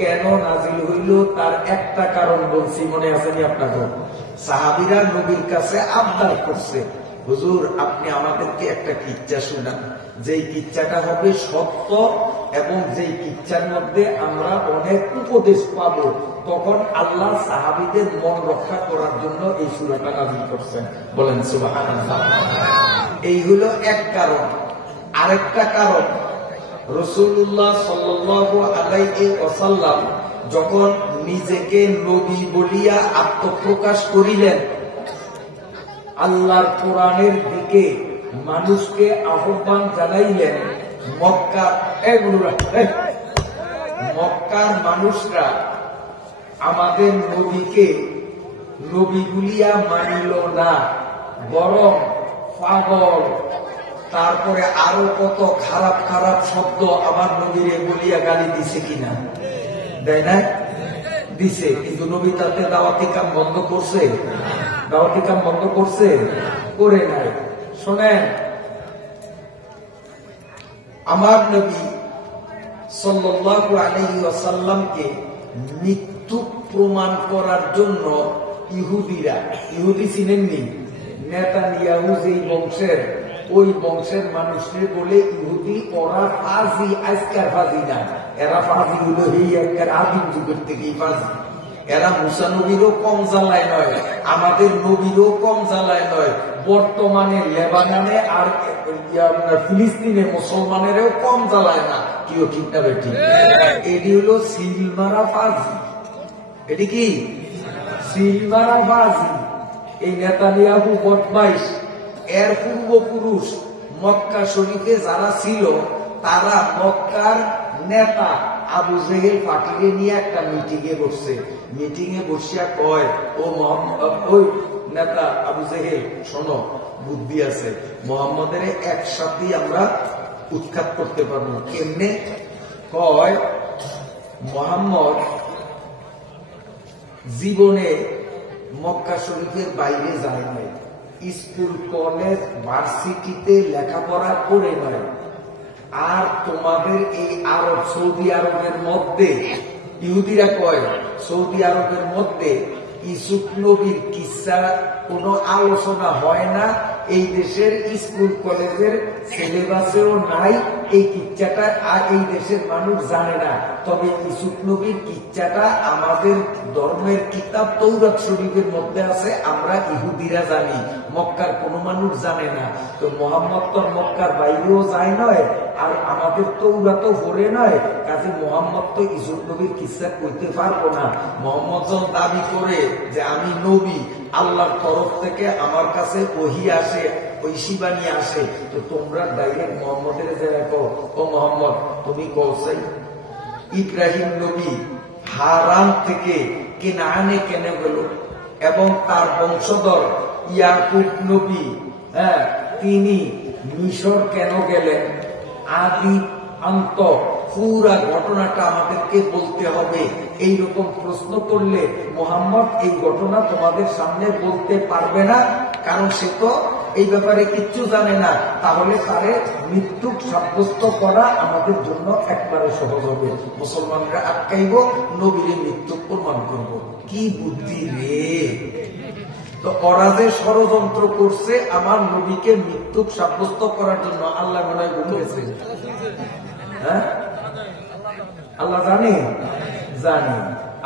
কেন নাজিল হইল তার একটা কারণ বলছি, মনে আছেনি আপনাদের? সাহাবীরা নবীর কাছে আবদার করছে, হুজুর আপনি আমাদেরকে একটা কিচ্ছা শোনান, যেই কিচ্ছাটা হবে সত্য এবং যেই কিচ্ছার মধ্যে আমরা অনেক উপদেশ পাবো। তখন আল্লাহ সাহাবীদের মন রক্ষা করার জন্য এই সূরাটা নাজিল করছেন। বলেন সুবহানাল্লাহ। এই হলো এক কারণ। আরেকটা কারণ, রাসূলুল্লাহ সাল্লাল্লাহু আলাইহি ওয়াসাল্লাম যখন নিজেকে নবী বলিয়া আত্মপ্রকাশ করিলেন, আল্লাহর কোরআনের দিকে মানুষকে আহ্বান জানাইলেন, মক্কার মানুষরা আমাদের নবীকে নবী বলিয়া মানিল না, বরং পাগল, তারপরে আরো কত খারাপ খারাপ শব্দ আমার নবীরে বলিয়া গালি দিছে কিনা? দেয় না? দিছে। কিন্তু নবী তাতে দাওয়াতি কাম বন্ধ করছে? দাওয়াতি কাম বন্ধ করছে? করে নাই। শোনেন, আমার নবী সাল্লাল্লাহু আলাইহি ওয়াসাল্লামকে মৃত্যু প্রমাণ করার জন্য ইহুদিরা, ইহুদি চিনেননি? নেতানিয়াহু যেই বংশের, ওই বংশের মানুষকে বলে ইহুদি, ওরা ফাজি, আজকার ফাজি না, এরা ফাজি হলো এই একবার আদিম যুগের থেকেই ফাজি। এরা মুসা নবীরও কম জ্বালায় নয়, আমাদের নবীরও কম জ্বালায় নয়, বর্তমানে লেবাননে আর ফিলিস্তিনে মুসলমানেরও কম জ্বালায় না। কেউ ঠিক না বেটি? এটি হলো সিলমারা ফাজি। এটি কি সিলমারা ফাজি? এই নেতানিয়াহু বদমাইশ, এর পূর্বপুরুষ মক্কা শরীফে যারা ছিল, তারা মক্কার নেতা আবু জেহেল পাটিরে নিয়ে একটা মিটিং এ বসছে। মিটিং এ বসিয়া কয়, ও ওই নেতা আবু জেহেল, শোনো, বুদ্ধি আছে, মোহাম্মদের একসাথে আমরা উৎখাত করতে পারবো। কেমনে? কয়, মোহাম্মদ জীবনে মক্কা শরীফের বাইরে যায় নাই, স্কুল কলেজ ভার্সিটিতে লেখাপড়া করে নয়, আর তোমাদের এই আরব, সৌদি আরবের মধ্যে, ইহুদিরা কয় সৌদি আরবের মধ্যে ইউসুফ নবীর কিসসা কোনো আলোচনা হয় না, এই দেশের স্কুল কলেজের সিলেবাসেও নাই, এই কিচ্ছাটা আর এই দেশের মানুষ জানে না। তবে ইউসুফ নবীর কিচ্ছাটা আমাদের ধর্মের কিতাব তৌরাত শরীফের মধ্যে আছে, আমরা ইহুদিরা জানি, মক্কার কোনো মানুষ জানে না। তো মোহাম্মদ তো মক্কার বাইরেও যায় নয়, আর আমাদের তৌরাতও পড়ে নয়, কাজে মোহাম্মদ তো ইউসুফ নবীর কিচ্ছা কইতে পারবো না। মোহাম্মদ যখন দাবি করে যে আমি নবী, আল্লাহর তরফ থেকে আমার কাছে ওহী আসে, ঐশী বাণী আসে, তো তোমরা ডাইরেক্ট মোহাম্মদের যে রাখো, ও মোহাম্মদ তুমি কৌসাই ইব্রাহিম নবী হারান থেকে কেনানে কেনে গেল, এবং তার বংশধর ইয়াকুব নবী, তিনি মিশর কেন গেলেন, আদি অন্ত পুরা ঘটনাটা আমাদেরকে বলতে হবে। এইরকম প্রশ্ন করলে মোহাম্মদ এই ঘটনা তোমাদের সামনে বলতে পারবে না, কারণ সে তো এই ব্যাপারে কিচ্ছু জানে না। তাহলে তারে মৃত্যু সাব্যস্ত করা আমাদের জন্য একবারে সহজ হবে। মুসলমানরা আটকাইব, নবীরে মৃত্যু প্রমাণ করব। কি বুদ্ধি রে! তো ওরা যে ষড়যন্ত্র করছে আমার নবীকে মৃত্যু সাব্যস্ত করার জন্য, আল্লাহ মনে হয় বলেছে, হ্যাঁ আল্লাহ জানে, জানে,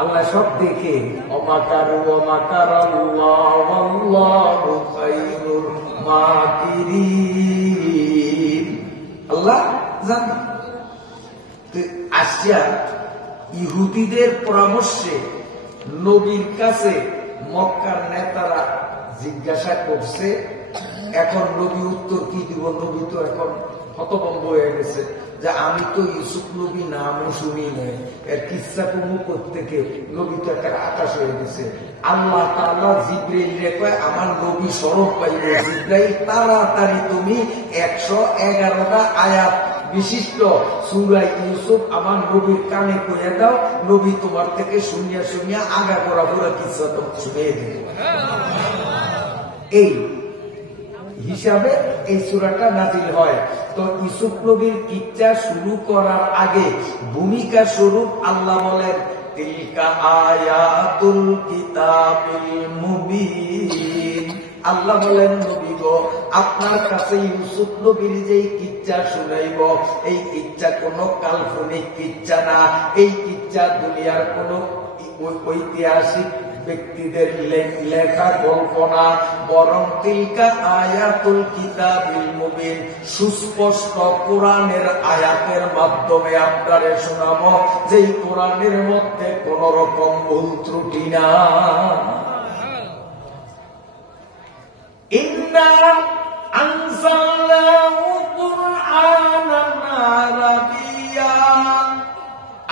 আল্লাহ সব দেখে। অমাকারু অমাকারাল্লাহু ওয়াল্লাহু খায়রুল মাকিরিন, আল্লাহ জানে। আসিয়া ইহুদিদের পরামর্শে নবীর কাছে মক্কার নেতারা জিজ্ঞাসা করছে, এখন নবী উত্তর কি দিব? নবী তো এখন হতভম্ব হয়ে গেছে যে আমি তো ইউসুফ নবী নামও শুনি নাই, এর কিচ্ছা কোনো প্রত্যেকে, নবী তো একটা আকাশ হয়ে গেছে। আল্লাহ তাআলা জিবরাইলকে কয়, আমার নবী শরফ পাইবে, জিবরাইল তাড়াতাড়ি তুমি 111টা আয়াত বিশিষ্ট সূরা ইউসুফ আমার নবীর কানে কইয়া দাও, নবী তোমার থেকে শুনিয়া শুনিয়া আগা করা পুরা কিচ্ছা তো শুনিয়ে দিবে। এই হিসাবে এই সূরাটা নাজিল হয়। তো ইউসুফ নবীর কিচ্ছা শুরু করার আগে ভূমিকা স্বরূপ আল্লাহ বলেন, তিলকা আয়াতুল কিতাবিল মুবিন। আল্লাহ বলেন, নবী গো, আপনার কাছে ইউসুফ নবীর যে কিচ্ছা শুনাইব, এই কিচ্ছা কোন কাল্পনিক কিচ্ছা না, এই কিচ্ছা দুনিয়ার কোন ঐতিহাসিক ব্যক্তিদের লেখা গল্প না, বরং তিলকা আয়াতুল কিতাবিল মুবিন, সুস্পষ্ট কোরআনের আয়াতের মাধ্যমে আপনারে শোনাবো, যেই কোরআনের মধ্যে কোন রকম ভুল ত্রুটি না। ইন্না আনজালনাহু কুরআনান আরাবিয়্যা।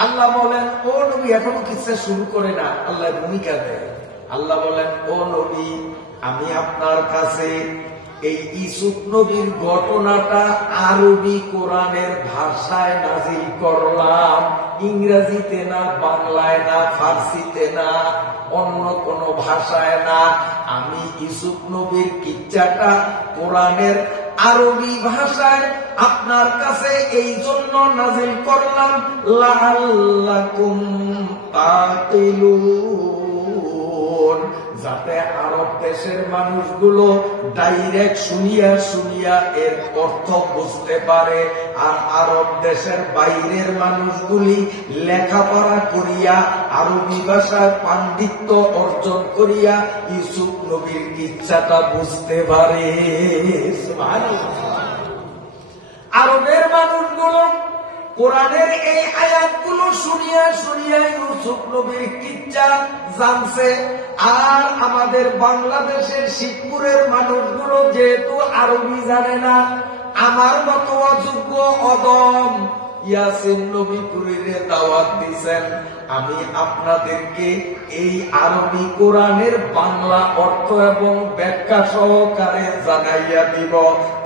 আল্লাহ বলেন, ও নবী, এখনো কিচ্ছা শুরু করে না, আল্লাহ ভূমিকা দেয়। আল্লাহ বলেন, ও নবী, আমি আপনার কাছে এই ইউসুফ নবীর ঘটনাটা আরবি কোরআনের ভাষায় নাজিল করলাম, ইংরেজিতে না, বাংলায় না, ফার্সিতে না, অন্য কোন ভাষায় না। আমি ইউসুফ নবীর কিচ্ছাটা কোরআনের আরবি ভাষায় আপনার কাছে এই জন্য নাজিল করলাম, লাআল্লাকুম তাকিলুন, যাতে আরব দেশের মানুষগুলো ডাইরেক্ট শুনিয়া শুনিয়া এর অর্থ বুঝতে পারে, আর আরব দেশের বাইরের মানুষগুলি লেখাপড়া করিয়া আরবি ভাষার পাণ্ডিত্য অর্জন করিয়া ইউসুফ নবীর কিচ্ছাটা বুঝতে পারে। আরবের মানুষগুলো কোরআনের এই আয়াতগুলো শুনিয়া শুনিয়া ইউসুফ নবীর কিচ্ছা জানছে, আর আমাদের বাংলাদেশের শিবপুরের মানুষগুলো যেহেতু আরবি জানে না, আমার মতো অযোগ্য অদম ইয়াসিন নবীপুরীরে দাওয়াত দিয়েছেন, আমি আপনাদেরকে এই আরবি কোরআনের বাংলা অর্থ এবং ব্যাখ্যা সহকারে জানাইয়া দিব।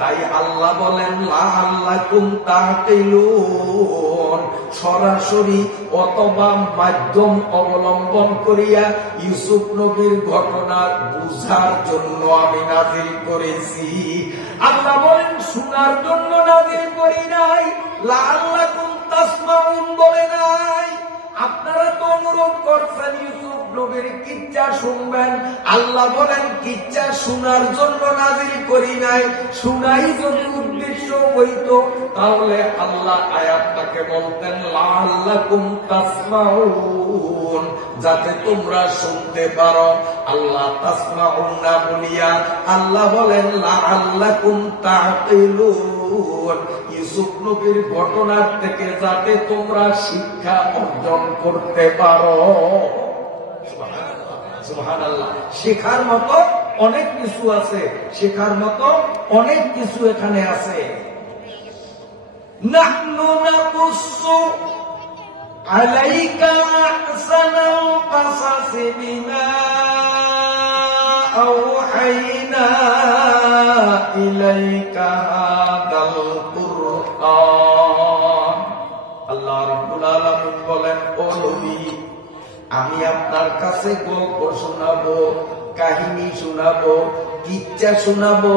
তাই আল্লাহ বলেন, লাআল্লাকুম তাকিলুন, সরাসরি অথবা মাধ্যম অবলম্বন করিয়া ইউসুফ নবীর ঘটনা বুঝার জন্য আমি নাজিল করেছি। আল্লাহ বলেন, শোনার জন্য নাজিল করি নাই, লাআল্লাকুম তাসমাউন বলে নাই। আপনারা তো অনুরোধ করছেন ইউসুফ নবীর কিচ্ছা শুনবেন, আল্লাহ বলেন কিচ্ছা শোনার জন্য নাজিল করি নাই। শুনাই যদি উদ্দেশ্য হইতো তাহলে আল্লাহ আয়াতটাকে বলতেন লাআল্লাকুম তাসমাউন, যাতে তোমরা শুনতে পারো। আল্লাহ তাসমাউন না বলিয়া আল্লাহ বলেন লাআল্লাকুম তাকিলুন, ইউসুফ নবীর ঘটনার থেকে যাতে তোমরা শিক্ষা অর্জন করতে পারো। সুবহানাল্লাহ। শেখার মতো অনেক কিছু আছে, শেখার মতো অনেক কিছু এখানে আছে। নাহনু নাকুসু আলাইকা আহসানাল কাসাসি বিমা আওহাইনা ইলাইকা হাদাল কুরআন। আল্লাহ রাব্বুল আলামিন বলেন, ও নবী, আমি আপনার কাছে গল্প শোনাবো, কাহিনী শোনাবো, কিচ্ছা শোনাবো।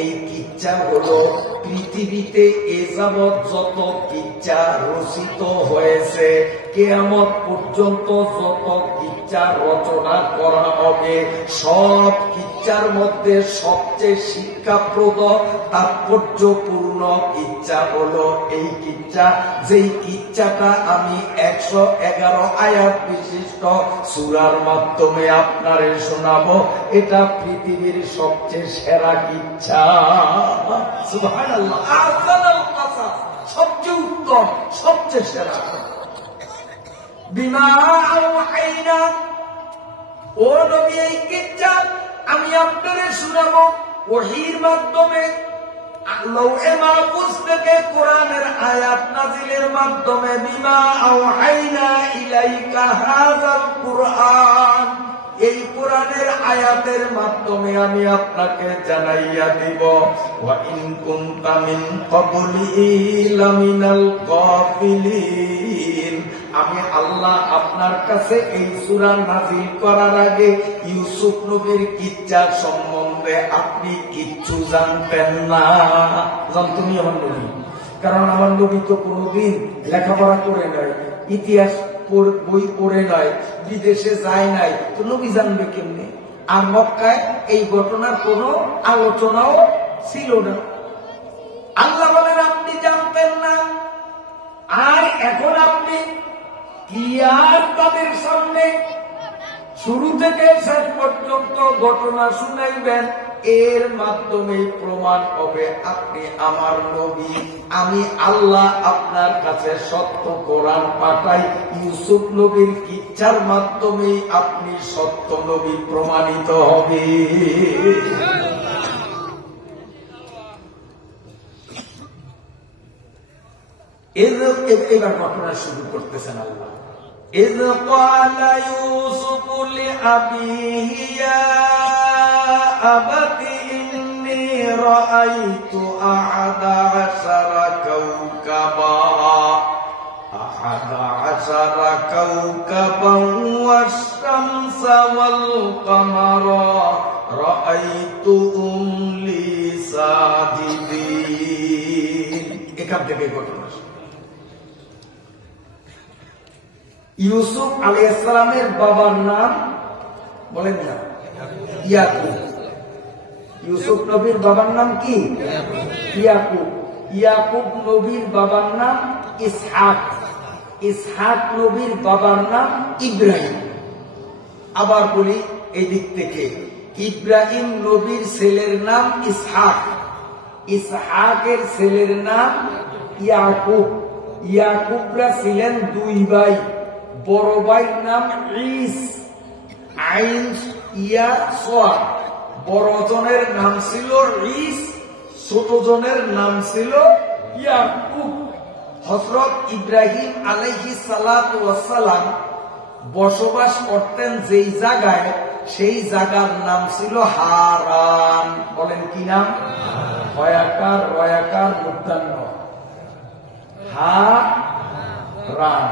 এই কিচ্ছা হলো পৃথিবীতে এ যাবৎ যত কিচ্ছা রচিত হয়েছে, কিয়ামত পর্যন্ত যত কিচ্ছা রচনা করা হবে, সব কিচ্ছার মধ্যে সবচেয়ে শিক্ষাপ্রদ তাৎপর্যপূর্ণ কিচ্ছা হলো এই কিচ্ছা, যেই কিচ্ছাটা আমি 111 আয়াত বিশিষ্ট সূরার মাধ্যমে আপনারে শোনাবো। এটা পৃথিবীর সবচেয়ে সেরা কিচ্ছা। সুবহানাল্লাহ। আহসানুল কাসাস, সবচেয়ে উত্তম, সবচেয়ে সেরা। বিমা আওহাইনা, ও নবী, এই কিচ্ছা আমি আপনারে শোনাবো ওহীর মাধ্যমে, লৌহে মাহফুজ থেকে কোরআনের আয়াত নাজিলের মাধ্যমে। বিমা আওহাইনা ইলাইকা হাযাল কুরআন, এই কোরআনের আয়াতের মাধ্যমে আমি আপনাকে জানাইয়া দিব। ওয়া ইন কুনতা মিন ক্বাবলিহি লামিনাল গাফিলিন, আমি আল্লাহ আপনার কাছে এই সূরা নাযিল করার আগে ইউসুফ নবীর কিচ্ছা সম্বন্ধে সম্বন্ধে আপনি কিচ্ছু জানতেন না। জানতেনই আমার নবী, কারণ আমার নবী তো কোনোদিন লেখাপড়া করে নয়, ইতিহাস বই পড়ে নয়, বিদেশে যায় নাই, তো নবী জানবে কেমনে? আর মক্কায় এই ঘটনার কোনো আলোচনাও ছিল না। আল্লাহ বলেন আপনি জানতেন না, আর এখন আপনি কি আর তাদের সামনে শুরু থেকে শেষ পর্যন্ত ঘটনা শুনাইবেন? এর মাধ্যমে প্রমাণ হবে আপনি আমার নবী। আমি আল্লাহ আপনার কাছে সত্য কোরআন পাঠাই, ইউসুফ নবীর কিচ্ছার মাধ্যমে আপনি সত্য নবী প্রমাণিত হবে। এবার ঘটনা শুরু করতেছেন আল্লাহ। إذ قال يوسف لأبيه يا أبت إني رأيت 11 كوكبا والشمس والقمر رأيتهم لي ساجدين। এখান থেকে ঘটনা। ইউসুফ আলাইহিস সালামের বাবার নাম বলেন না? ইয়াকুব। ইউসুফ নবীর বাবার নাম কি? ইয়াকুব। ইয়াকুব নবীর বাবার নাম ইসহাক। ইসহাক নবীর বাবার নাম ইব্রাহিম। আবার বলি এই দিক থেকে, ইব্রাহিম নবীর ছেলের নাম ইসহাক, ইসহাকের ছেলের নাম ইয়াকুব। ইয়াকুবরা ছিলেন দুই ভাই। বড় ভাইয়ের নাম ঈস, আইন ইয়া সোয়াদ। বড় জনের নাম ছিল ঈস, ছোট জনের নাম ছিল ইয়াকুব। হযরত ইব্রাহিম আলাইহিস সালাতু ওয়াস সালাম বসবাস করতেন যেই জায়গায়, সেই জায়গার নাম ছিল হারান। বলেন কি নাম? হয়াকার রয়াকার মুদ্দান্ন, হারান।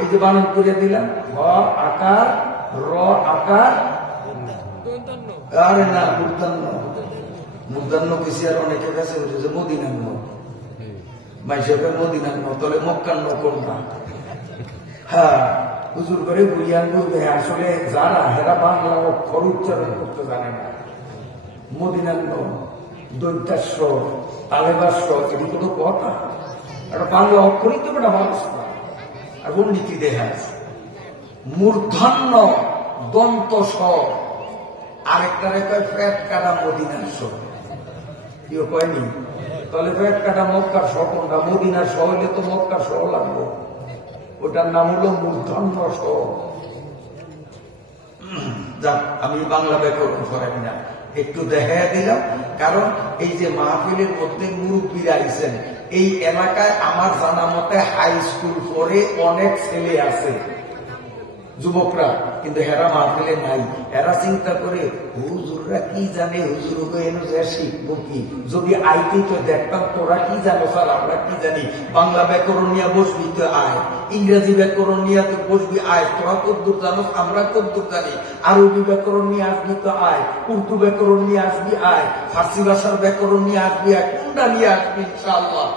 এই যে বানান করে দিলাম, হ আকার র আকার, আরে না মুদ্দান্ন। মুদ্দান্ন বেশি আর অনেকের কাছে হচ্ছে মদিনান্ন, মাইসের মদিনান্ন, তাহলে মক্কান্ন কোনটা? হ্যাঁ, হুজুর করে বুঝিয়ান বুঝবে। আসলে যারা হেরা বাংলা অক্ষর উচ্চারণ করতে জানে না, মদিনান্ন, দৈত্যাস্য, তালেবাস্য, এটি কোনো কথা? একটা বাংলা অক্ষরই তো একটা মানুষ না। আর উন্নতি দেখা আছে মূর্ধন্য দন্ত স, আরেকটা রেখে পেট কাটা মদিনার স। কেউ কয়নি? তাহলে পেট কাটা মক্কার স কোনটা? মদিনার স হইলে তো মক্কার স লাগবে, ওটার নাম হলো মূর্ধন্য স। যাক, আমি বাংলা ব্যাকরণ করাই না, একটু দেখা দিলাম। কারণ এই যে মাহফিলের মধ্যে মুরব্বীরা আইছেন, এই এলাকায় আমার জানা মতে হাই স্কুল পড়ে অনেক ছেলে আছে, যুবকরা, কিন্তু এরা মাহফিলে নাই। এরা চিন্তা করে হুজুররা কি জানে, হুজুর শিখবো কি? যদি আইতি তো দেখতাম তোরা কি জানো স্যার, আমরা কি জানি। বাংলা ব্যাকরণ নিয়ে বসবি তো আয়, ইংরেজি ব্যাকরণ নিয়ে তো বসবি আয়, তোরা কদ্দুর জানো, আমরা কদ্দুর জানি। আরবি ব্যাকরণ নিয়ে আসবি তো আয়, উর্দু ব্যাকরণ নিয়ে আসবি আয়, ফার্সি ভাষার ব্যাকরণ নিয়ে আসবি আয়, কোনটা নিয়ে আসবি ইনশাআল্লাহ।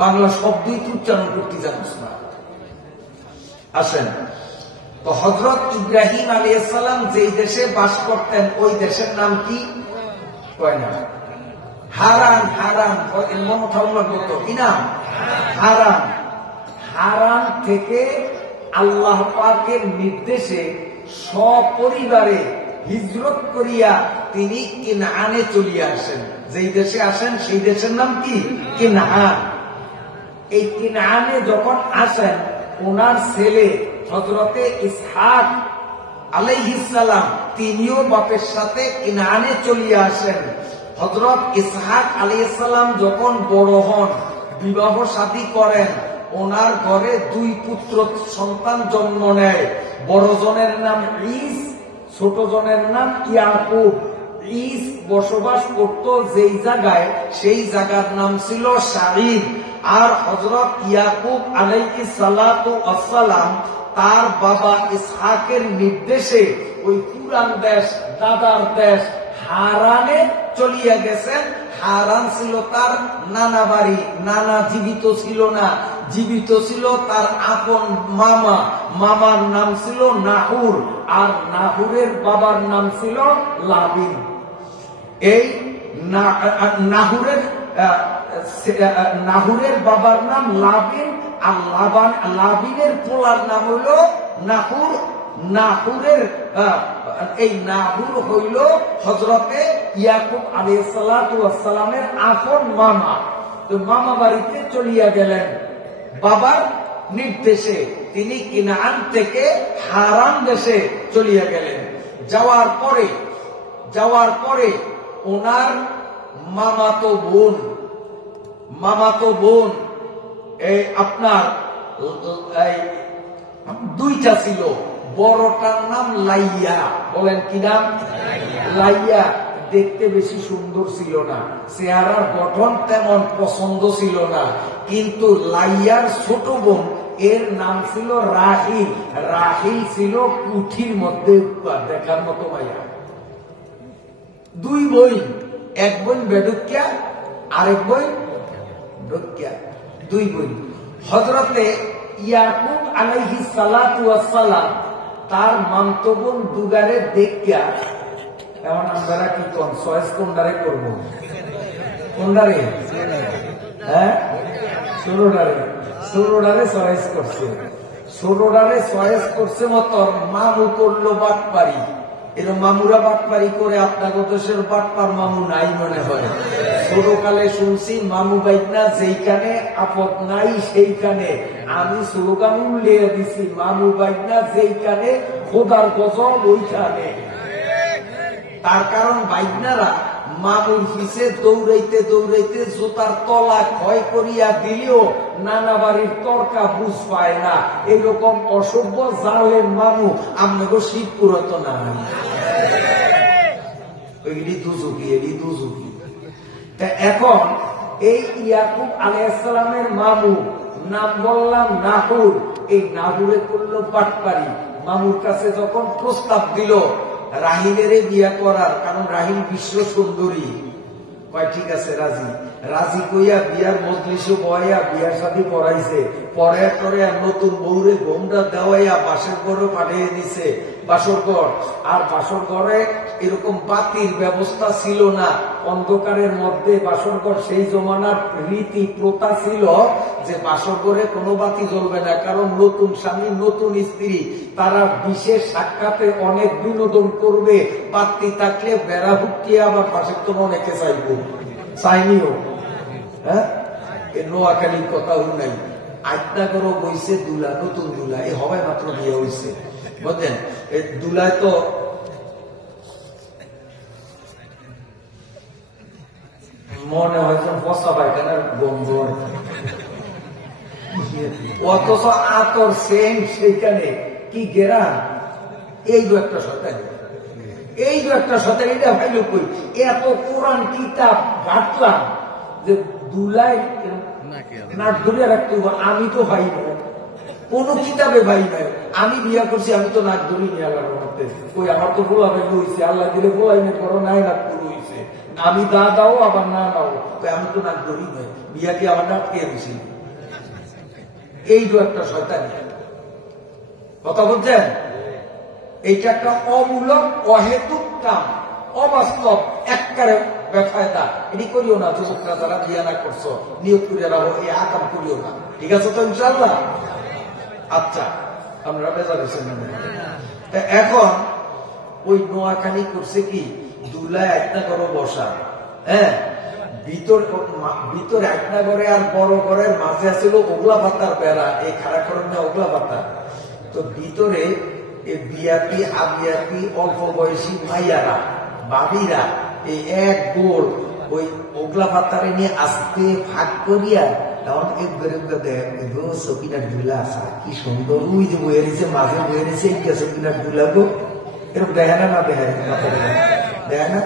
বাংলা শব্দই তো উচ্চারণ করতে জানিস না। আসেন তো, হযরত ইব্রাহিম আলাইহিস সালাম যেই দেশে বাস করতেন, ওই দেশের নাম কি? কয় না? হারান। হারান কি নাম? হারান। হারান থেকে আল্লাহ পাকের নির্দেশে সপরিবারে হিজরত করিয়া তিনি কিনআনে চলিয়া আসেন। যেই দেশে আসেন সেই দেশের নাম কি? কিনআন। এই কিনআনে যখন আসেন, ওনার ছেলে হযরতে ইসহাক আলাইহিস সালাম তিনিও বাপের সাথে কিনআনে চলিয়া আসেন। হযরত ইসহাক আলাইহিস সালাম যখন বড় হন, বিবাহ শাদী করেন, ওনার ঘরে দুই পুত্র সন্তান জন্ম নেয়। বড় জনের নাম ঈস, ছোট জনের নাম ইয়াকুব। ঈস বসবাস করত যেই জায়গায়, সেই জায়গার নাম ছিল শাঈর। আর হযরত ইয়াকুব আলাইহিস সালাতু ওয়াস সালাম তার বাবা ইসহাকের নির্দেশে ওই পুরান দেশ, দাদার দেশ হারানে চলিয়া গেছেন। হারান ছিল তার নানা বাড়ি। নানা জীবিত ছিল না, জীবিত ছিল তার আপন মামা। মামার নাম ছিল নাহুর, আর নাহুরের বাবার নাম ছিল লাবিন। এই নাহুরের বাবার নাম লাবিন, আর লাবিনের পোলার নাম হইল নাহুর। নাহুরের এই নাহুর হইল হযরতে ইয়াকুব আলাইহিস সালাতু ওয়াস সালামের আপন মামা। তো মামা বাড়িতে চলিয়া গেলেন বাবার নির্দেশে। তিনি কিনান থেকে হারান দেশে চলিয়া গেলেন। যাওয়ার পরে ওনার মামাতো বোন আপনার দুইটা ছিল। বড়টার নাম লাইয়া। বলেন কি নাম? লাইয়া। দেখতে বেশি সুন্দর ছিল না, চেহারার গঠন তেমন পছন্দ ছিল না। কিন্তু লাইয়ার ছোট বোন, এর নাম ছিল রাহিল। রাহিল ছিল কুঠির মধ্যে দেখার মতো মাইয়া। দুই বোন, এক বোন বেডুকিয়া, আরেক বোন ডুকিয়া। দুই বোন। হযরতে ইয়াকুব আলাইহিস সালাতু ওয়াস সালাম তার মামতো বোন দুগারে দেখিয়া, এখন আমরা কি কোন চয়েস কোনটারে করবো? কোনটারে? হ্যাঁ, ষোলোটারে চয়েস করছে। ষোলোটারে চয়েস করছে মতো মামু করলো বাটপারি। এরকম মামুরা বাটপারি করে আপনার দেশের বাটপার মামু নাই মনে হয়। ছোটকালে শুনছি মামু বাইকনা যেইখানে আপদ নাই সেইখানে। আমি স্লোগান উল্লেখ দিছি, মামু বাইকনা যেইখানে খোদার গজব ওইখানে। তার কারণ বাইকনারা মামুর পিছে দৌড়াইতে দৌড়াইতে জুতার তলা ক্ষয় করিয়া দিলেও নানা বাড়ির তর্কা বুঝ পায় না। এরকম অসভ্য জালের মামু আপনাকে শিবপুর তো না। এখন এই ইয়াকুব আলাইহিস সালামের মামু নাম বললাম নাহুর। এই নাহুরে করলো বাটপারি। মামুর কাছে যখন প্রস্তাব দিল রাহিলের বিয়া করার, কারণ রাহিল বিশ্ব সুন্দরী, কয় ঠিক আছে রাজি। রাজি কইয়া বিয়ার মজলিসে বয়া বিয়ার সাথে পড়াইছে। পরে নতুন বউরে ঘোমটা দেওয়াইয়া বাসর ঘরে পাঠিয়ে দিছে। বাসর ঘর, আর বাসর ঘরে এরকম বাতির ব্যবস্থা ছিল না। অন্ধকারের মধ্যে বাসর ঘর। সেই জমানার রীতি প্রথা ছিল যে বাসর ঘরে কোনো বাতি জ্বলবে না, কারণ নতুন স্বামী নতুন স্ত্রী তারা বিশেষ সাক্ষাতে অনেক বিনোদন করবে। বাতি থাকলে বেড়া হুকিয়ে আবার পাশের তো অনেকে চাইনিও। হ্যাঁ, নোয়াখালীর কথাও নাই। আটনাগরও বইছে দুলা, নতুন দুলা, এই হবে মাত্র বিয়ে হয়েছে বুঝলেন। এই দুলায় তো মনে হয়েছে বসা পায়খানার গন্ধ, অথচ আতর সেম সেইখানে কি গেরান। এই দু একটা শতানি, এই দু একটা শতানি এটা ভাইল কই। এত কোরআন কিতাব ঘাটলাম যে দুলাই নাক ধরিয়া রাখতে। আমি তো ভাই না, কোন কিতাবে ভাই নাই। আমি বিয়া করছি, আমি তো নাক ধরি নিয়ে আল্লাহর রহমতে। কই আমার তো বলা ভাই হয়েছে, আল্লাহ দিলে বলাই না করো নাই, নাক পুরো হয়েছে। আমি দা দাও আবার না দাও, আমি তো নাক ধরি নাই। বিয়া কি আমার নাক খেয়ে দিছি। এই দু একটা শয়তানি কথা বলছেন। এইটা একটা অমূলক অহেতুক কাম, অবাস্তব, একবারে বেফায়দা। এটি করিও না। যুবকরা যারা বিয়া না করছো নিয়োগ করিয়া রাখো, এই আকাম করিও না। ঠিক আছে তো ইনশাআল্লাহ? আচ্ছা, আমরা বেজা দিচ্ছেন। এখন ওই নোয়াখালী করছে কি, দুলা একটা করো বসা। হ্যাঁ, ভিতর একটা ঘরে আর বড় ঘরের মাঝে আছিল ওগলা পাতার বেড়া। এই খাড়া খরণ না ওগলা পাতা। তো ভিতরে বিয়াপি আবিয়াপি অল্প বয়সী মাইয়ারা বাবিরা এই এক গোল ওই ওগলা পাতারে নিয়ে আসতে ভাগ করিয়া তখন সকিনার দুলা আসা কি সুন্দর। ওই যে বয়ে রয়েছে, মাঝে বয়ে রয়েছে সকিনার দুলা গো। এরকম দেখে না, না দেখে না?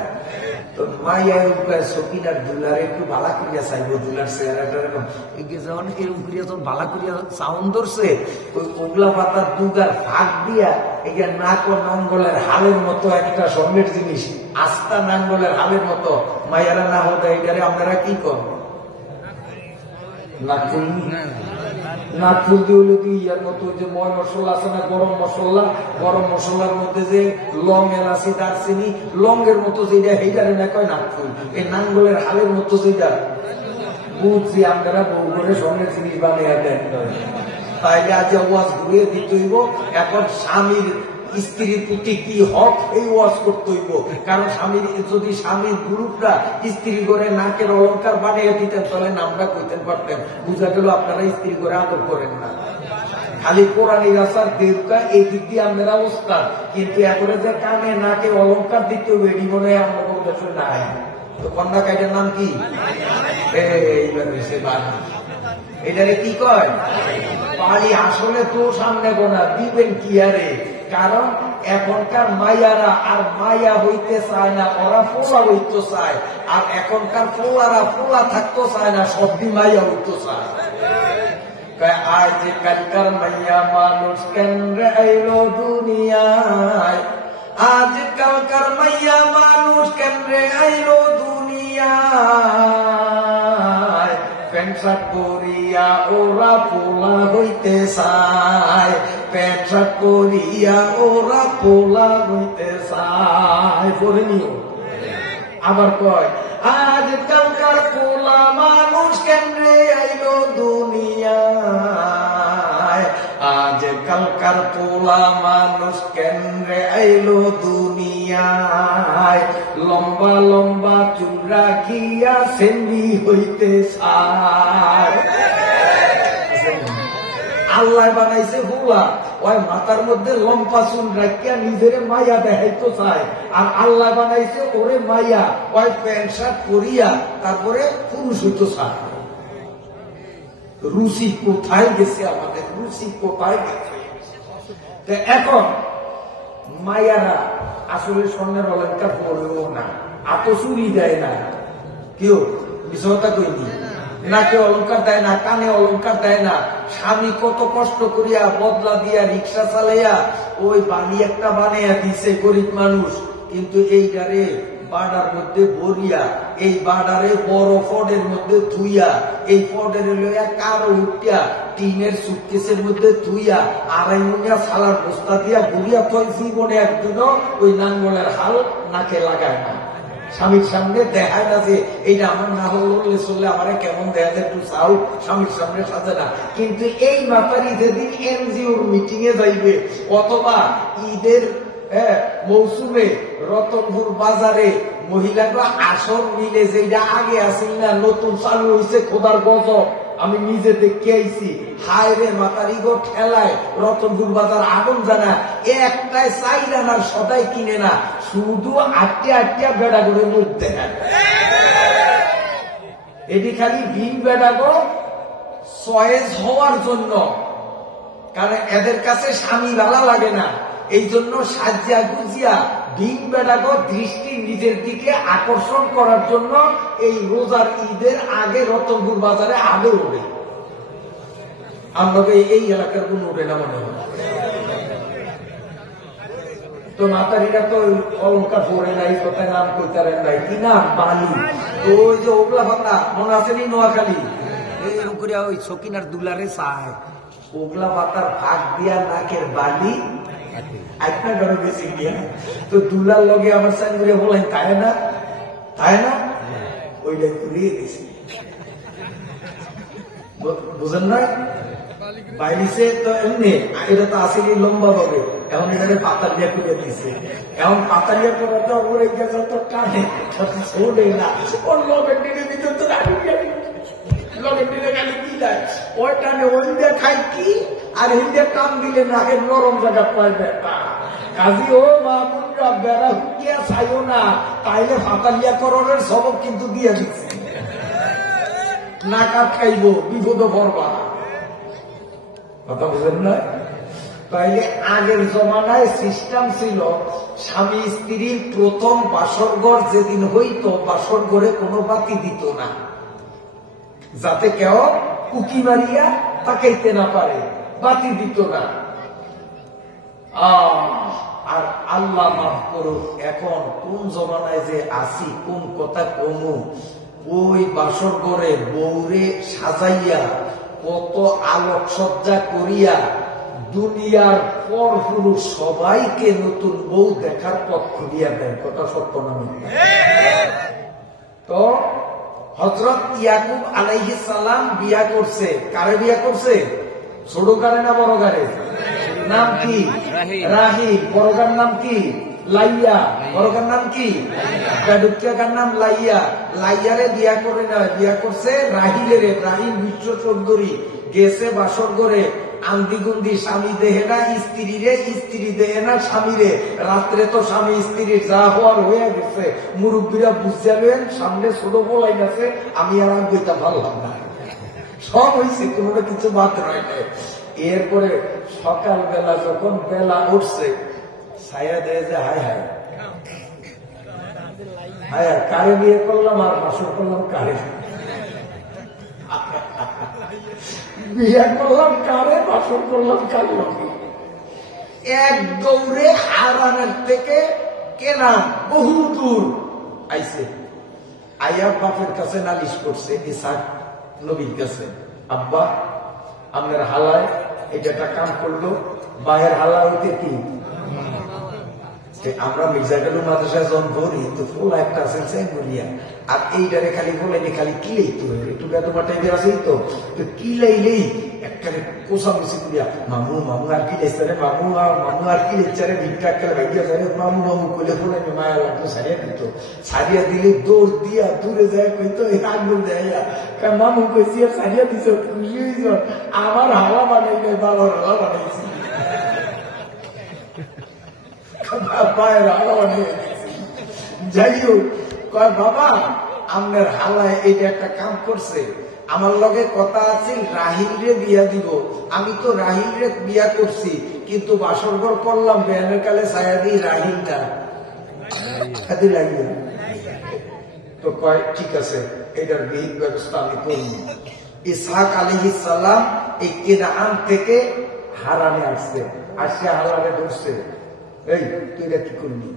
তো মাইয়া সকিনার দুলার একটু বালা করিয়া চাইবো, দুলার চেহারাটা যখন এরকম করিয়া যখন বালা করিয়া সাউন্ড ধরছে, ওই ওগলা পাতার দুগার ফাঁক দিয়া এটা নাক ও নাঙ্গলের হালের মতো একটা স্বর্ণের জিনিস, আস্তা নাঙ্গলের হালের মতো মাইয়ারা না হতে এটারে আপনারা কি করবেন? নাক ফুলতে হলে কি ইয়ার মতো যে ময় মশলা আছে না, গরম মশলা, গরম মশলার মধ্যে যে লং এলাচি দারচিনি লঙ্গের মতো যেটা সেইটারে না কয় নাক ফুল, এই নাঙ্গলের হালের মতো যেটা বুঝছি আপনারা বউ করে স্বর্ণের জিনিস বানিয়ে দেন। তাইলে আজ ওয়াজ ঘুরিয়ে দিতে হইব, এখন স্বামীর স্ত্রীর প্রতি কি হক এই ওয়াজ করতে হইব। কারণ স্বামীর যদি স্বামীর গ্রুপরা স্ত্রী করে নাকের অলঙ্কার বানিয়ে দিতেন তাহলে নামটা কইতেন পারতেন, বুঝা গেল আপনারা স্ত্রী করে আদর করেন না। খালি কোরআনী রাসার দেবকা এই দিক দিয়ে আপনারা ওস্তাদ, কিন্তু এখন যে কানে নাকে অলঙ্কার দিতে হবে এটি মনে হয় আমরা দেশে নাই। তো কন্যা কাইটার নাম কি? এইবার সে বাড়ি, এটারে কি কয়? বাড়ি। আসলে তো সামনে গোনা দিবেন কি আরে, কারণ এখনকার মাইয়ারা আর মাইয়া হইতে চায় না, ওরা ফোলা হইতে চায়। আর এখনকার ফোলারা ফোলা থাকতে চায় না, সবই মাইয়া হইতে চায়। আজ কালকার মাইয়া মানুষ কেন্দ্রে আইলো দুনিয়ায়, আজ কালকার মাইয়া মানুষ কেন্দ্রে আইলো দুনিয়ায়, প্যান্ট শার্ট পরিয়া ওরা পোলা হইতে চায়, প্যান্ট শার্ট পরিয়া ওরা পোলা হইতে চায়। পরে নিও আবার কয় আজ কালকার পোলা মানুষ কেন্দ্রে আইলো দুনিয়ায়, আজ কালকার পোলা মানুষ কেন্দ্রে আইলো দুনিয়ায়, লম্বা লম্বা চুল রাখিয়া সেন্ডি হইতে চায়। আল্লাহ বানাইছে ভোলা, ওই মাথার মধ্যে লম্বা চুল রাখিয়া নিজের মাইয়া দেখাইতে চায়। আর আল্লাহ বানাইছে ওরে মাইয়া, ওই প্যান্ট শার্ট পরিয়া তারপরে পুরুষ হইতে চায়। রুচি কোথায় গেছে আমাদের, রুচি কোথায় গেছে? এখন মাইয়ারা আসলে স্বর্ণের অলঙ্কার পড়েও না, এত চুরি দেয় না, কেউ বিষয়টা কইনি, নাকে অলঙ্কার দেয় না, কানে অলঙ্কার দেয় না। স্বামী কত কষ্ট করিয়া বদলা দিয়া রিক্সা চালাইয়া ওই বাড়ি একটা বানাইয়া দিছে গরিব মানুষ, কিন্তু এইটারে বাড়ার মধ্যে ভরিয়া, এই বাড়ারে বড় ফডের মধ্যে ধুইয়া, এই ফডের লইয়া কারো উঠিয়া টিনের সুটকেসের মধ্যে ধুইয়া আড়াই মনিয়া সালার বস্তা দিয়া ভরিয়া থই, জীবনে একদিনও ওই নাঙ্গলের হাল নাকে লাগায় না। স্বামীর সামনে দেখায় না যে এইটা আমার না হলে চললে আমার কেমন দেখা যায়, একটু চাও স্বামীর সামনে সাজে না। কিন্তু এই মাতারি যেদিন এনজিওর মিটিং এ যাইবে অথবা ঈদের মৌসুমে রতনপুর বাজারে মহিলাকে আসর মিলে, যেটা আগে আসেন না নতুন চালু হয়েছে খোদার গজব, আমি নিজে দেখে আইছি, হায় রে মাতারি গো ঠেলায় রতনপুর বাজার আগুন জানা, একটাই চাইরানার সদাই কিনে না, শুধু আটটিয়া আটটিয়া বেড়া করে মুখ দেখায়। এটি খালি ভিন বেড়া গো চয়েস হওয়ার জন্য, কারণ এদের কাছে স্বামী ভালো লাগে না, এই জন্য সাজিয়া গুজিয়া ভিন বেড়া গো দৃষ্টি নিজের দিকে আকর্ষণ করার জন্য এই রোজার ঈদের আগে রতনপুর বাজারে আগে ওঠে। আমাকে এই এলাকার কোন ওঠে না মনে হয়। তো মাতারিরা তো অলঙ্কার পরে নাই, কোথায় নাম কইতারেন নাই, কি নাম বালি, ওই যে ওগলা ভাতা মনে আছে নি নোয়াখালী, এরকম করে ওই সকিনার দুলারে চায়, ওগলা পাতার ফাঁক দিয়া নাকের বালি একটা ঘরে বেশি গিয়া, তো দুলার লগে আমার সাইন করে বলেন তাই না, তাই না, ওইটা ঘুরিয়ে দিছি, বুঝেন না? বাইরিছে তো এমনি, এটা তো আসেনি লম্বা ভাবে, এখন এখানে পাতা দিয়ে করে দিছে, এখন পাতা দিয়ে করার তো ওর এই জায়গা তো টানে শোনে না, ওর লগের দিনের ভিতর তো লগের দিনে খালি কি দেয়, ওই টানে ওই দিয়ে খাই কি, আর হিন্দে টান দিলে নাকে নরম জায়গা পায় বেটা, কাজী ও মামুনরা বেড়া হুকিয়া চাইও না, তাইলে ফাতালিয়া করণের সবক কিন্তু দিয়ে দিচ্ছে, না কাট খাইব বিপদ পড়বা, কথা বুঝেন না? তাইলে আগের জমানায় সিস্টেম ছিল স্বামী স্ত্রীর প্রথম বাসরঘর যেদিন হইতো, বাসরঘরে কোনো বাতি দিত না, যাতে কেউ উকি মারিয়া তাকাইতে না পারে, বাতি দিত না। আর আল্লাহ মাফ করুন, এখন কোন জমানায় যে আসি, কোন কথা কমু, ওই বাসর ঘরে বউরে সাজাইয়া কত আলোকসজ্জা করিয়া দুনিয়ার পর পুরুষ সবাইকে নতুন বউ দেখার পথ খুলিয়া দেয়। কথা সত্য না মিথ্যা? তো হযরত ইয়াকুব আলাইহিস সালাম বিয়া করছে, কারে বিয়া করছে? ছোট কারে না বড় কারে? নাম কি? রাহিল। বড়কার নাম কি? লাইয়া। বড়কার নাম কি? বেডুকিয়াকার নাম লাইয়া। লাইয়ারে বিয়া করে না, বিয়া করছে রাহিলের। রাহিল বিশ্ব চৌধুরী গেছে বাসর ঘরে, আন্দিগুন্দি, স্বামী দেহে না স্ত্রীরে, স্ত্রী দেহে না স্বামীরে। রাত্রে তো স্বামী স্ত্রীর যা হওয়ার হয়ে গেছে, মুরব্বীরা বুঝতে গেলেন সামনে ছোট বলাই গেছে, আমি আর বইটা পারলাম না, সব হয়েছে, কোনোটা কিছু বাদ রয় না। এরপরে সকালবেলা যখন বেলা উঠছে, ছায়া দেয় যে হায় হায় হায়, কারে বিয়ে করলাম আর বাসর করলাম কারে, বিয়ে করলাম কারে, বাসর করলাম কার লোকে। এক দৌড়ে হারানের থেকে কেনা বহু দূর আইছে, আইয়া বাপের কাছে নালিশ করছে ইসহাক নবীর কাছে, আব্বা আপনার হালায় এটা একটা কাম করলো, বাহের হালা হইতে কি আমরা মির্জাকালু মাদ্রাসায় যখন ভরি তো ফোলা একটা আছে বলিয়া, আর এইটারে খালি বলাইলে খালি কিলেই তো একটু তোমার টাইপের আছে তো কিলাইলেই একখানে কোষামুচি করিয়া মামু মামু আর কি লেছে রে, মামু আর কি লেছে রে, ভিক্ষা খেলে ভাইয়া যায় মামু মামু করলে ফোলাইলে মায়া লাগতো, সারিয়া দিত। সারিয়া দিলে দৌড় দিয়া দূরে যায় কইতো আগুন দেয়, কারণ মামু কইছি সারিয়া দিছ, খুশি হইছ, আমার হাওয়া বানাই নাই, বাবার হাওয়া বানাইছি। যাই হোক, কয় বাবা আপনার হালায় এটা একটা কাম করছে, আমার লগে কথা আছে রাহিলরে বিয়া দিব, আমি তো রাহিলরে বিয়া করছি, কিন্তু বাসরঘর করলাম বেয়ানের কালে ছায়া দিই রাহিলটা খাদি লাগিয়ে। তো কয় ঠিক আছে, এটার বিহিত ব্যবস্থা আমি করব। ইসহাক আলাইহিস সালাম এই কেনান থেকে হারানে আসছে, আসে হারানে ঢুকছে, এই তুই এটা কি করবি?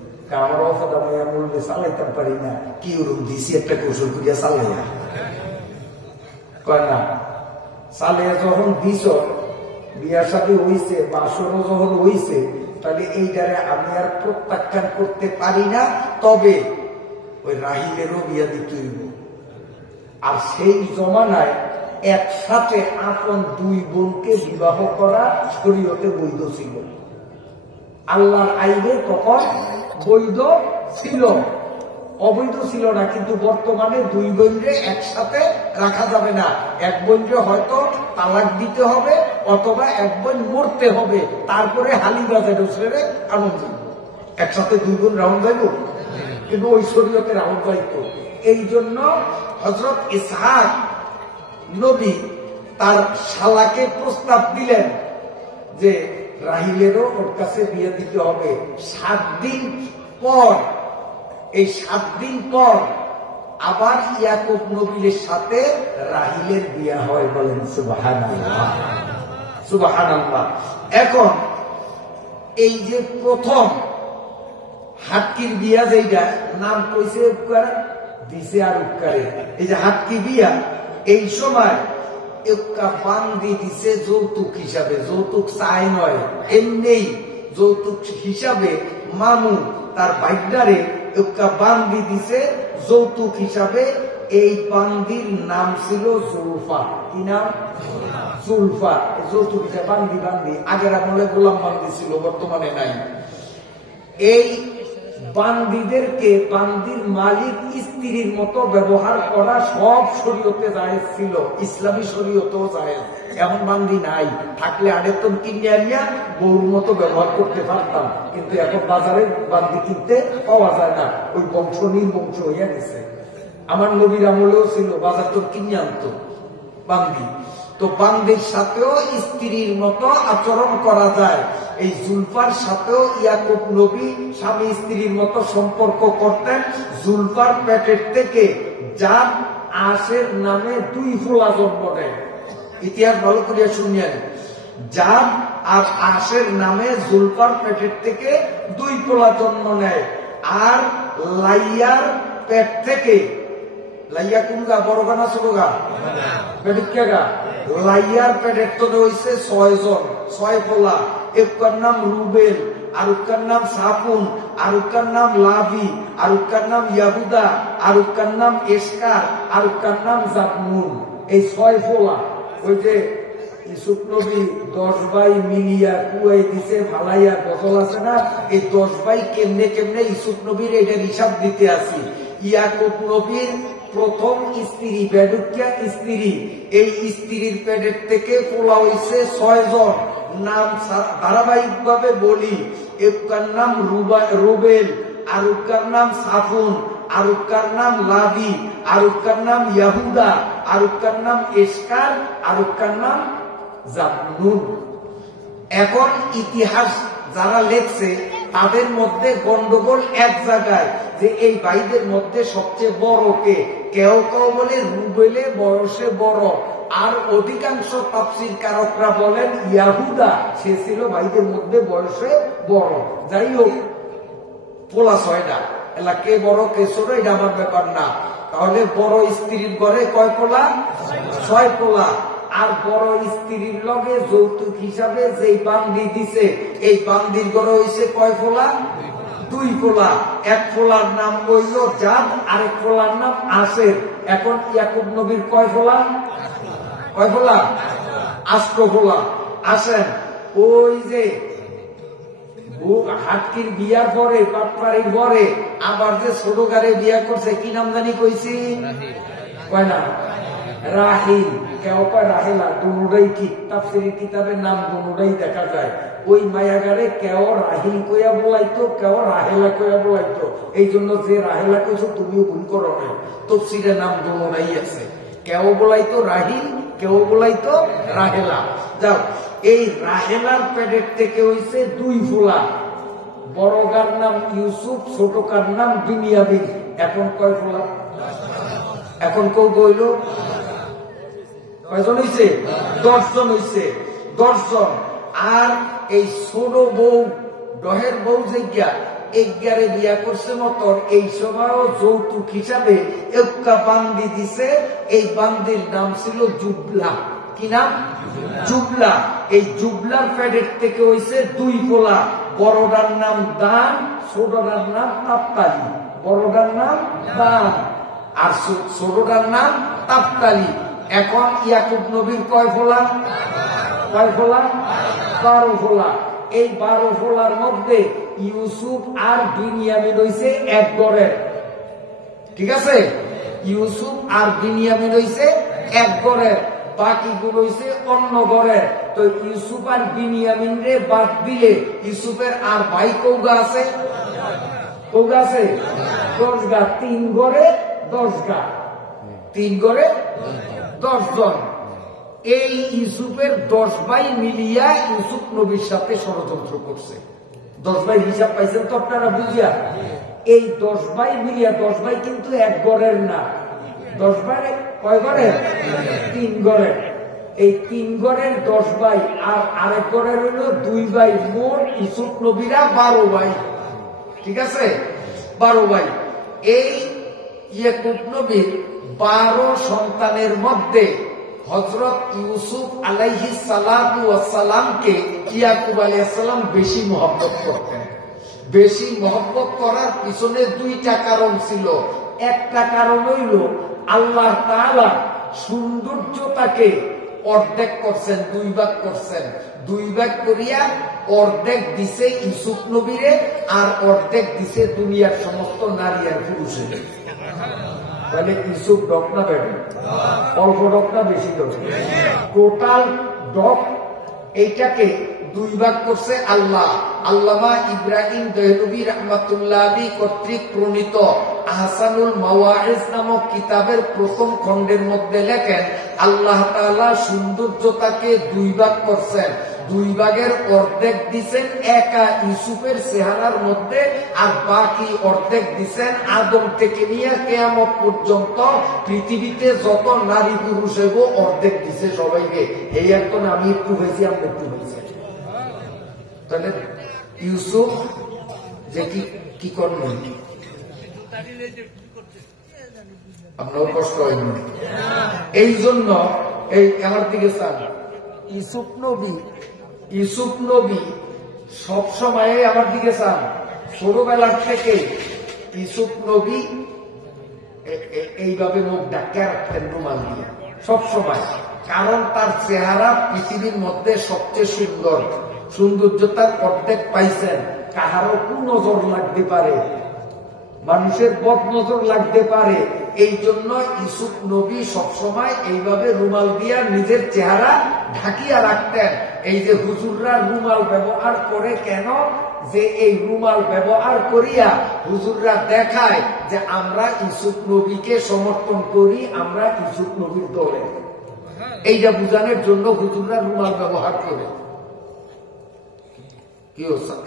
আমার অফাদা মায়া বললে চালাইতাম পারি না, কি ওরকম দিছি একটা কৌশল করিয়া চালাইয়া, কয় না চালিয়ে যখন দিছ, বিয়ার সাথে হইছে, বাসরও যখন হইছে, তাহলে এইটারে আমি আর প্রত্যাখ্যান করতে পারি না, তবে ওই রাহিলেরও বিয়া দিতে হইব। আর সেই জমানায় একসাথে আপন দুই বোনকে বিবাহ করা শরীয়তে বৈধ ছিল, আল্লাহর আইনে তখন বৈধ ছিল, অবৈধ ছিল না। কিন্তু বর্তমানে দুই বোনকে একসাথে রাখা যাবে না, এক বোনকে হয়তো তালাক দিতে হবে অথবা এক বোন মরতে হবে, তারপরে হালি বাজারে ছেড়ে আনন্দ একসাথে দুই বোন রাউন্ড যাইব, কিন্তু ওই শরীয়তে রাউন্ড যাইত। এই জন্য হযরত ইসহাক নবী তার শালাকে প্রস্তাব দিলেন যে রাহিলেরও ওর কাছে বিয়ে দিতে হবে। 7 দিন পর, এই 7 দিন পর আবার ইয়াকুব নবীর সাথে রাহিলের বিয়ে হয়। বলেন সুবহানাল্লাহ, সুবহানাল্লাহ। এখন এই যে প্রথম হাতকির বিয়া, যেটা নাম কইছে উপকার দিছে আর উপকারে, এই যে হাতকি বিয়া, এই সময় একটা বান্দি দিছে যৌতুক হিসাবে, যৌতুক চাই নয়, এমনি যৌতুক হিসাবে মামু তার বাইকদারে একটা বান্দি দিছে যৌতুক হিসাবে। এই বান্দির নাম ছিল জুলফা। কি নাম? জুলফা। যৌতুক হিসাবে বান্দি, বান্দি আগের আমলে গোলাম বান্দি ছিল, বর্তমানে নাই। এই বান্দিদেরকে বান্দির মালিক স্ত্রীর মতো ব্যবহার করা সব শরীয়তে জায়েজ ছিল, ইসলামী শরীয়তেও জায়েজ। এমন বান্দি নাই, থাকলে আগে তো কিনে আনিয়া বউর মতো ব্যবহার করতে পারতাম, কিন্তু এখন বাজারে বান্দি কিনতে পাওয়া যায় না, ওই বংশ নির্বংশ হইয়া গেছে। আমার নবীর আমলেও ছিল, বাজার তো কিনে আনতো বান্দি। তো বান্দির সাথেও স্ত্রীর মতো আচরণ করা যায়। এই জুলফার সাথেও ইয়াকুব নবী স্বামী স্ত্রীর মতো সম্পর্ক করতেন। জুলফার পেটের থেকে জাদ আশের নামে 2 ফোলা জন্ম নেয়। ইতিহাস ভালো করিয়া শুনিয়েন। জাদ আর আশের নামে জুলফার পেটের থেকে 2 ফোলা জন্ম নেয়। আর লাইয়ার পেট থেকে, লাইয়া কোন গা, বড় গা না ছোট গা? পেটিকা গা। লাইয়ার পেটের তো রয়েছে 6 জন, 6 ফোলা। একটার নাম রুবেল, আর উকার নাম সাফুন, আর উকার নাম লাভি, আর উকার নাম ইয়াহুদা, আর উকার নাম এসকার, আর উকার নাম জাবনুন। এই 6 ফোলা। ওই যে ইউসুফ নবী 10 ভাই মিলিয়া কুয়াই দিছে ফালাইয়া গজল আছে না, এই 10 ভাই কেমনে কেমনে ইউসুফ নবীর এটার হিসাব দিতে আসি। ইয়াকুব নবীর প্রথম স্ত্রী বেডুকিয়া স্ত্রী, এই স্ত্রীর পেটের থেকে পোলা হয়েছে 6 জন। নাম ধারাবাহিক ভাবে বলি। একটার নাম রুবেল, আর উকার নাম সাফুন, আর উকার নাম লাভি, আর উকার নাম ইয়াহুদা, আর উকার নাম এসকার, আর উকার নাম জাবনুন। এখন ইতিহাস যারা লেখছে তাদের মধ্যে গন্ডগোল এক জায়গায়, যে এই ভাইদের মধ্যে সবচেয়ে বড় কে। কেউ কেউ বলে রুবেলে বয়সে বড়, আর অধিকাংশ তাফসীর কারকরা বলেন ইয়াহুদা, সে ছিল ভাইদের মধ্যে বয়সে বড়। যাই হোক, পোলা 6টা। এলা কে বড় কে ছোট এটা আমার ব্যাপার না। তাহলে বড় স্ত্রীর ঘরে কয় পোলা? 6 পোলা। আর বড় স্ত্রীর লগে যৌতুক হিসাবে যে বান্দি দিছে, এই বান্দির ঘরে হয়েছে কয় ফোলা? 2 ফোলা। 1 ফোলার নাম হইল জাদ, আরেক ফোলার নাম আশের। এখন ইয়াকুব নবীর কয় ফোলা? কয় ফোলা? 8 ফোলা। আসেন, ওই যে হাটকির বিয়ার পরে, পাটপাড়ির পরে আবার যে ছোট গাড়ি বিয়া করছে, কি নাম জানি কইছি? কয় না রাহিল। কেউ কয় রাহেলা, দুটাই ঠিক। তাফসীরের কিতাবের নাম দুটাই দেখা যায়। ওই মায়াগারে কেউ রাহিল কইয়া বলাইতো, কেউ রাহেলা কইয়া বলাইতো। এই জন্য যে রাহেলা কইছো তুমিও ভুল করো না, তাফসীরের নাম দুটাই আছে। কেউ বলাইতো রাহিল, কেউ বলাইতো রাহেলা। যাও, এই রাহেলার পেটের থেকে হইছে 2 ফোলা। বড়গার নাম ইউসুফ, ছোটকার নাম বিনিয়ামিন। এখন কয় ফোলা? এখন কেউ কইল কয়জন হইছে? 10 জন হইছে। 10 জন। আর এই ছোট বউ, ডহের বউ যেগা, 11 বিয়া করছে মতন, এই সময়ও যৌতুক হিসাবে একটা বান্দি দিছে। এই বান্দির নাম ছিল জুবলা। কি নাম? জুবলা। এই জুবলার পেটের থেকে হইছে 2 ফোলা। বড়টার নাম দান, ছোটটার নাম তাপ্তালি। বড়টার নাম দান আর ছোটটার নাম তাপ্তালি। এখন ইয়াকুব নবীর কয় ফোলা? কয় ফোলা? 12 ফোলা। এই 12 ফোলার মধ্যে ইউসুফ আর বিনিয়ামিন হইছে 1 ঘরের। ঠিক আছে? ইউসুফ আর বিনিয়ামিন হইছে 1 ঘরের, বাকিগুলো হইছে অন্য ঘরের। তো ইউসুফ আর বিনিয়ামিন রে বাদ দিলে ইউসুফের আর ভাই কৌগা আছে? কৌগা আছে 10 গা। 3 ঘরে 10 গা। 3 ঘরে 10 জন। এই ইউসুফের 10 ভাই মিলিয়া ইউসুফ নবীর সাথে ষড়যন্ত্র করছে। 10 ভাই হিসাব পাইছেন তো আপনারা বুঝিয়া? এই 10 ভাই মিলিয়া, 10 ভাই কিন্তু 1 ঘরের না। 10 ভাই কয় ঘরের? 3 ঘরের। এই 3 ঘরের 10 ভাই আর আরেক ঘরের হইল 2 ভাই। মোট ইউসুফ নবীরা 12 ভাই। ঠিক আছে? 12 ভাই। এই ইয়াকুব নবীর 12 সন্তানের মধ্যে হযরত ইউসুফ আলাইহিস সালাতু ওয়াস সালামকে ইয়াকুব আলাইহিস সালাম বেশি মহব্বত করতেন। বেশি মহব্বত করার পিছনে 2টা কারণ ছিল। একটা কারণ হইল আল্লাহ তাআলা সৌন্দর্যতাকে অর্ধেক করছেন, 2 ভাগ করছেন। 2 ভাগ করিয়া অর্ধেক দিছে ইউসুফ নবীরে, আর অর্ধেক দিছে দুনিয়ার সমস্ত নারী আর পুরুষের। তাহলে ইউসুফ ডক না বেড়ে? অল্প ডক না বেশি ডক? টোটাল ডক এইটাকে দুই ভাগ করছে আল্লাহ। আল্লামা ইব্রাহিম দেহলভী রাহমাতুল্লাহ আলাইহি কর্তৃক প্রণীত আহসানুল মাওয়াইজ নামক কিতাবের প্রথম খণ্ডের মধ্যে লেখেন, আল্লাহ তাআলা সৌন্দর্যতাকে দুই ভাগ করছেন। দুই ভাগের অর্ধেক দিছেন একা ইউসুফের চেহারার মধ্যে, আর বাকি অর্ধেক দিছেন আদম থেকে নিয়ে কিয়ামত পর্যন্ত পৃথিবীতে যত নারী পুরুষ হইব অর্ধেক দিছে সবাইকে। এই এখন আমি একটু হয়েছি, আপনি একটু হয়েছে। তাহলে ইউসুফ যে কি করলেন, আপনার কষ্ট হয়নি। এই জন্য এই আমার দিকে চান, ইউসুফ নবী সবসময় আমার দিকে চান। ছোটবেলার থেকে ইউসুফ নবী এইভাবে মুখ ডাক্তার রাখতেন রুমাল দিয়ে সবসময়, কারণ তার চেহারা পৃথিবীর মধ্যে সবচেয়ে সুন্দর। সৌন্দর্যতার অর্ধেক পাইছেন। কাহারও কুনজর লাগতে পারে, মানুষের বদ নজর লাগতে পারে, এই জন্য ইউসুফ নবী সবসময় এইভাবে রুমাল দিয়া নিজের চেহারা ঢাকিয়া রাখতেন। এই যে হুজুররা রুমাল ব্যবহার করে কেন, যে এই রুমাল ব্যবহার করিয়া হুজুররা দেখায় যে আমরা ইউসুফ নবীকে সমর্থন করি, আমরা ইউসুফ নবীর দলে। এইটা বুঝানোর জন্য হুজুররা রুমাল ব্যবহার করে।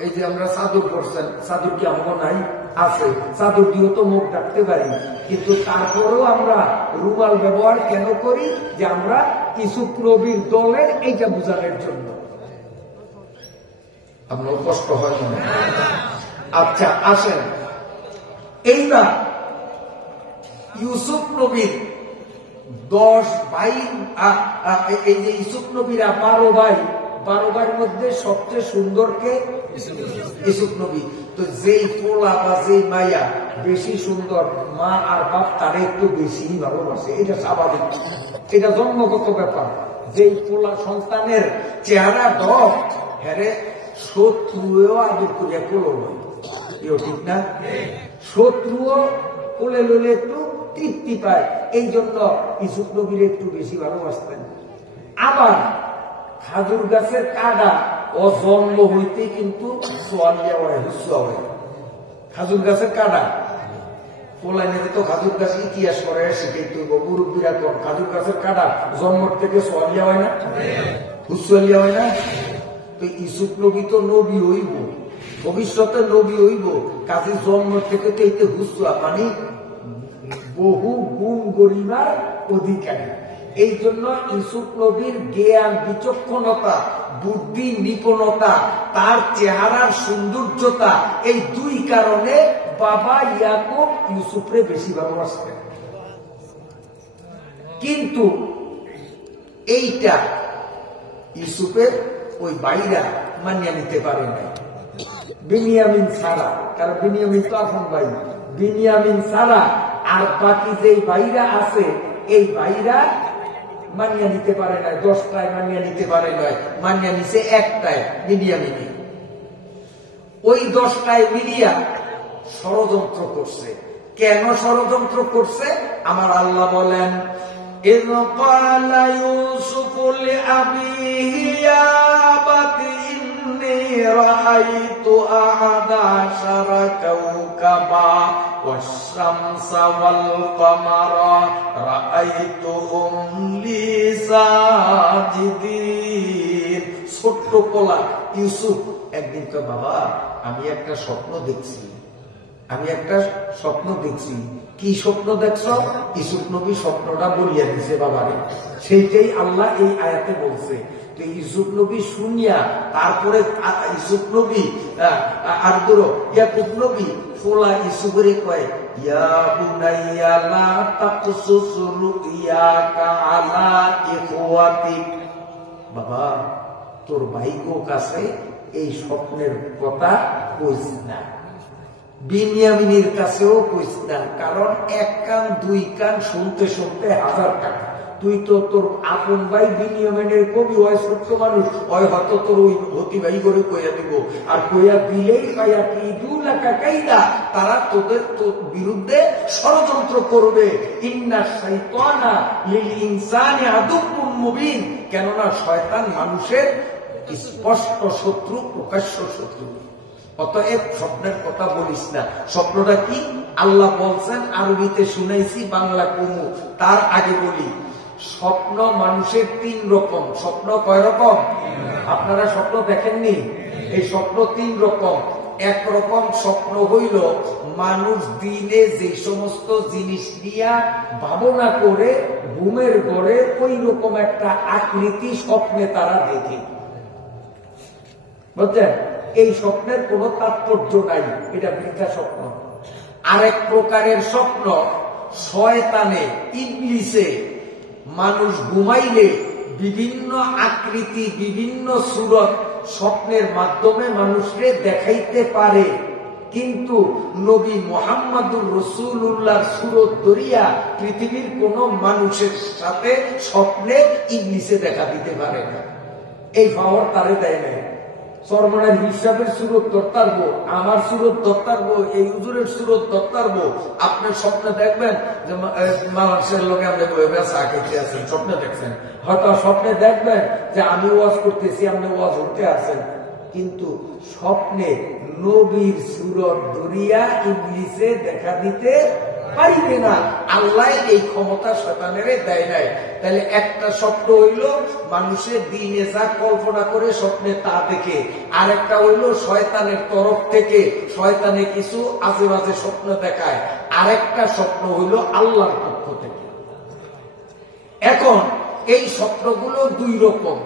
এই যে আমরা চাদর করছেন, চাদর কি আমার নাই আছে, চাদর দিয়েও তো মুখ ডাকতে পারি, কিন্তু তারপরেও আমরা রুমাল ব্যবহার কেন করি, যে আমরা ইউসুফ নবীর দলের, এইটা বুঝানোর জন্য। আপনার কষ্ট হয় না? আচ্ছা আসেন, এইবার ইউসুফ নবীর 10 ভাই, এই যে ইউসুফ নবীরা 12 ভাই, 12 ভাইয়ের মধ্যে সবচেয়ে সুন্দর কে? ইউসুফ নবী। তো যেই পোলা বা যেই মাইয়া বেশি সুন্দর, মা আর বাপ তারা একটু বেশি ভালোবাসে, এটা স্বাভাবিক, এটা জন্মগত ব্যাপার। যেই পোলা সন্তানের চেহারা ডক, হ্যারে শত্রুও আদর করিয়া কোলো নয়, এও ঠিক না? শত্রুও কোলে লইলে একটু তৃপ্তি পায়, এই জন্য ইউসুফ নবীর একটু বেশি ভালোবাসতেন। আবার খাজুর গাছের কাটা ও জন্ম হইতে কিন্তু খাজুর গাছের কাটা পোলাইনে তো খাজুর গাছ ইতিহাস করে শিখাইতে মুরব্বীরা কর, খাজুর গাছের কাটা জন্ম থেকে সোয়ালিয়া হয় না, হুসুয়ালিয়া হয় না? তো ইউসুফ নবী তো নবী হইব, ভবিষ্যতে নবী হইব, কাজে জন্ম থেকে তো এইতে হুসুয়া মানে বহু গুণ গরিমার অধিকারী। এই জন্য ইউসুফ নবীর জ্ঞান, বিচক্ষণতা, বুদ্ধি, নিপুণতা, তার চেহারার সৌন্দর্যতা, এই দুই কারণে বাবা ইয়াকুব ইউসুফরে বেশি ভালোবাসতেন। কিন্তু এইটা ইউসুফের ওই ভাইরা মানিয়ে নিতে পারে না, বিনিয়ামিন ছাড়া। কারণ বিনিয়ামিন তো আপন ভাই, বিনিয়ামিন ছাড়া আর বাকি যে ভাইরা আছে, এই ভাইরা মানিয়ে নিতে পারে না। 10টায় মানিয়ে নিতে পারে নয়, মানিয়ে নিছে একটায়, বিনিয়ামিনী। ওই 10টায় মিলিয়া ষড়যন্ত্র করছে। কেন ষড়যন্ত্র করছে? আমার আল্লাহ বলেন, إذ قال يوسف لأبيه يا أبت إني رأيت 11 كوكبا والشمس والقمر رأيتهم لي ساجدين। ছোট্ট পোলা ইউসুফ একদিন তো, বাবা আমি একটা স্বপ্ন দেখছি, আমি একটা স্বপ্ন দেখছি। কি স্বপ্ন দেখছ? ইউসুফ নবী স্বপ্নটা বলিয়া দিছে বাবারে, সেইটাই আল্লাহ এই আয়াতে বলছে। তো ইউসুফ নবী শুনিয়া তারপরে ইউসুফ নবী আর ধরো ইয়াকুব নবী ফোলা ইউসুফের কয়, ইয়া বুনাইয়া লা তাকসুস রুইয়াকা আলা ইখওয়াতিক, বাবা তোর ভাইগো কাছে এই স্বপ্নের কথা কইস না, বিনিয়ামিনের কাছেও কইস না, কারণ 1 কান 2 কান শুনতে শুনতে 1000 টাকা। তুই তো তোর আপন ভাই বিনিয়ামিনের কবি হয়, ছোট্ট মানুষ হয়, হয়তো তোর ওই হতি ভাই করে কইয়া দিব, আর কইয়া দিলেই পাইয়া কি 2 লাখ কাইদা তারা তোদের বিরুদ্ধে ষড়যন্ত্র করবে। ইন্না শাইতানা লিল ইনসানি আদুউম মুবিন, কেননা শয়তান মানুষের স্পষ্ট শত্রু, প্রকাশ্য শত্রু। অতএব স্বপ্নের কথা বলিস না। স্বপ্নটা কি আল্লাহ বলছেন, আরবিতে শুনাইছি, বাংলা কমু। তার আগে বলি, স্বপ্ন মানুষের 3 রকম। স্বপ্ন কয় রকম? আপনারা স্বপ্ন দেখেননি? এই স্বপ্ন 3 রকম। একরকম স্বপ্ন হইল মানুষ দিনে যে সমস্ত জিনিস নিয়ে ভাবনা করে ঘুমের ঘরে ওই রকম একটা আকৃতি স্বপ্নে তারা দেখে, বুঝছেন? এই স্বপ্নের কোন তাৎপর্য নাই, এটা বৃথা স্বপ্ন। আরেক প্রকারের স্বপ্ন শয়তানে, ইবলিসে মানুষ ঘুমাইলে বিভিন্ন আকৃতি, বিভিন্ন সুরত স্বপ্নের মাধ্যমে মানুষকে দেখাইতে পারে, কিন্তু নবী মুহাম্মদুর রাসূলুল্লাহর সুরত ধরিয়া পৃথিবীর কোন মানুষের সাথে স্বপ্নে ইবলিসে দেখা দিতে পারে না। এই পাওয়ার তারে দেয় নাই। সরমনের হিসাবের সুরত ধরতারবো, আমার সুরত ধরতারবো, এই হুজুরের সুরত ধরতারবো। আপনি স্বপ্নে দেখবেন যে মানুষের লোকে আপনি চা খেতে আছেন, স্বপ্নে দেখছেন। হয়তো স্বপ্নে দেখবেন যে আমি ওয়াজ করতেছি, আপনি ওয়াজ উঠতে আছেন, কিন্তু স্বপ্নে নবীর সুরত ধরিয়া ইবলিসে দেখা দিতে পারিবে না। আল্লাহ এই ক্ষমতা শয়তানের দেয় নাই। তাহলে একটা স্বপ্ন হইল মানুষের দিনে যা কল্পনা করে স্বপ্নে তা দেখে, আর একটা হইল শয়তানের তরফ থেকে শয়তানে কিছু আজে বাজে স্বপ্ন দেখায়, আর একটা স্বপ্ন হইল আল্লাহর পক্ষ থেকে। এখন এই স্বপ্নগুলো 2 রকম।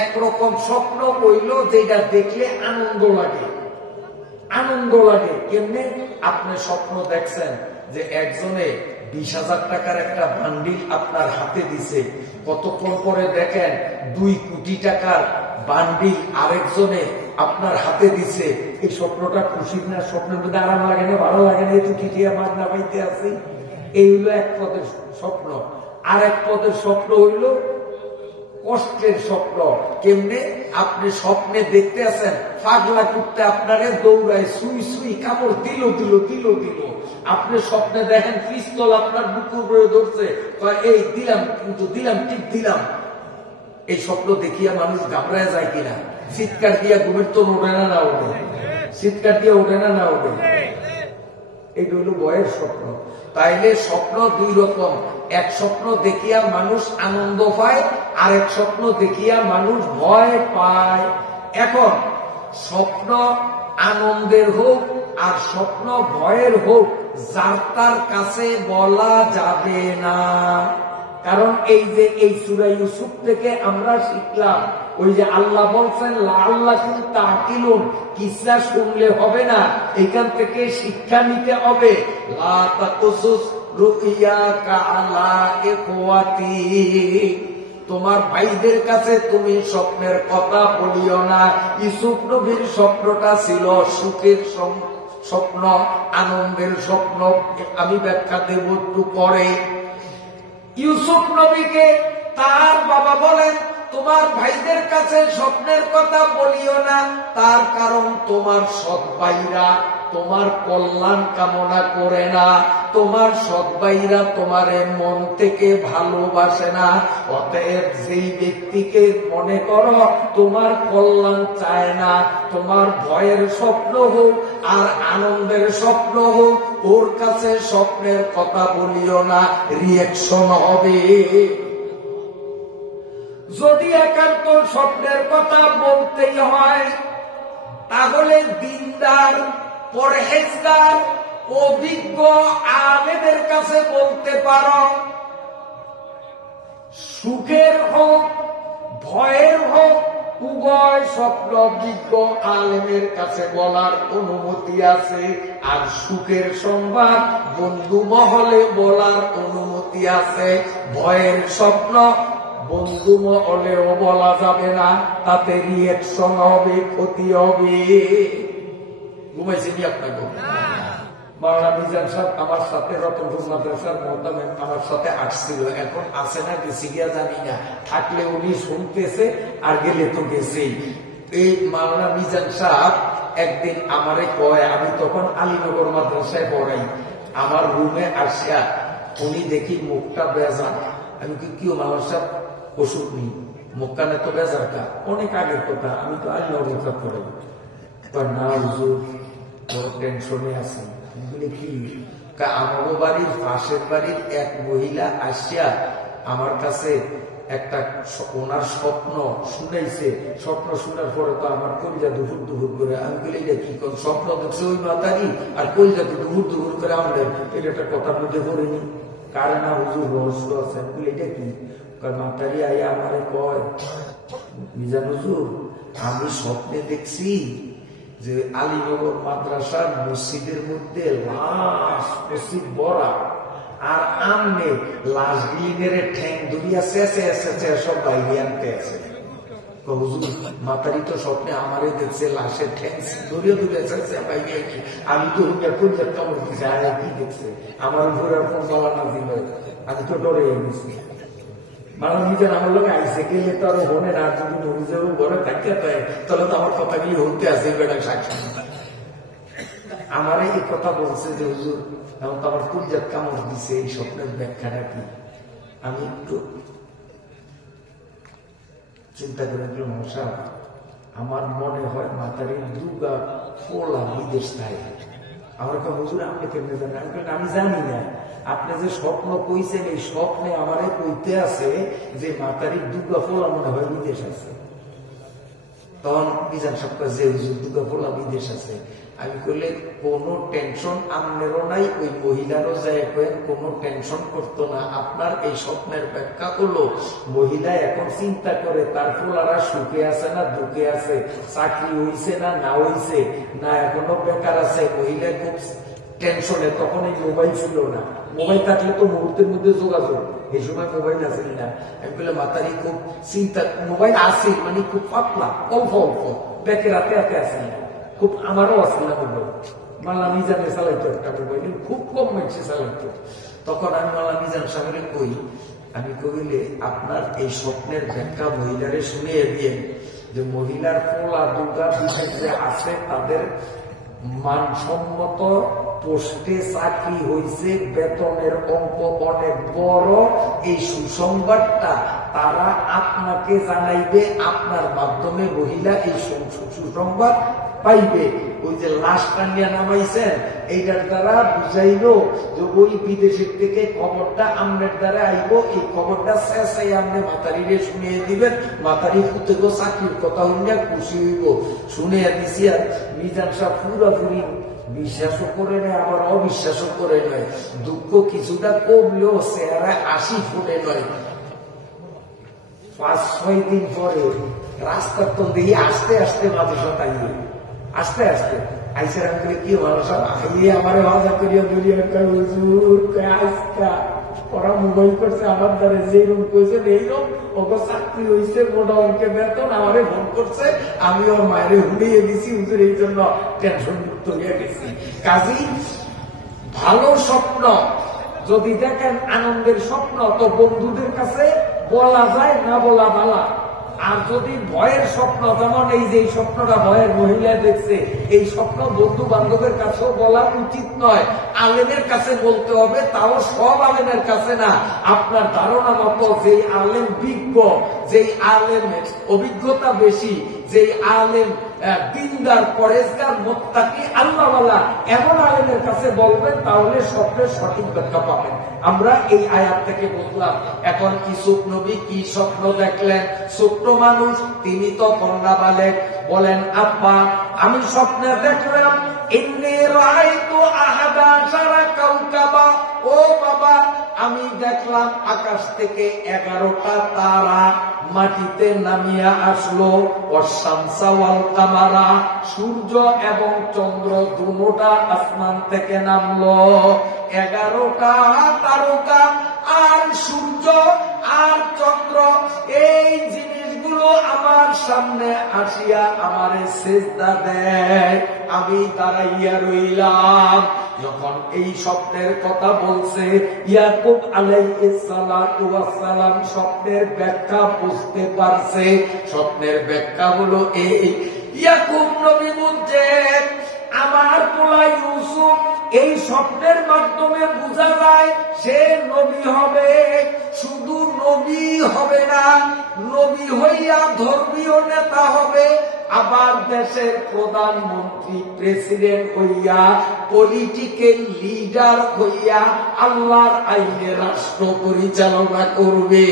একরকম স্বপ্ন হইল যেটা দেখলে আনন্দ লাগে। আনন্দ লাগে কেমনে? আপনি স্বপ্ন দেখছেন যে একজনে 20,000 টাকার একটা বান্ডিল আপনার হাতে দিছে, কতক্ষণ পরে দেখেন 2 কোটি টাকার বান্ডিল আরেকজনে আপনার হাতে দিছে। এই স্বপ্নটা খুশির না? স্বপ্নের মধ্যে আরাম লাগে না? ভালো লাগে না? একটু টিটিয়া মাছ না পাইতে আছে। এই হইল এক পদের স্বপ্ন। আর এক পদের স্বপ্ন হইল কষ্টের স্বপ্ন। কেমনে? আপনি স্বপ্নে দেখতে আছেন পাগলা কুত্তে আপনারে দৌড়ায়, সুই সুই কামড় দিল দিল দিল দিল। আপনি স্বপ্নে দেখেন পিস্তল আপনার বুকুর উপরে ধরছে, এই দিলাম, কিন্তু দিলাম, ঠিক দিলাম। এই স্বপ্ন দেখিয়া মানুষ ঘাবড়ায় যায় কিনা? চিৎকার দিয়া ঘুমের তো ওঠে না, না ওঠে? চিৎকার দিয়া ওঠে না, না ওঠে? এইটা হলো ভয়ের স্বপ্ন। তাইলে স্বপ্ন 2 রকম। এক স্বপ্ন দেখিয়া মানুষ আনন্দ পায়, আর এক স্বপ্ন দেখিয়া মানুষ ভয় পায়। এখন স্বপ্ন আনন্দের হোক আর স্বপ্ন ভয়ের হোক, যার তার কাছে বলা যাবে না। কারণ এই যে এই সূরা ইউসুফ থেকে আমরা শিখলাম, ওই যে আল্লাহ বলছেন লাআল্লাকুম তাকিলুন, কিসা শুনলে হবে না, এখান থেকে শিক্ষা নিতে হবে। লা তাকুসুস রুইয়াকা আলা ইখওয়াতি, তোমার ভাইদের কাছে তুমি স্বপ্নের কথা বলিও না। ইউসুফ নবীর স্বপ্নটা ছিল সুখের স্বপ্ন, আনন্দের স্বপ্ন। আমি ব্যাখ্যা দেব একটু পরে। ইউসুফ নবীকে তার বাবা বলেন তোমার ভাইদের কাছে স্বপ্নের কথা বলিও না, তার কারণ তোমার সৎ ভাইরা তোমার কল্যাণ কামনা করে না, তোমার সৎ ভাইরা তোমারে মন থেকে ভালোবাসে না। অতএব যেই ব্যক্তিকে মনে করো তোমার কল্যাণ চায় না, তোমার ভয়ের স্বপ্ন হোক আর আনন্দের স্বপ্ন হোক, ওর কাছে স্বপ্নের কথা বলিও না, রিয়াকশন হবে। যদি একান্ত স্বপ্নের কথা বলতেই হয়, তাহলে দিনদার, পরহেজগার, অভিজ্ঞ আলেমের কাছে বলতে পারো। সুখের হোক ভয়ের হোক উভয় স্বপ্ন বিজ্ঞ আলেমের কাছে বলার অনুমতি আছে। আর সুখের সংবাদ বন্ধু মহলে বলার অনুমতি আছে। ভয়ের স্বপ্ন বন্ধু মহলেও বলা যাবে না, তাতে রিয়েকশন হবে, ক্ষতি হবে। ঘুমাইছেনি আপনাকে? মাওলানা মিজান সাহেব আমার সাথে রতনপুর মাদ্রাসার মোহতামে আমার সাথে আসছিল, এখন আছে না গেছি গিয়া জানি না। থাকলে উনি শুনতেছে আর গেলে তো গেছেই। এই মাওলানা মিজান সাহেব একদিন আমারে কয়, আমি তখন আলীনগর মাদ্রাসায় পড়াই, আমার রুমে আসিয়া উনি দেখি মুখটা বেজান। আমি কি মাওলানা সাহেব ওষুধ নিই? মক্কানে তো বেজার কা, অনেক আগের কথা, আমি তো আজ অবস্থা করে না হুজুর বড় টেনশনে আছি। বলে কি? আমার বাড়ির পাশের বাড়ির এক মহিলা আসিয়া আমার কাছে একটা ওনার স্বপ্ন শুনাইছে। স্বপ্ন শোনার পরে তো আমার কলিজা দুপুর দুপুর করে, আমি বলি এটা কি স্বপ্ন দেখছে ওই মাতারি, আর কলিজা তো দুপুর দুপুর করে আমাদের এটা একটা কথার মধ্যে করিনি। কারে না হুজুর রহস্য আছে। আমি বলি এটা কি? মাতারি আইয়া আমারে কয়, মিজান হুজুর আমি স্বপ্নে দেখছি যে আলীনগর মাদ্রাসার মসজিদের মধ্যে লাশ, মসজিদ ভরা, আর আমনে লাশ গিলিনের ঠ্যাং ধরিয়া চেঁচে চেঁচে সব বাইরে আনতে আছে। হুজুর মাতারি তো স্বপ্নে আমারে দেখছে লাশের ঠ্যাং ধরিয়ে ধরিয়া চেঁচে বাইরে আনি। আমি তো হুঙ্গা কুঞ্জার কামড় দিছে, আর কি দেখছে আমার উপরে কোন গলা না দিল, আমি তো ডরে গেছি। মানুষ নিজের আমার লোক আইসে গেলে তো আরো হনে না, যদি নবীজের ঘরে থাকতে পারে তাহলে তো আমার কথা গিয়ে হতে আছে বেটা সাক্ষী। আমার এই কথা বলছে যে হুজুর এখন তো আমার কুঞ্জার কামড় দিছে, এই স্বপ্নের ব্যাখ্যাটা কি? আমি একটু চিন্তা করে দিলাম, মশা আমার মনে হয় মাতারির দুর্গা পোলা বিদেশ থাকে। আমার কথা হুজুর আপনি কেমনে জানেন? আমি জানি না, আপনি যে স্বপ্ন কইছেন এই স্বপ্নে আমারে কইতে আছে যে মাতারির দুর্গা পোলা মনে হয় বিদেশ আছে। তখন মিজান সাহেব যে হুজুর দুর্গা পোলা বিদেশ আছে। আমি কইলে কোনো টেনশন আমনেরও নাই, ওই মহিলারও যায় কেন কোনো টেনশন করতো না। আপনার এই স্বপ্নের ব্যাখ্যা হলো মহিলা এখন চিন্তা করে তার পোলারা সুখে আছে না দুঃখে আছে, চাকরি হইছে না না হইছে, না এখনো বেকার আছে। মহিলা খুব টেনশনে, তখন এই মোবাইল ছিল না। মোবাইল থাকলে তো মুহূর্তের মধ্যে যোগাযোগ, এই সময় মোবাইল আছে না। আমি বলে মাতারি খুব চিন্তা, মোবাইল আছে মানে খুব পাতলা, অল্প অল্প ব্যাকে রাতে রাতে আসে না, খুব আমারও আসে না মোবাইল। মাল্লা মিজানে চালাইতো একটা মোবাইল, খুব কম মানুষে চালাইতো। তখন আমি মাল্লা মিজান সাহেবের কই, আমি কইলে আপনার এই স্বপ্নের ব্যাখ্যা মহিলারে শুনিয়ে দিয়ে যে মহিলার পোলা দুর্গা বিশেষ যে আছে তাদের মানসম্মত পোস্টে চাকরি হয়েছে, বেতনের অঙ্ক অনেক বড়, এই সুসংবাদটা তারা আপনাকে জানাইবে, আপনার মাধ্যমে মহিলা এই সুসংবাদ পাইবে। ওই যে লাশ টানিয়া নামাইছেন এইটার দ্বারা বুঝাইলো যে ওই বিদেশের থেকে খবরটা আমনের দ্বারা আইব, এই খবরটা শেষাই আমনে মাতারিরে শুনিয়ে দিবেন। মাতারি ফুতে গো চাকরির কথা হইয়া খুশি হইব। শুনিয়া দিছি। আর মিজান সাহেব পুরাপুরি বিশ্বাসও করে নেয়, আবার অবিশ্বাসও করে নয়। দুঃখ কিছুটা কমলেও চেহারা 80 ফুটে নয়। 5-6 দিন পরে রাস্তার তো দিয়ে আস্তে আস্তে মাদ্রাসা তাইয়ে আস্তে আস্তে আইসার আমি বলি কি মানুষ আইয়ে আমার ভাজা করিয়া বলি আজকা ওরা মোবাইল করছে আমার দ্বারা যেরকম কইছে এইরকম ওকে চাকরি হয়েছে, মোটা অঙ্কে বেতন, আমারে ফোন করছে, আমি ওর মায়ের হুড়িয়ে দিছি হুজুর, এই জন্য টেনশন মুক্ত হয়ে গেছি। কাজী ভালো স্বপ্ন যদি দেখেন আনন্দের স্বপ্ন তো বন্ধুদের কাছে বলা যায়, না বলা ভালা। আর যদি ভয়ের স্বপ্ন, যেমন এই যে স্বপ্নটা ভয়ের মহিলা দেখছে, এই স্বপ্ন বন্ধু বান্ধবের কাছেও বলা উচিত নয়, আলেমের কাছে বলতে হবে। তাও সব আলেমের কাছে না, আপনার ধারণা মতো যেই আলেম বিজ্ঞ, যেই আলেমের অভিজ্ঞতা বেশি, যেই আলেম দিনদার পরেজগার মোত্তাকি আল্লাহওয়ালা, এমন আলেমের কাছে বলবেন, তাহলে স্বপ্নের সঠিক ব্যাখ্যা পাবেন। আমরা এই আয়াত থেকে বুঝলাম। এখন ইউসুফ নবী কি স্বপ্ন দেখলেন? ছোট্ট মানুষ, তিনি তো কন্যা বালেক, বলেন আব্বা আমি স্বপ্নে দেখলাম ও বাবা আমি দেখলাম আকাশ থেকে 11টা তারা মাটিতে নামিয়া আসলো। কামারা, সূর্য এবং চন্দ্র দুটোটা আসমান থেকে নামলো। 11টা তারকা আর সূর্য আর চন্দ্র, এই জিনিসগুলো আমার সামনে আসিয়া আমারে সিজদা দেয়। আমি দাঁড়াইয়া রইলাম। যখন এই স্বপ্নের কথা বলছে ইয়াকুব আলাইহিস সালাতু ওয়াস সালাম স্বপ্নের ব্যাখ্যা বুঝতে পারছে। স্বপ্নের ব্যাখ্যা হলো এই, ইয়াকুব নবী বুঝছেন আমার পোলা ইউসুফ, এই স্বপ্নের মাধ্যমে বোঝা যায় সে নবী হবে। শুধু নবী হবে না, নবী হইয়া ধর্মীয় নেতা হবে, আবার দেশের প্রধানমন্ত্রী প্রেসিডেন্ট হইয়া পলিটিক্যাল লিডার হইয়া আল্লাহর আইনে রাষ্ট্র পরিচালনা করবে।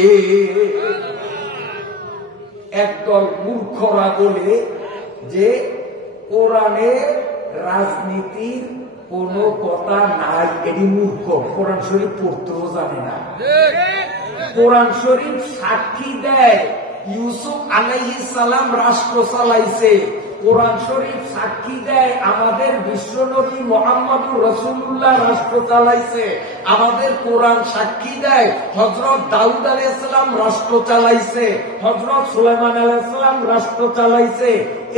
একদল মূর্খরা বলে যে কোরআনে রাজনীতির কোন কথা নাই, এটি মূর্খ, কোরআন শরীফ পড়তেও জানে না। কোরআন শরীফ সাক্ষী দেয় ইউসুফ আলাইহিস সালাম রাষ্ট্র চালাইছে। কোরআন শরীফ সাক্ষী দেয় আমাদের বিশ্বনবী মুহাম্মদুর রাসূলুল্লাহ রাষ্ট্র চালাইছে। আমাদের কোরআন সাক্ষী দেয় হযরত দাউদ আলাইহিস সালাম রাষ্ট্র চালাইছে, হযরত সুলাইমান আলাইহিস সালাম রাষ্ট্র চালাইছে।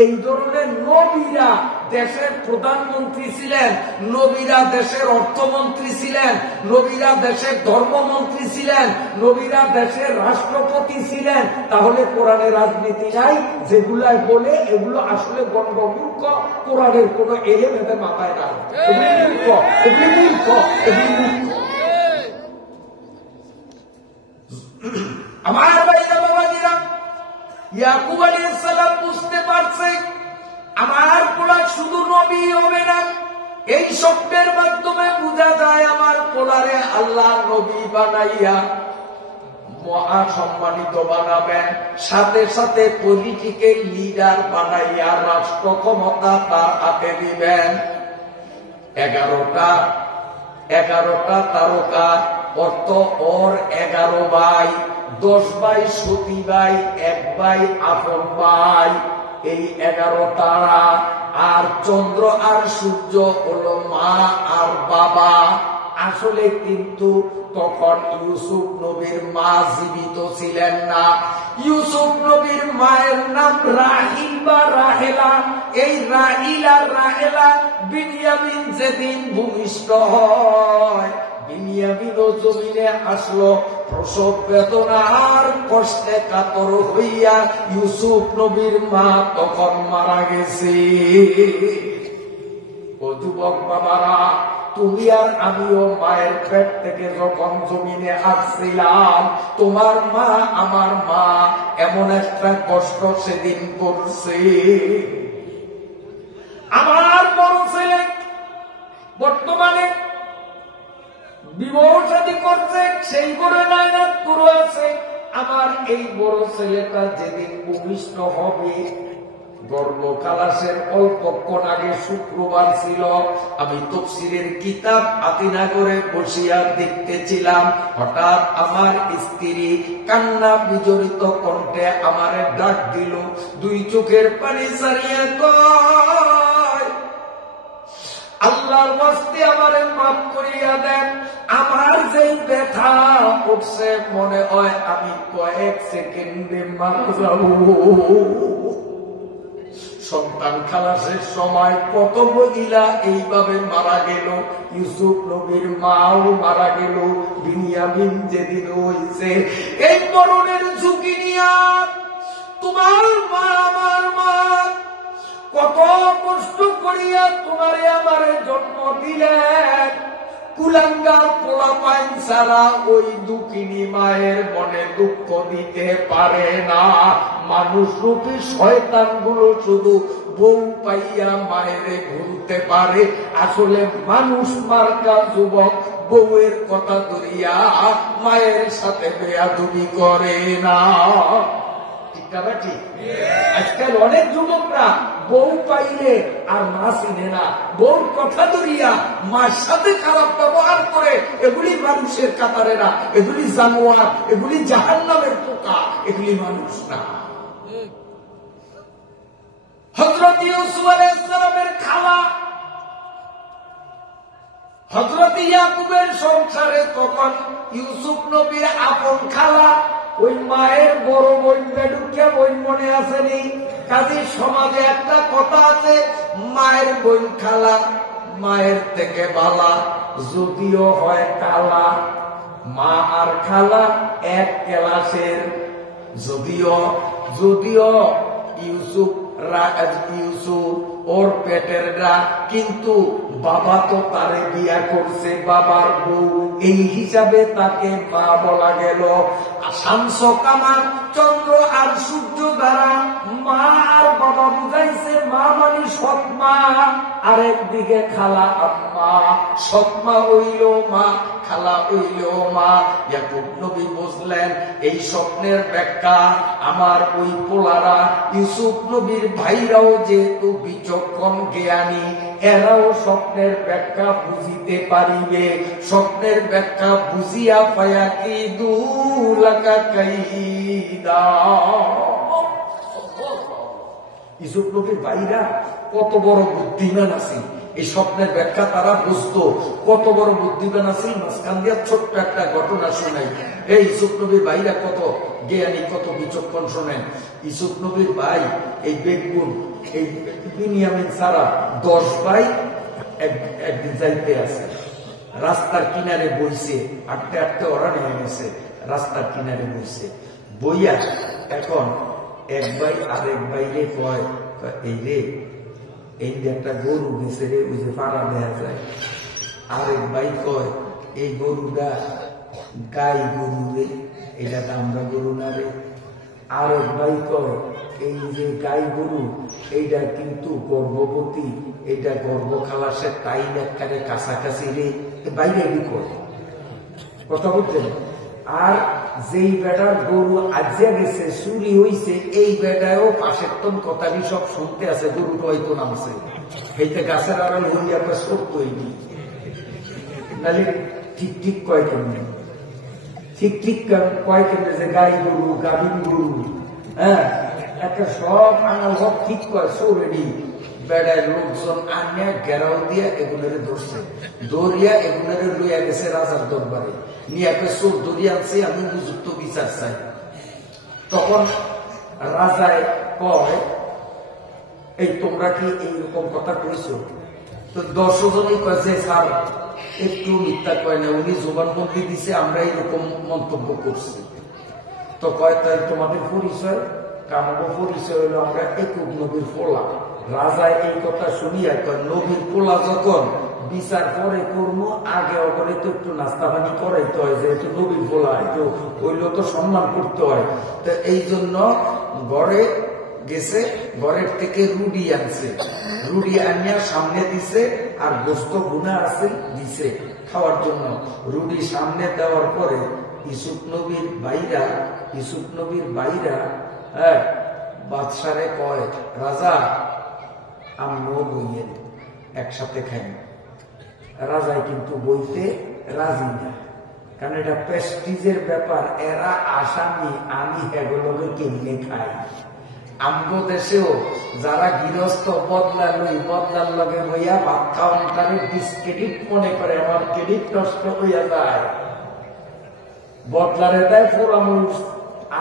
এই ধরনের নবীরা দেশের প্রধানমন্ত্রী ছিলেন, নবীরা দেশের অর্থমন্ত্রী ছিলেন, নবীরা দেশের ধর্মমন্ত্রী ছিলেন, নবীরা দেশের রাষ্ট্রপতি ছিলেন। তাহলে কোরআনে রাজনীতি নাই? যেগুলাই বলে এগুলো আসলে গণমূর্খ, কোরআনের কোন এলেম এদের মাথায় নাই। এগুলি মূর্খ, এগুলি মূর্খ, এগুলি মূর্খ। আমার ভাইরা বাবাজিরা, ইয়াকুব আলাইহিস সালাম বুঝতে পারছে আমার পোলা শুধু নবী হবে না। এই শব্দের মাধ্যমে বোঝা যায় আমার পোলারে আল্লাহ নবী বানাইয়া মহা সম্মানিত বানাবেন, সাথে সাথে পলিটিক্যাল লিডার বানাইয়া রাষ্ট্র ক্ষমতা তার হাতে দিবেন। 11টা তারকা, অর্থ ওর 11 ভাই, 10 ভাই সতী ভাই, 1 ভাই আপন ভাই। এই 11 তারা আর চন্দ্র আর সূর্য হলো মা আর বাবা। আসলে কিন্তু তখন ইউসুফ নবীর মা জীবিত ছিলেন না। ইউসুফ নবীর মায়ের নাম রাহিল বা রাহেলা। এই রাহিল আর রাহেলা বিনিয়ামিন যেদিন ভূমিষ্ঠ হয়, বিনিয়ামিনও জমিনে আসলো, প্রসব বেদনার কষ্টে কাতর হইয়া ইউসুফ নবীর মা তখন মারা গেছে। ও যুবক বাবারা, তুমি আর আমিও মায়ের পেট থেকে যখন জমিনে আসছিলাম, তোমার মা আমার মা এমন একটা কষ্ট সেদিন করছে। আমার বড় ছেলে বর্তমানে বিবাহ শাদী করছে, সেই করে নায়নাত পুরো আছে। আমার এই বড় ছেলেটা যেদিন ভূমিষ্ঠ হবে, গর্ভকালাসের অল্পক্ষণ আগে শুক্রবার ছিল, আমি তাফসীরের কিতাব আতিনা করে বসিয়া দেখতেছিলাম। হঠাৎ আমার স্ত্রী কান্না বিজড়িত কণ্ঠে আমারে ডাক দিল, 2 চোখের পানি ছাড়িয়া কয়, আল্লাহর ওয়াস্তে আমারে মাফ করিয়া দেন। আমার যে ব্যথা উঠছে, মনে হয় আমি কয়েক সেকেন্ডে মারা যাব। সন্তান খালাসের সময় কত মহিলা এইভাবে মারা গেল। ইউসুফ নবীর মাও মারা গেল, বিনিয়ামিন যেদিন হয়েছে। এই মরণের ঝুঁকি নিয়া তোমার মা আমার মা কত কষ্ট করিয়া তোমারে আমারে জন্ম দিলেন। কুলাঙ্গার পোলাপাইন ছাড়া ওই দুঃখিনী মায়ের মনে দুঃখ দিতে পারে না। মানুষ রূপী শয়তান গুলো শুধু বউ পাইয়া মায়েরে ভুলতে পারে। আসলে মানুষ মার্কা যুবক বউয়ের কথা ধরিয়া মায়ের সাথে বেয়াদবি করে না। ঠিক? আজকাল অনেক যুবকরা বউ পাইলে আর মা চিনে না, বউর কথা ধরিয়া মার সাথে খারাপ ব্যবহার করে। এগুলি মানুষের কাতারে না, এগুলি জানোয়ার, এগুলি জাহান্নামের পোকা, এগুলি মানুষ না। হযরত ইউসুফ আলাইহিস সালামের খালা হযরত ইয়াকুবের সংসারে তখন ইউসুফ নবীর আপন খালা, ওই মায়ের বড় বোন বেডুকে বোন মনে আসেনি। কাজে সমাজে একটা কথা আছে, মায়ের বোন খালা মায়ের থেকে বালা, যদিও হয় কালা। মা আর খালা এক ক্লাসের। যদিও ইউসুফ ইউসুফ ওর পেটের কিন্তু বাবা তো তারে বিয়া করছে, বাবার বউ, এই হিসাবে তাকে মা বলা গেল। শামস কামার চন্দ্র আর সূর্য দ্বারা মা আর বাবা বুঝাইছে, মা মানে সৎ মা, আরেকদিকে খালা আম্মা, সৎ মা হইল মা, খালা হইল মা। ইয়াকুব নবী বুঝলেন এই স্বপ্নের ব্যাখ্যা আমার ওই পোলারা, ইউসুফ নবীর ভাইরাও যেহেতু বিচক্ষণ জ্ঞানী, এরাও স্বপ্নের ব্যাখ্যা বুঝিতে পারিবে। স্বপ্নের ব্যাখ্যা বুঝিয়া পায়া কি দুলাকা কাইদা। ইউসুফ নবীর ভাইরা কত বড় বুদ্ধিমান আছে, এই স্বপ্নের ব্যাখ্যা তারা বুঝতো, কত বড় বুদ্ধিমান আছে। মাঝখান দিয়ে ছোট্ট একটা ঘটনা শোনাই। এই ইউসুফ নবীর ভাইরা কত জ্ঞানী, কত বিচক্ষণ শোনেন। ইউসুফ নবীর ভাই এই বেগুন, এই বিনিয়ামিন ছাড়া 10 ভাই একদিন যাইতে আছে, রাস্তার কিনারে বইছে, আটতে আটতে ওরা নেমে গেছে, রাস্তার কিনারে বইছে, বইয়া এখন এক ভাই আরেক ভাইরে কয়, এই রে এই যে একটা গরু গেছে রে, ওই যে পাড়া দেওয়া যায়। আরেক ভাই কয় এই গরুটা গাই গরু রে, এটা দামরা গরু না রে। আরেক ভাই কয় এই যে গাই গরু এইটা কিন্তু গর্ভবতী, এটা গর্ভ খালাসের টাইম একবারে কাছাকাছি রে, বাইরে কয় কথা বলছেন। আর যেই বেটার গরু আজিয়া গেছে, চুরি হইছে, এই বেটায়ও পাশের তন কথাটি সব শুনতে আছে, গরুটা হয়তো নামছে, এইটা গাছের আড়াল হইয়া সত্য হইনি, নাহলে ঠিক ঠিক কয় কেমনে, ঠিক ঠিক কয় কেমনে যে গাই গরু, গাভীন গরু, হ্যাঁ একটা সব আঙাল সব ঠিক কয় সৌরেডি। বেড়ায় লোকজন আনিয়া ঘেরাও দিয়া এগুলোরে ধরছে, দৌড়িয়া এগুলোরে লইয়া গেছে রাজার দরবারে, নিয়ে চোর দৌড়িয়ে আনছে, আমি উপযুক্ত বিচার চাই। তখন রাজায় কয় এই তোমরা কি এইরকম কথা কইছো? তো 10 জনই কয়েছে স্যার একটু মিথ্যা কয় না, উনি জবানবন্দি দিছে, আমরা এইরকম মন্তব্য করছি। তো কয় তাই তোমাদের পরিচয়? কামব পরিচয় হলো আমরা একুব নবীর পোলা। রাজায় এই কথা শুনিয়া কয় নবীর পোলা যখন বিচার পরে করবো, আগে অপরে তো একটু নাস্তা পানি করাইতে হয়, যেহেতু নবীর পোলা একটু হইলেও তো সম্মান করতে হয়। তো এই জন্য ঘরে গেছে, ঘরের থেকে রুডি আনছে, রুডি আনিয়া সামনে দিছে, আর গোস্ত গুনা আছে দিছে খাওয়ার জন্য। রুডি সামনে দেওয়ার পরে ইউসুফ নবীর বাইরা হ্যাঁ বাদশারে কয়, রাজা আমরাও বইয়েন, একসাথে খাই। রাজায় কিন্তু বইতে রাজি না, কারণ এটা প্রেস্টিজের ব্যাপার, এরা আসামি, আমি এগুলোকে কেমনে খাই। আমগো দেশেও যারা গৃহস্থ বদলার লগে বইয়া ভাত খাওয়ান, তারে ডিসক্রেডিট মনে করে, আমার ক্রেডিট নষ্ট হইয়া যায়, বদলারে দেয় পোড়ামরিচ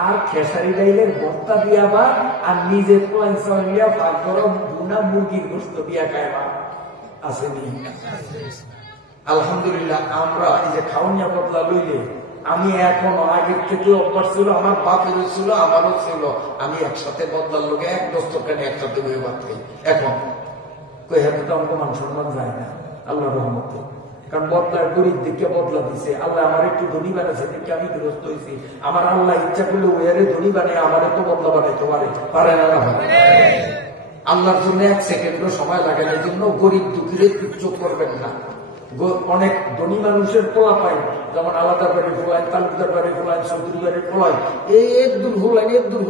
আর খেসারি ডাইলের ভর্তা দিয়া বা, আর নিজে পয়সা ভাগ করো গুনা মুরগির গোস্ত দিয়া খায় বা আসেনি। আলহামদুলিল্লাহ আমরা এই যে খাওয়ানিয়া বদলা লইলে, আমি এখনো আগের থেকে অভ্যাস ছিল, আমার বাপেরও ছিল, আমারও ছিল, আমি একসাথে বদলার লোকে এক দস্তরখানে একসাথে বয়ে ভাত খাই। এখন কই হাতে তো আমাকে মান সম্মান যায় না, আল্লাহ রহমতে, কারণ বদলার গরিব দিকে বদলা দিছে আল্লাহ, আমার একটু ধনী বানাইছে দেখে আমি গ্রস্ত হয়েছি। আমার আল্লাহ ইচ্ছা করলে ওয়ারে ধনী বানায়, আমার তো বদলা বানাইতে পারে না। আল্লাহর জন্য 1 সেকেন্ডও সময় লাগে না, এই জন্য গরিব দুঃখীরে তুচ্ছ করবেন না। অনেক ধনী মানুষের পোলা পাই, যেমন আলাদা বাড়ি ফোলাইন, তালুকদার বাড়ি ফোলাইন, চৌধুরী বাড়ি ফোলাইন, একদূর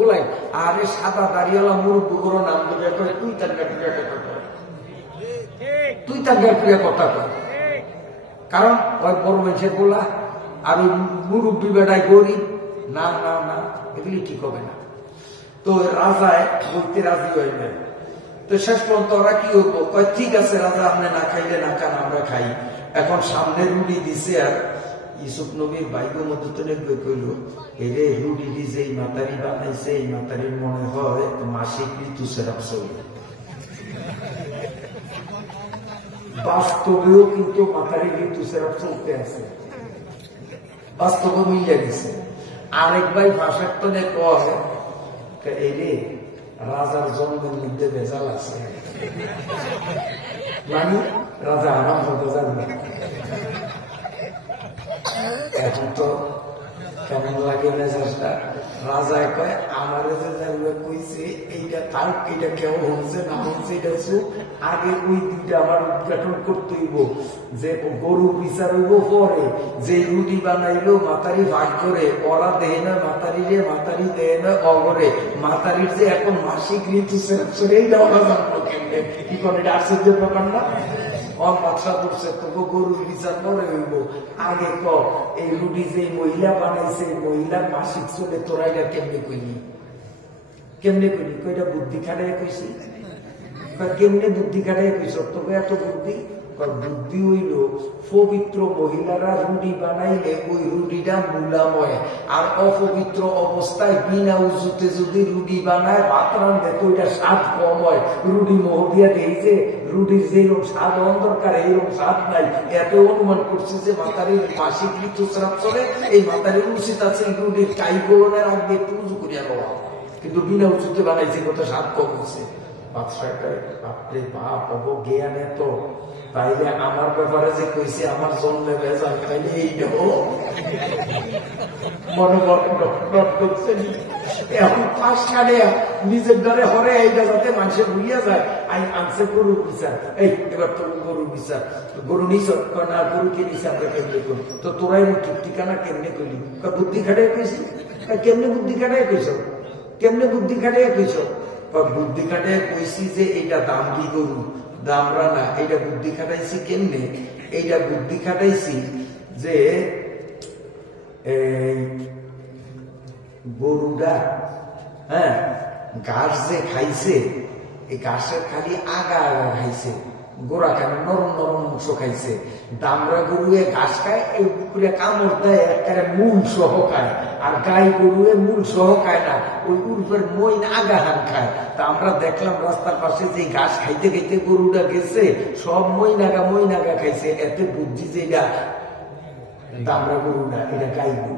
ফোলাইন, আর এই সাদা দাঁড়িয়ালা মুরব্বী বড় নাম ধরে করে তুই তার প্রিয় কথা কয়, কারণ ওই বড় মানুষের বলা আর ওই মুরব্বী বেটায় গরিব, না না না, এগুলি ঠিক হবে না। তো রাজায় বলতে রাজি হয়ে যায়। তো শেষ পর্যন্ত ওরা কি হইব, কয় ঠিক আছে রাজা, আপনি না খাইলে না খান, আমরা খাই। এখন সামনে রুটি দিছে, আর ইউসুফ নবীর বাইকের মধ্যে তো নেবে কইল, এরে রুটি দিছে এই মাতারি বানাইছে, এই মাতারির মনে হয় মাসিক ঋতু সেরাপ চলবে। বাস্তবেও কিন্তু মাতারি ঋতু সেরাপ চলতে আছে, বাস্তবে মিলে গেছে। আরেক ভাই ভাষার তনে কয়, এই রে রাজার জন্মের মধ্যে ভেজাল আছে, মানে রাজা আরাম হতে জানবে। এখন তো কেমন লাগে মেজাজটা? রাজায় কয় আমার যে কইছে এইটা থাক, এটা কেউ হচ্ছে না হচ্ছে এটা চুপ, আগে ওই দুইটা আমার উদ্ঘাটন করতে হইব। যে গরু বিচার হইব পরে, যে রুটি বানাইলো মাতারি ভাগ করে, ওরা দেয় না মাতারি রে, মাতারি দেয় না অগরে, মাতারির যে এখন মাসিক ঋতু এইটা ওরা জানলো কেমনে, কি করে? এটা আশ্চর্য ব্যাপার না? বাচ্চা করছে তবু গরুর বিচার পরে হইব। আগে ক এই রুটি যে মহিলা বানাইছে, মহিলার মাসিক চলে, তোরা এটা কেমনে কইলি? কেমনে কইলি? কইটা বুদ্ধি খাটাই কইছি। কেমনে বুদ্ধি খাটাই কইছ? তোকে এত বুদ্ধি? বুদ্ধি হইল পবিত্র মহিলারা রুটি বানাইলে ওই রুটিটা মূলাময়, আর অপবিত্র অবস্থায় বিনা উজুতে যদি রুটি বানায় ভাত রান্ধে তো ওইটা স্বাদ কম হয়। রুটি মহদিয়া দিয়েছে, রুটির যেরকম স্বাদ হওয়ার দরকার এইরকম স্বাদ নাই। এত অনুমান করছে যে মাতারির মাসিক ঋতুস্রাব চলে, এই মাতারির উচিত আছে রুটির কাই গোলনের আগে একটু উজু করিয়া দেওয়া, কিন্তু বিনা উজুতে বানাইছে কত স্বাদ কম হচ্ছে। বাপরে বাপ, অব জ্ঞান এত। তাইলে আমার ব্যাপারে যে কইছে আমার জন্মে ভেজাল, তাইলে এইটাও এখন পাশ কাটে নিজের দ্বারে হরে এইটা যাতে মানুষের ভুলিয়া যায়। আই আনছে গরুর বিচার, এই এবার তোর গরুর বিচার, গরু নিছ না, গরুকে নিছে আমরা কেমনে করি? তো তোরাই ঠিক ঠিকানা কেমনে করলি? বুদ্ধি খাটাই কইছি। কেমনে বুদ্ধি খাটাই কইছ? কেমনে বুদ্ধি খাটাই কইছ? বুদ্ধি খাটাই কইছি যে এইটা দাম দি গরু, দামরা না। এইটা বুদ্ধি খাটাইছি কেমনে? এইটা বুদ্ধি খাটাইছি যে গরুটা হ্যাঁ ঘাস যে খাইছে, এই ঘাসের খালি আগা আগা খাইছে, গোড়া কেন নরম নরম অংশ খাইছে। দামরা গরুয়ে ঘাস খায়, এই পুকুরে কামড় দেয় একেবারে মূল সহ খায়, আর গাই গরুয়ে মূল সহ খায় না, ওই উর্ফের মইন আগাহান খায়। তা আমরা দেখলাম রাস্তার পাশে যে ঘাস খাইতে খাইতে গরুটা গেছে, সব মইন আগা খাইছে। এতে বুঝছি যে এটা দামরা গরু না, এটা গাই গরু।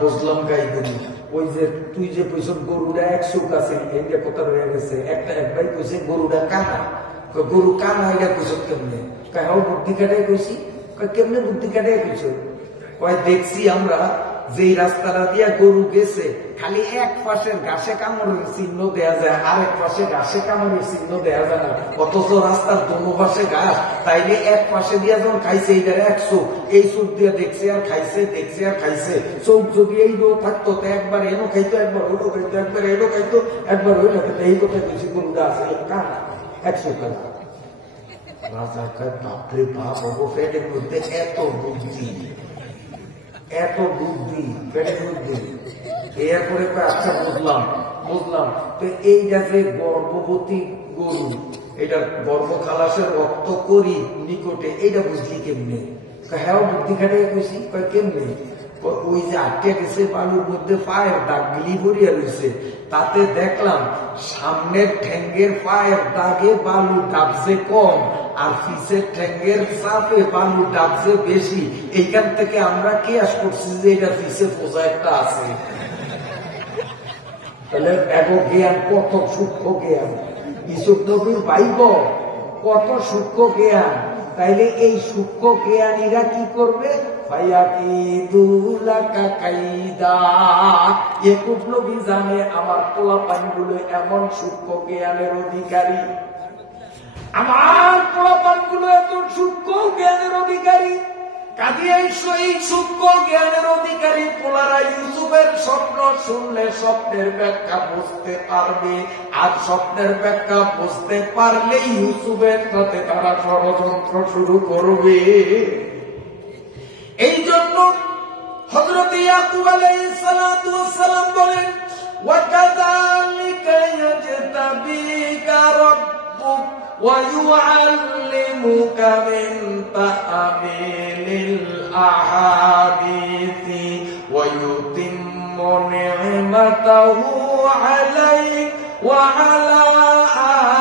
বুঝলাম গাই গরু। ওই যে তুই যে কইস গরুটা 100 আছে, এটা কথা রয়ে গেছে। একবার কইছে গরুটা কানা, গরু কানা, এটা কইস কেমনে? কাউ বুদ্ধি কাটাই কইছি। কেমনে বুদ্ধি কাটাই কইস? কয় দেখছি আমরা যে রাস্তাটা দিয়া গরু গেছে, খালি এক পাশের ঘাসে কামড়ের চিহ্ন দেয়া যায়, আরেক পাশে ঘাসে কামড়ের চিহ্ন দেয়া যায় না, অথচ রাস্তার দোনো পাশে ঘাস। তাইলে এক পাশে দিয়া যখন খাইছে এইটার 100, এই চোখ দিয়ে দেখছে আর খাইছে, দেখছে আর খাইছে। চোখ যদি এই রো থাকতো তো একবার এনো খাইতো, একবার ওইটো খাইতো, একবার এনো খাইতো, একবার ওইটা খাইতো। এই কথা বেশি গরুটা আছে কানা 100 টাকা। রাজা কয় বাপরে বাপ, পেটের মধ্যে এত বুদ্ধি, এত বুদ্ধি, পেটের মধ্যে। এরপরে আচ্ছা বুঝলাম বুঝলাম। তো এইটা যে গর্ভবতী গরু, এটা গর্ভ খালাসের রক্ত করি নিকটে, এইটা বুঝলি কেমনে? হ্যাঁ বুদ্ধি খাটে কইছি। কয় কেমনে? ওই যে আটকে গেছে বালুর মধ্যে পায়ের দাগ গিলি ভরিয়া রয়েছে, তাতে দেখলাম সামনের ঠ্যাঙ্গের পায়ের দাগে বালু ডাবছে কম, আর পিছের ঠ্যাঙ্গের চাপে বালু ডাবছে বেশি। এইখান থেকে আমরা কিয়াস করছি যে এটা পিছে পোজা একটা আছে। তাহলে এত জ্ঞান, কত সূক্ষ্ম জ্ঞান! ইসুফ নবীর ভাইব কত সূক্ষ্ম জ্ঞান! তাইলে এই সূক্ষ্ম জ্ঞানীরা কি করবে? ইয়াকুব নবী জানে আমার পোলাপানগুলো এমন সূক্ষ্ম জ্ঞানের অধিকারী, আমার পোলাপানগুলো এত সূক্ষ্ম জ্ঞানের অধিকারী। কাজে এই সূক্ষ্ম জ্ঞানের অধিকারী পোলারা ইউসুফের স্বপ্ন শুনলে স্বপ্নের ব্যাখ্যা বুঝতে পারবে, আর স্বপ্নের ব্যাখ্যা বুঝতে পারলে ইউসুফের সাথে তারা ষড়যন্ত্র শুরু করবে। এই জন্য হযরত ইয়াকুব আলাইহিস সালাতু ওয়াস সালাম বলেন, ওয়া কাযালিকা ইয়াজতাবিকা রাব্বুক ওয়া ইউআল্লিমুকা মিন তা'বিলিল আহাদিসি ওয়া ইউতিম্মু নি'মাতাহু আলাইক ওয়া আলা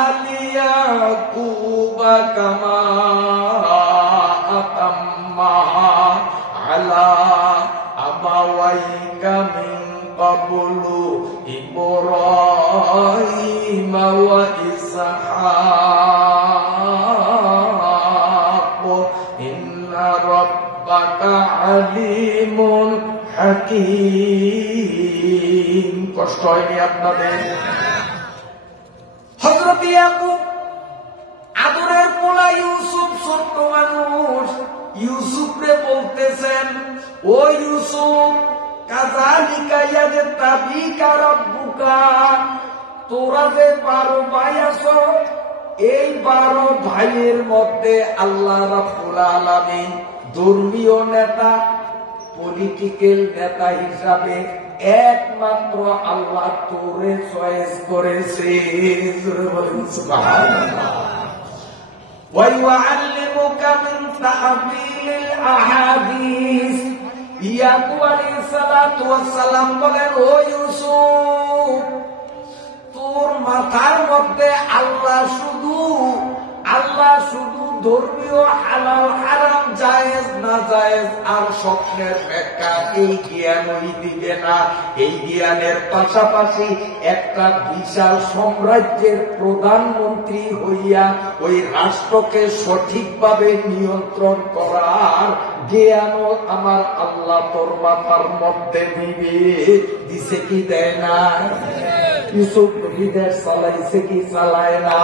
আলি ইয়াকুবা কামা আতাম্মাহা আলা আবাওয়াইকা মিন ক্বাবলু ইব্রাহিম ইসহাক ইন্না রাব্বাকা আলিমুন হাকীম। কষ্ট হয়নি আপনাদের? হযরত ইয়াকুব আদরের পোলা ইউসুফ ছোট্ট মানুষ, ইউসুফরে বলতেছেন, ও ইউসুফ কাযালিকা ইয়াজতাবিকা রাব্বুকা, তোরা যে 12 ভাই আছো, এই 12 ভাইয়ের মধ্যে আল্লাহ রাব্বুল আলামিন ধর্মীয় নেতা, পলিটিক্যাল নেতা হিসাবে একমাত্র আল্লাহ তোরে চয়েস করেছে। সুবহানাল্লাহ। ওয়া ইউআল্লিমুকা মিন তা'বিলিল আহাদিস। ইয়াকুব আলাইহিস সালাতু ওয়াস সালাম বলেন, ও ইউসুফ, তোর মাথার মধ্যে আল্লাহ শুধু ধর্মীয় হালাল হারাম জায়েজ না জায়েজ আর স্বপ্নের ব্যাখ্যা এই জ্ঞানই দিবে না। এই জ্ঞানের পাশাপাশি একটা বিশাল সাম্রাজ্যের প্রধানমন্ত্রী হইয়া ওই রাষ্ট্রকে সঠিকভাবে নিয়ন্ত্রণ করার জ্ঞানও আমার আল্লাহ তোর মাথার মধ্যে দিবে। দিছে কি দেয় না? ইউসুফ বিদেশ চালাইছে কি চালায় না?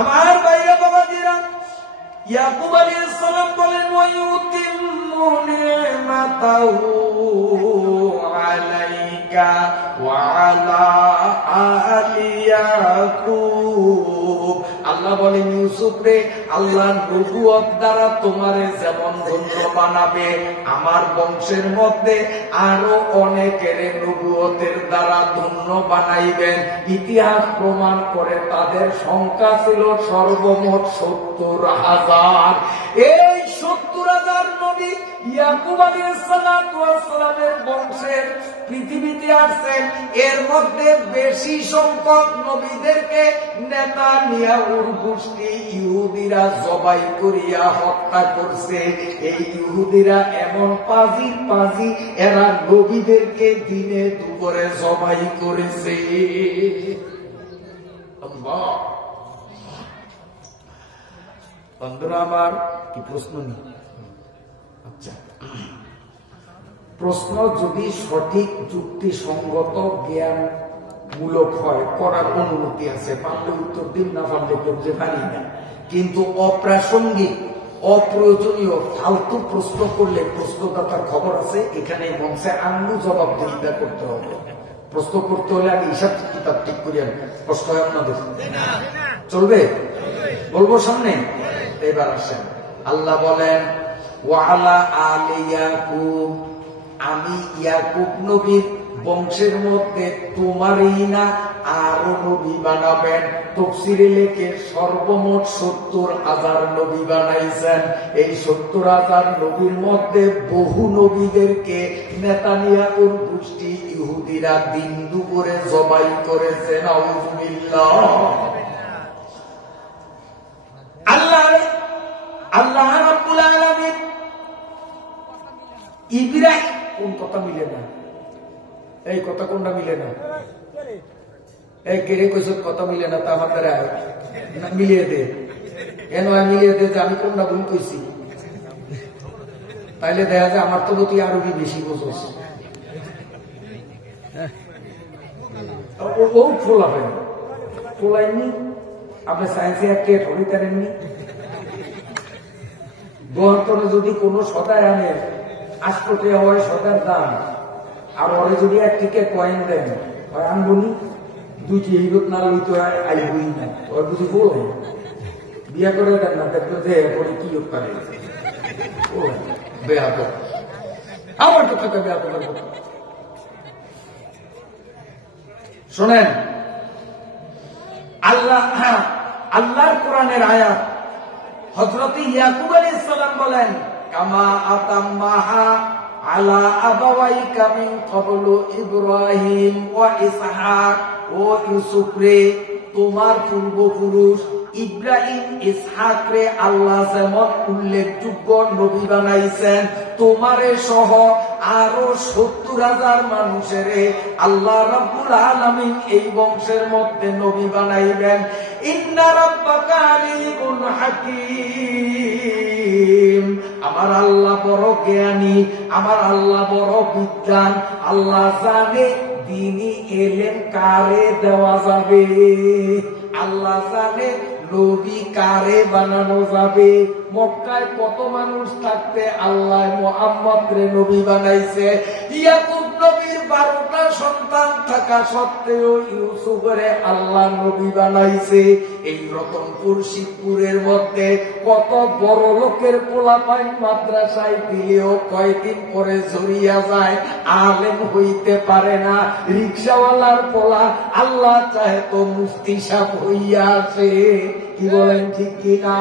আমার বাইরে বাবাজিরা, ইয়াকুব আলাইহিস সালাম বলেন, ওয়া ইউতিম্মু নি'মাতাহু আলাইকা ওয়া আলা আলি ইয়াকুব। আল্লাহ বলেন, ইউসুফ রে, আল্লাহ নবুয়ত দ্বারা তোমারে যেমন ধন্য বানাবে, আমার বংশের মধ্যে আরো অনেকের নবুয়তের দ্বারা ধন্য বানাইবেন। ইতিহাস প্রমাণ করে তাদের সংখ্যা ছিল সর্বমোট 70,000। এই 70,000 নবী ইয়াকুব আলাইহিস সালামের বংশের পৃথিবীতে আসছেন। এর মধ্যে বেশি সংখ্যক নবীদেরকে নেতানিয়াহুর গোষ্ঠী ইহুদিরা জবাই করিয়া হত্যা করছে। এই ইহুদিরা এমন পাজি, এরা নবীদেরকে দিনে দুপুরে জবাই করেছে। বন্ধুরা আমার, কি প্রশ্ন নেই? আচ্ছা, প্রশ্ন যদি সঠিক যুক্তিসঙ্গত জ্ঞান মূলক হয়, করার অনুমতি আছে। পারলে উত্তর দিন, না পারলে করতে পারি না। কিন্তু অপ্রাসঙ্গিক, অপ্রয়োজনীয় ফালতু প্রশ্ন করলে প্রশ্নদাতার খবর আছে, এখানে বংশে আঙ্গু জবাবদিহিতা করতে হবে। প্রশ্ন করতে হলে আগে হিসাব কিতাব ঠিক করি। প্রশ্ন হয় আপনাদের চলবে? বলবো সামনে। এবার আসেন, আল্লাহ বলেন, ওয়ালা আলি ইয়াকুব, আমি ইয়াকুব নবীর বংশের মধ্যে তোমারই না আরো নবী বানাবেন। তাফসীরে লেখে সর্বমোট 70,000 নবী বানাইছেন। এই 70,000 নবীর মধ্যে বহু নবীদেরকে নেতানিয়াহুর গোষ্ঠী ইহুদিরা দিন দুপুরে জবাই করেছে। নাউযুবিল্লাহ। আল্লাহ রাব্বুল আলামিন ইব্রাহিম, কোন কথা মিলে না? এই কথা কোনটা মিলে না? এই কেড়ে কইছ কথা মিলে না, তা আমার দ্বারা মিলিয়ে দে। কেন মিলিয়ে দে যে আমি কোনটা ভুল কইছি? তাইলে দেখা যায় আমার তো তুই আরো কি বেশি বোঝস। ও ফোলা হয় ফোলাইনি, আপনি সায়েন্সে একটা ধরিতারেননি। গহন্তরে যদি কোনো সদায় আনে 8 কোটি হয় সদার দাম, আর ওরে যদি 1 টিকে কয়েন দেন, আনবনি 2টি হিরত না লইতে আইবই না। ওর বুঝি বল বিয়া করে দেন না, দেখলো যে পরে কি পারে বেয়া তো আমার কথাটা বেয়া তো। শোনেন, আল্লাহর কোরআনের আয়াত, হযরত ইয়াকুব আলাইহিস সালাম বলেন, কামা আতাম্মাহা আলা আবাওয়াইকা মিন ক্বাবলু ইব্রাহিম ওয়া ইসহাক। ও ইউসুফ রে, তোমার পূর্বপুরুষ ইব্রাহিম ইসহাক রে আল্লাহ যেমন উল্লেখযোগ্য নবী বানাইছেন, তোমারে সহ আরো 70,000 মানুষের আল্লাহ রাব্বুল আলামিন এই বংশের মধ্যে নবী বানাইবেন। ইন্না রাব্বাকা আলিমুন হাকীম, আমার আল্লাহ বড় জ্ঞানী, আমার আল্লাহ বড় বিদ্বান। আল্লাহ জানে দ্বীনি ইলম কারে দেওয়া যাবে, আল্লাহ জানে নবী কারে বানানো যাবে। মক্কায় কত মানুষ থাকতে আল্লাহ মুহাম্মদ রে নবী বানাইছে। ইয়াকুব নবীর 12টা সন্তান থাকা সত্ত্বেও ইউসুফরে আল্লাহ নবী বানাইছে। এই রতনপুর শিবপুরের মধ্যে কত বড় লোকের পোলাপাই মাদ্রাসায় দিলেও কয়দিন পরে ঝরিয়া যায়, আলেম হইতে পারে না। রিক্সাওয়ালার পোলা আল্লাহ চাহে তো মুফতি সাহেব হইয়া আসে। কি বলেন ঠিক কিনা?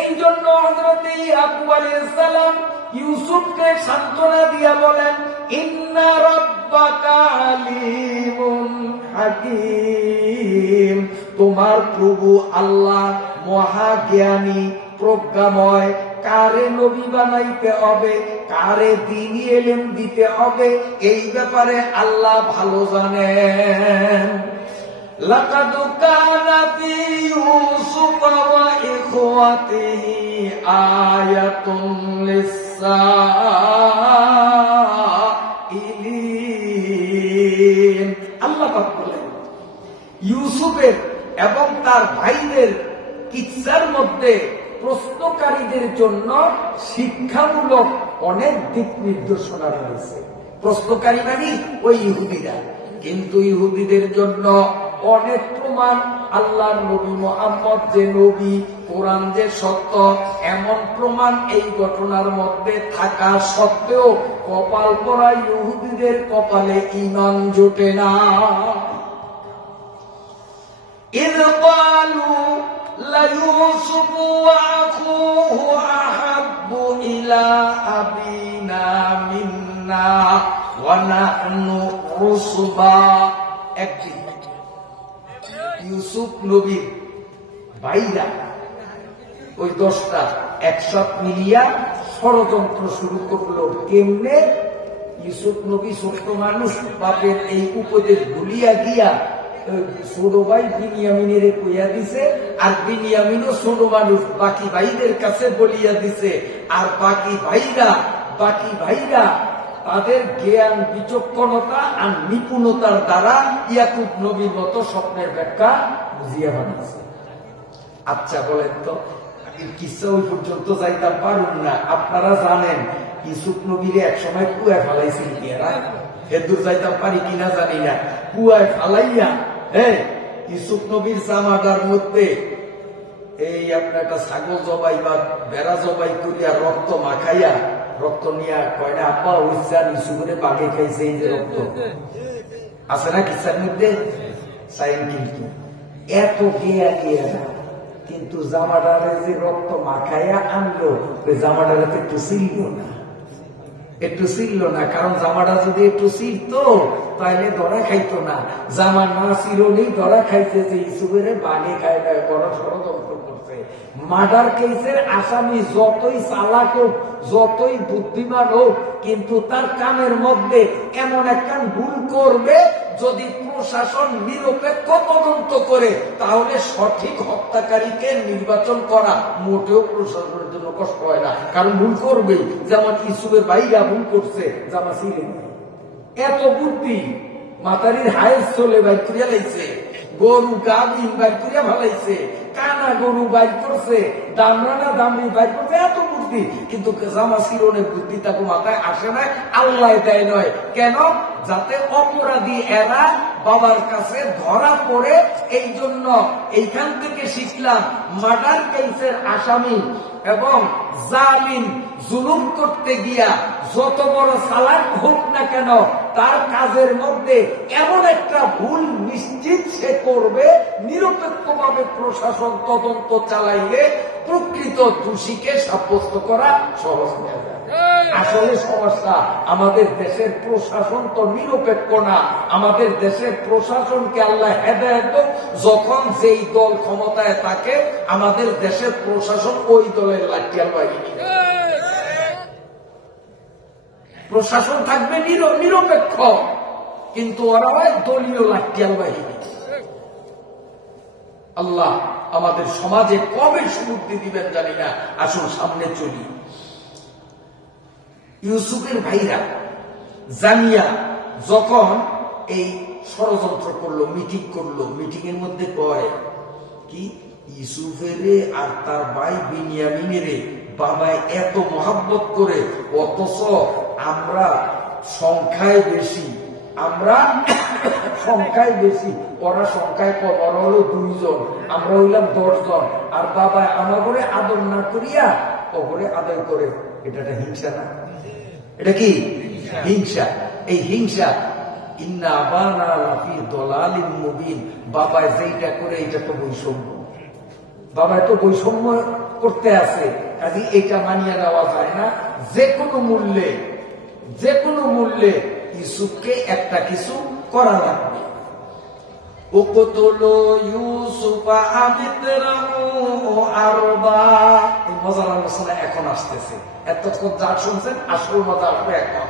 এই জন্য হযরত ইয়াকুব আলাইহিস সালাম ইউসুফকে সান্ত্বনা দিয়া বলেন, ইন্না রাব্বাকা আলিমুন হাকীম, তোমার প্রভু আল্লাহ মহাজ্ঞানী প্রজ্ঞাময়। কারে নবী বানাইতে হবে, কারে দ্বীনি ইলম দিতে হবে, এই ব্যাপারে আল্লাহ ভালো জানেন। লাকাদ কানা ফি ইউসুফ ওয়া ইখওয়াতিহি আয়াতুন লিস-সাইলিন। আল্লাহ পাক বলেন, ইউসুফের এবং তার ভাইদের কিচ্ছার মধ্যে প্রশ্নকারীদের জন্য শিক্ষামূলক অনেক দিক নির্দেশনা রয়েছে। প্রশ্নকারী মানে ওই ইহুদিরা, কিন্তু ইহুদিদের জন্য অনেক প্রমাণ। আল্লাহর নবী মুহাম্মদ যে নবী, কোরআন যে সত্য, এমন প্রমাণ এই ঘটনার মধ্যে থাকা সত্ত্বেও কপাল পরা ইহুদিদের কপালে ঈমান জোটে না। ইয ক্বালু লা ইউসুফু ওয়া আখুহু আহাব্বু ইলা আবিনা মিন্না ওয়া নাহনু উসবা। একদিন ইউসুফ নবীর ভাইরা ওই 10টা একসাথে মিলিয়া ষড়যন্ত্র শুরু করলো। কেমনে? ইউসুফ নবী ছোট্ট মানুষ, বাপের এই উপদেশ ভুলিয়া গিয়া ছোট ভাই বিনিয়ামিনের কইয়া দিছে, আর বিনিয়ামিনও ছোট মানুষ বাকি ভাইদের কাছে বলিয়া দিছে। আর বাকি ভাইরা তাদের জ্ঞান বিচক্ষণতা আর নিপুণতার দ্বারা ইয়াকুব নবীর মতো স্বপ্নের ব্যাখ্যা বুঝিয়া বানাইছে। আচ্ছা বলেন তো, কিসা ওই পর্যন্ত যাইতাম পারুন না। আপনারা জানেন ইউসুফ নবীরে এক সময় কুয়ায় ফালাইছিল কি, এরা এদূর যাইতাম পারি কিনা জানি না। কুয়ায় ফালাইয়া ইউসুফ নবীর জামাটার মধ্যে এই আপনার একটা ছাগল জবাই বা বেড়া জবাই করিয়া রক্ত মাখাইয়া, রক্ত নিয়ে কয়না আব্বা উইসান ইউসুফের বাগে খাইছে। এই যে রক্ত আছে না কিসার মধ্যে সাইন, কিন্তু এত গিয়া গিয়া কিন্তু জামাটারে যে রক্ত মাখাইয়া আনলো, ওই জামাটারে তো একটু ছিল না, কারণ জামাটা যদি একটু ছিল তাহলে ধরা খাইতো না। জামা না ছিলনি ধরা খাইছে যে ইউসুফের বাগে খায় না, বড় ষড়যন্ত্র করছে। মার্ডার কেসের আসামি যতই চালাক হোক, যতই বুদ্ধিমান হোক, কিন্তু তার কামের মধ্যে এমন একটা ভুল করবে, যদি প্রশাসন নিরপেক্ষ তদন্ত করে তাহলে সঠিক হত্যাকারীকে নির্বাচন করা মোটেও প্রশাসনের জন্য কষ্ট হয় না, কারণ ভুল করবেই। যেমন ইউসুফের ভাইরা ভুল করছে, জামা ছিলেন এত বুদ্ধি, মাতারির হায়েস চলে বাইর করিয়া লাইছে, গরু গাভিন বাইর করিয়া ভালাইছে, কানা গরু বাইর করছে, দামরানা দামরি বাইর করছে, এত বুদ্ধি। কিন্তু জামা সিরনের বুদ্ধি তাকে মাথায় আসে না, আল্লাহ দেয় নয়। কেন? যাতে অপরাধী এরা বাবার কাছে ধরা পড়ে। এই জন্য এইখান থেকে শিখলাম, মার্ডার কেসের আসামি এবং জালিম জুলুম করতে গিয়া যত বড় চালাক হোক না কেন, তার কাজের মধ্যে এমন একটা ভুল নিশ্চিত সে করবে, নিরপেক্ষভাবে প্রশাসন তদন্ত চালাইলে প্রকৃত দোষীকে সাব্যস্ত করা সহজ হয়ে যায়। আসলে সমস্যা আমাদের দেশের প্রশাসন তো নিরপেক্ষ না। আমাদের দেশের প্রশাসনকে আল্লাহ হেদায়েত, যখন যেই দল ক্ষমতায় থাকে আমাদের দেশের প্রশাসন ওই দলের লাঠিয়াল বাহিনী। প্রশাসন থাকবে নিরপেক্ষ, কিন্তু ওরা হয় দলীয় লাঠিয়াল বাহিনী। আল্লাহ আমাদের সমাজে কবে সুবুদ্ধি দিবেন জানি না। আসুন সামনে চলি। ইউসুফের ভাইরা জানিয়া যখন এই ষড়যন্ত্র করলো, মিটিং করলো, মিটিং এর মধ্যে কয় কি, ইউসুফেরে আর তার ভাই বিনিয়ামিনেরে বাবা এত মহাব্বত করে, অথচ আমরা সংখ্যায় বেশি, ওরা সংখ্যায় কম, ওরা হলো 2 জন, আমরা হইলাম 10 জন, আর বাবা আমার করে আদর না করিয়া ওপরে আদর করে। এটা হিংসা না? এটা কি হিংসা? এই হিংসা ইন্না আবানা লাফি দালালিন মুবিন, বাবা যেটা করে এটা তো বৈষম্য। বাবা তো বৈষম্য করতে আছে, কাজে এটা মানিয়ে নেওয়া যায় না। যে কোনো মূল্যে ইউসুফকে একটা কিছু করা লাগবে। উকতুলু ইউসুফা আবিতরাহু আরবা। এই মজার আলোচনা এখন আসতেছে, এতক্ষণ যা শুনছেন আসল মজা আসবে এখন।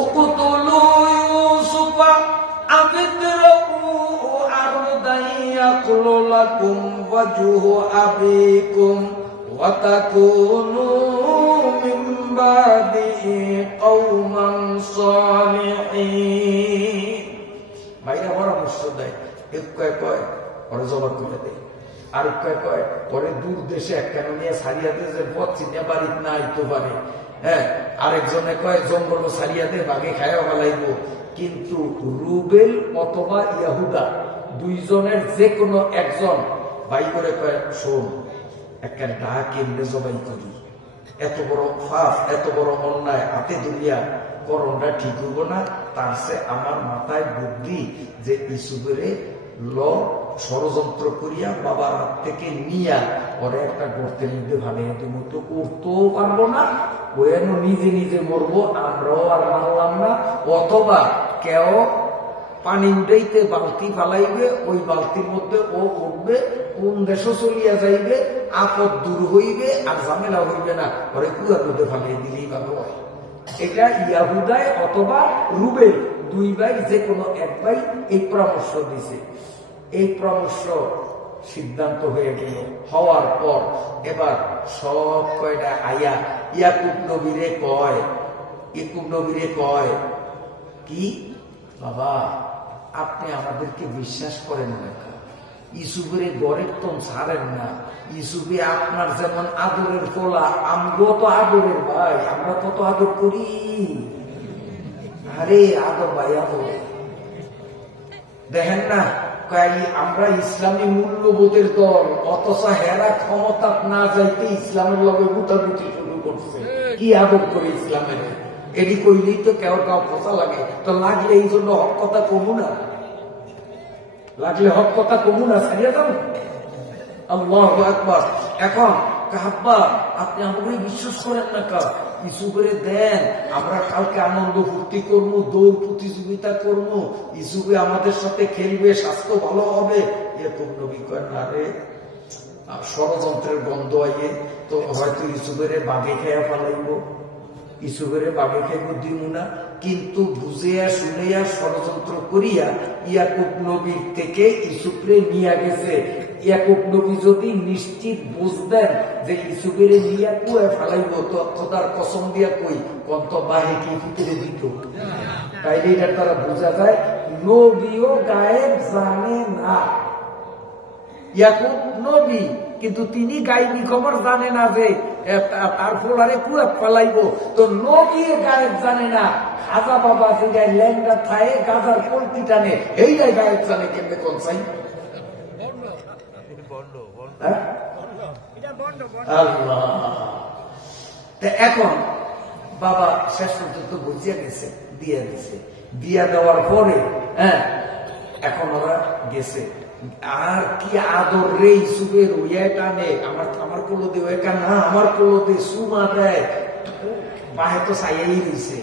উকতুলু ইউসুফা আবিতরাহু আরদান ইয়াকুলু লাকুম ওয়াজহু আবিকুম ওয়া তাকুনু মিন বাদিহি কওমান সালিহিন। ভাইরা পরামর্শ দেয়, এক কয় পরে জবাব করে দেয়, আর কয় পরে দূর দেশে একখানে নিয়ে সারিয়া দিয়ে যে পথ চিনে বাড়িত না আইতে পারে। হ্যাঁ, আরেকজনে কয় জঙ্গল সারিয়া দিয়ে বাঘে খায়া ফেলাইব। কিন্তু রুবেল অথবা ইয়াহুদা 2 জনের যে কোনো একজন ভাই করে কয়, শোন, একটা ডাক কেমনে জবাই করি, এত বড় ফাঁস, এত বড় অন্যায় হাতে ধরিয়া করণটা ঠিক হইব না। তার সে আমার মাথায় বুদ্ধি যে ইসুফেরে ষড়যন্ত্র করিয়া বাবার হাত থেকে নিয়া ওরা একটা গর্তের মধ্যে ভালিয়ে দেব। তো করতেও পারবো না, ওয়েন নিজে নিজে মরবো, আমরাও আর মানলাম না। অথবা কেউ পানি উঠাইতে বালতি ফালাইবে, ওই বালতির মধ্যে ও উঠবে, কোন দেশও চলিয়া যাইবে, আপদ দূর হইবে, আর ঝামেলা হইবে না, ওরে কুয়ার মধ্যে ফালিয়ে দিলেই ভালো হয়। এটা ইয়াহুদায় অথবা রুবেল 2 ভাই যে কোনো এক ভাই এই পরামর্শ দিছে। এই পরামর্শ সিদ্ধান্ত হয়ে গেল। হওয়ার পর এবার সব কয়টা আয়া ইয়াকুব নবীরে কয় কি, বাবা আপনি আমাদেরকে বিশ্বাস করেন না, ইউসুফের গড়ের তো ছাড়েন না। ইউসুফে আপনার যেমন আদরের কোলা, আমরাও তো আদরের ভাই, আমরা কত আদর করি। আরে আদর ভাই আদর, দেখেন না আমরা ইসলামী মূল্যবোধের দল, অথচ হেরা ক্ষমতা না যাইতে ইসলামের লগে গুটাগুটি শুরু করছে। কি আদর করে ইসলামের, এটি কইলেই তো কেউ কথা লাগে। তো লাগলে এই জন্য হক কথা কমু না, ছাড়িয়ে যান। আল্লাহু আকবার। এখন কাহাব্বা আপনি আমাকে বিশ্বাস করেন না, ইসুফের দেন, আমরা কালকে আনন্দ ফুর্তি করবো, দৌড় প্রতিযোগিতা করবো, ইসুফে আমাদের সাথে খেলবে, স্বাস্থ্য ভালো হবে। এরকম নবী কয় না রে, ষড়যন্ত্রের গন্ধ আইয়ে তো হয়তো ইসুফের বাঘে খেয়া ফেলাইব, ইসুফের বাঘে খাইব দিব না। কিন্তু বুঝিয়া শুনিয়া ষড়যন্ত্র করিয়া ইয়াকুব নবীর থেকে ইসুফরে নিয়ে গেছে। ইয়াকুব নবী যদি নিশ্চিত বুঝতেন যে ইসুফের নিয়া কুয়ে ফেলাইব, তো খোদার কসম দিয়া কই কত বাহে কি ভিতরে দিত। তাইলে এটা তারা বোঝা যায় নবীও গায়েব জানে না। ইয়াকুব নবী, কিন্তু তিনি গায়েবী খবর জানে না যে তার ফোলারে কুয়ে ফেলাইব। তো নবী গায়েব জানে না, খাজা বাবা যে গায়ে ল্যাংড়া খায় গাজার পল্টি টানে, এইটাই গায়েব জানে। কেমনে কোন চাই এখন বাবা শেষ পর্যন্ত বুঝিয়া গেছে, দিয়া দিছে। দিয়া দেওয়ার পরে এখন ওরা গেছে। আর কি আদর রে, ইসুফের ওইয়া টানে, আমার কোলো দে ওইকা না, আমার কোলো দে সুমা দেয়, বাহে তো চাইয়াই রয়েছে।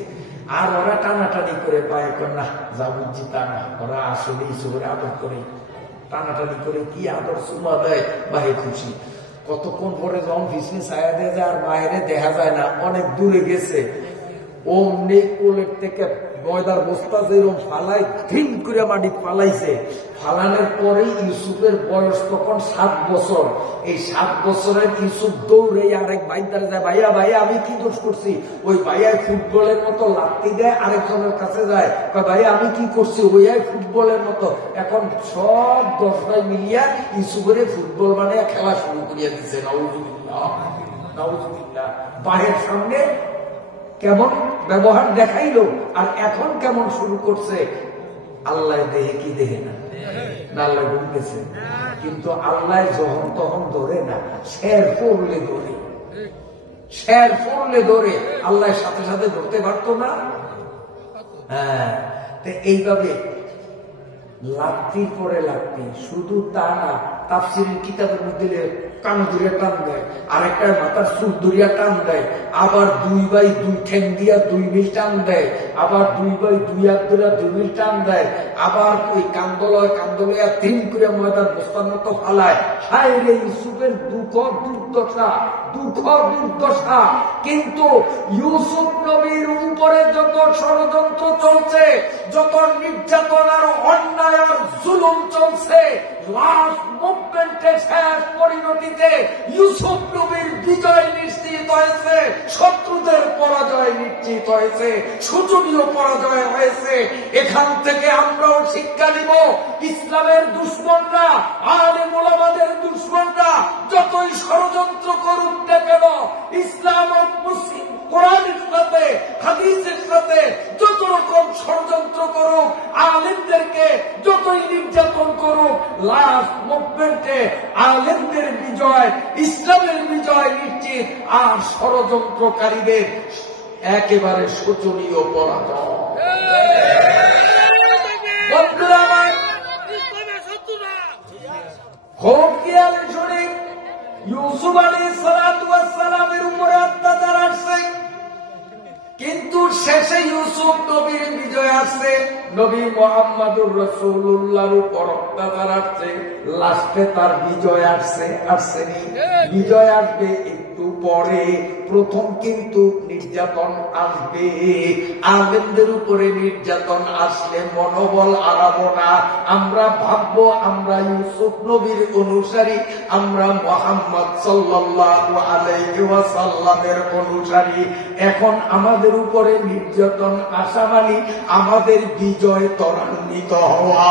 আর ওরা টানাটানি করে পায় না, যা বুঝছি তা না, ওরা আসলে ইসুফের আদর করে, টানাটানি করে কি আদর সুমা দেয়, বাহে খুশি। কতক্ষণ পরে যখন ভিসমি ছায়া দিয়ে যায় আর বাইরে দেখা যায় না, অনেক দূরে গেছে, অমনি কোলের থেকে ময়দার বস্তা যেরকম ফালাই ধিম করে মাটি ফালাইছে। ফালানোর পরেই ইউসুফের বয়স তখন 7 বছর। এই 7 বছরের ইউসুফ দৌড়ে আরেক ভাইদারে যায়, ভাইয়া ভাইয়া আমি কি দোষ করছি? ওই ভাইয়ায় ফুটবলের মতো লাত্তি দেয়, আরেকজনের কাছে যায়, ভাইয়া আমি কি করছি? ওই ফুটবলের মতো। এখন সব 10 ভাই মিলিয়া ইউসুফের ফুটবল বানিয়ে খেলা শুরু করিয়া দিচ্ছে। নাউজুবিল্লাহ নাউজুবিল্লাহ। ভাইয়ের সামনে কেমন ব্যবহার দেখাইলো, আর এখন কেমন শুরু করছে। আল্লাহ দেহে কি দেহে না? আল্লাহ ঘুমতেছে, কিন্তু আল্লাহ যখন তখন ধরে না, শের পড়লে ধরে, শের পড়লে ধরে। আল্লাহ সাথে সাথে ধরতে পারতো না। হ্যাঁ, এইভাবে লাত্তির পরে লাত্তি। শুধু তা না, তাফসীরের কিতাবের মধ্যে কান ধরিয়া টান দেয়, আরেকটা মাথার চুল ধরিয়া টান দেয়, আবার 2 বাই 2 ঠ্যাং দিয়া 2 মিল টান দেয়, আবার 2 বাই 2 হাত ধরিয়া 2 মিল টান দেয়, আবার ওই কান্দলয়া 3 করে ময়দার বস্তার মতো ফালায়। হায় রে ইউসুফের দুঃখ দুর্দশা, দুঃখ দুর্দশা। কিন্তু ইউসুফ নবীর উপরে যত ষড়যন্ত্র চলছে, যত নির্যাতন আর অন্যায় আর জুলুম চলছে, লাস্ট মুভমেন্টের শেষ পরিণতিতে ইউসুফ নবীর বিজয় নিশ্চিত হয়েছে, শত্রুদের পরাজয় নিশ্চিত হয়েছে, শোচনীয় পরাজয় হয়েছে। এখান থেকে আমরাও শিক্ষা নিব, ইসলামের দুশমনরা, আলেম ওলামাদের দুশমনরা যতই ষড়যন্ত্র করুক না কেন, ইসলাম ও মুসলিম কোরআনের সাথে হাদিসের সাথে যত রকম ষড়যন্ত্র করুক, আলেমদেরকে যতই নির্যাতন করুক, লাস্ট মুভমেন্টে আলেমদের বিজয়, ইসলামের বিজয় নিশ্চিত, আর ষড়যন্ত্রকারীদের একেবারে শোচনীয় পরাজয়। খুব খেয়াল শরীফ, ইউসুফ আলাইহিস সালাতু ওয়াস সালামের উপরে অত্যাচার আসছে, কিন্তু শেষে ইউসুফ নবীর বিজয় আসছে, নবী মুহাম্মদুর রাসূলুল্লাহর উপর অত্যাচার আসছে, লাস্টে তার বিজয় আসছে। আসছেনি? বিজয় আসবে একটু পরে। প্রথম কিন্তু নির্যাতন আসবে। আলেমদের উপরে নির্যাতন আসলে মনোবল হারাবো না। আমরা ভাববো আমরা ইউসুফ নবীর অনুসারী, আমরা মুহাম্মদ সাল্লাল্লাহু আলাইহি ওয়াসাল্লামের অনুসারী। এখন আমাদের উপরে নির্যাতন আসা মানে আমাদের বিজয় ত্বরান্বিত হওয়া।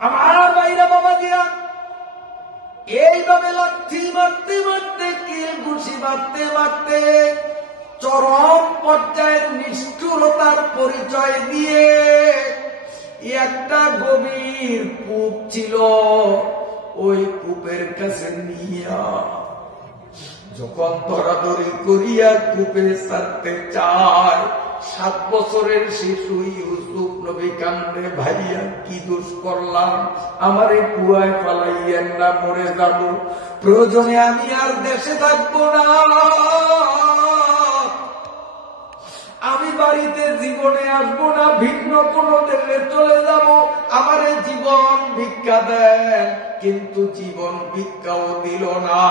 আমার ভাইরা বাবা দিয়া, এইভাবে লাথি মারতে মারতে, কিল ঘুষি মারতে মারতে চরম পর্যায়ের নিষ্ঠুরতার পরিচয় দিয়ে একটা গভীর কূপ ছিল, ওই কূপের কাছে নিয়া যখন দরাদরি করিয়া কূপে ছাড়তে চায়, 7 বছরের শিশু ইউসুফ নবী কান্দে, ভাইয়া কি দোষ করলাম, আমারে কুয়ায় ফালাইয়েন না, মরে যাব, প্রয়োজনে আমি আর দেশে থাকবো না, আমি বাড়িতে জীবনে আসবো না, ভিন্ন কোন দেশে চলে যাব, আমারে জীবন ভিক্ষা দেন। কিন্তু জীবন ভিক্ষাও দিল না।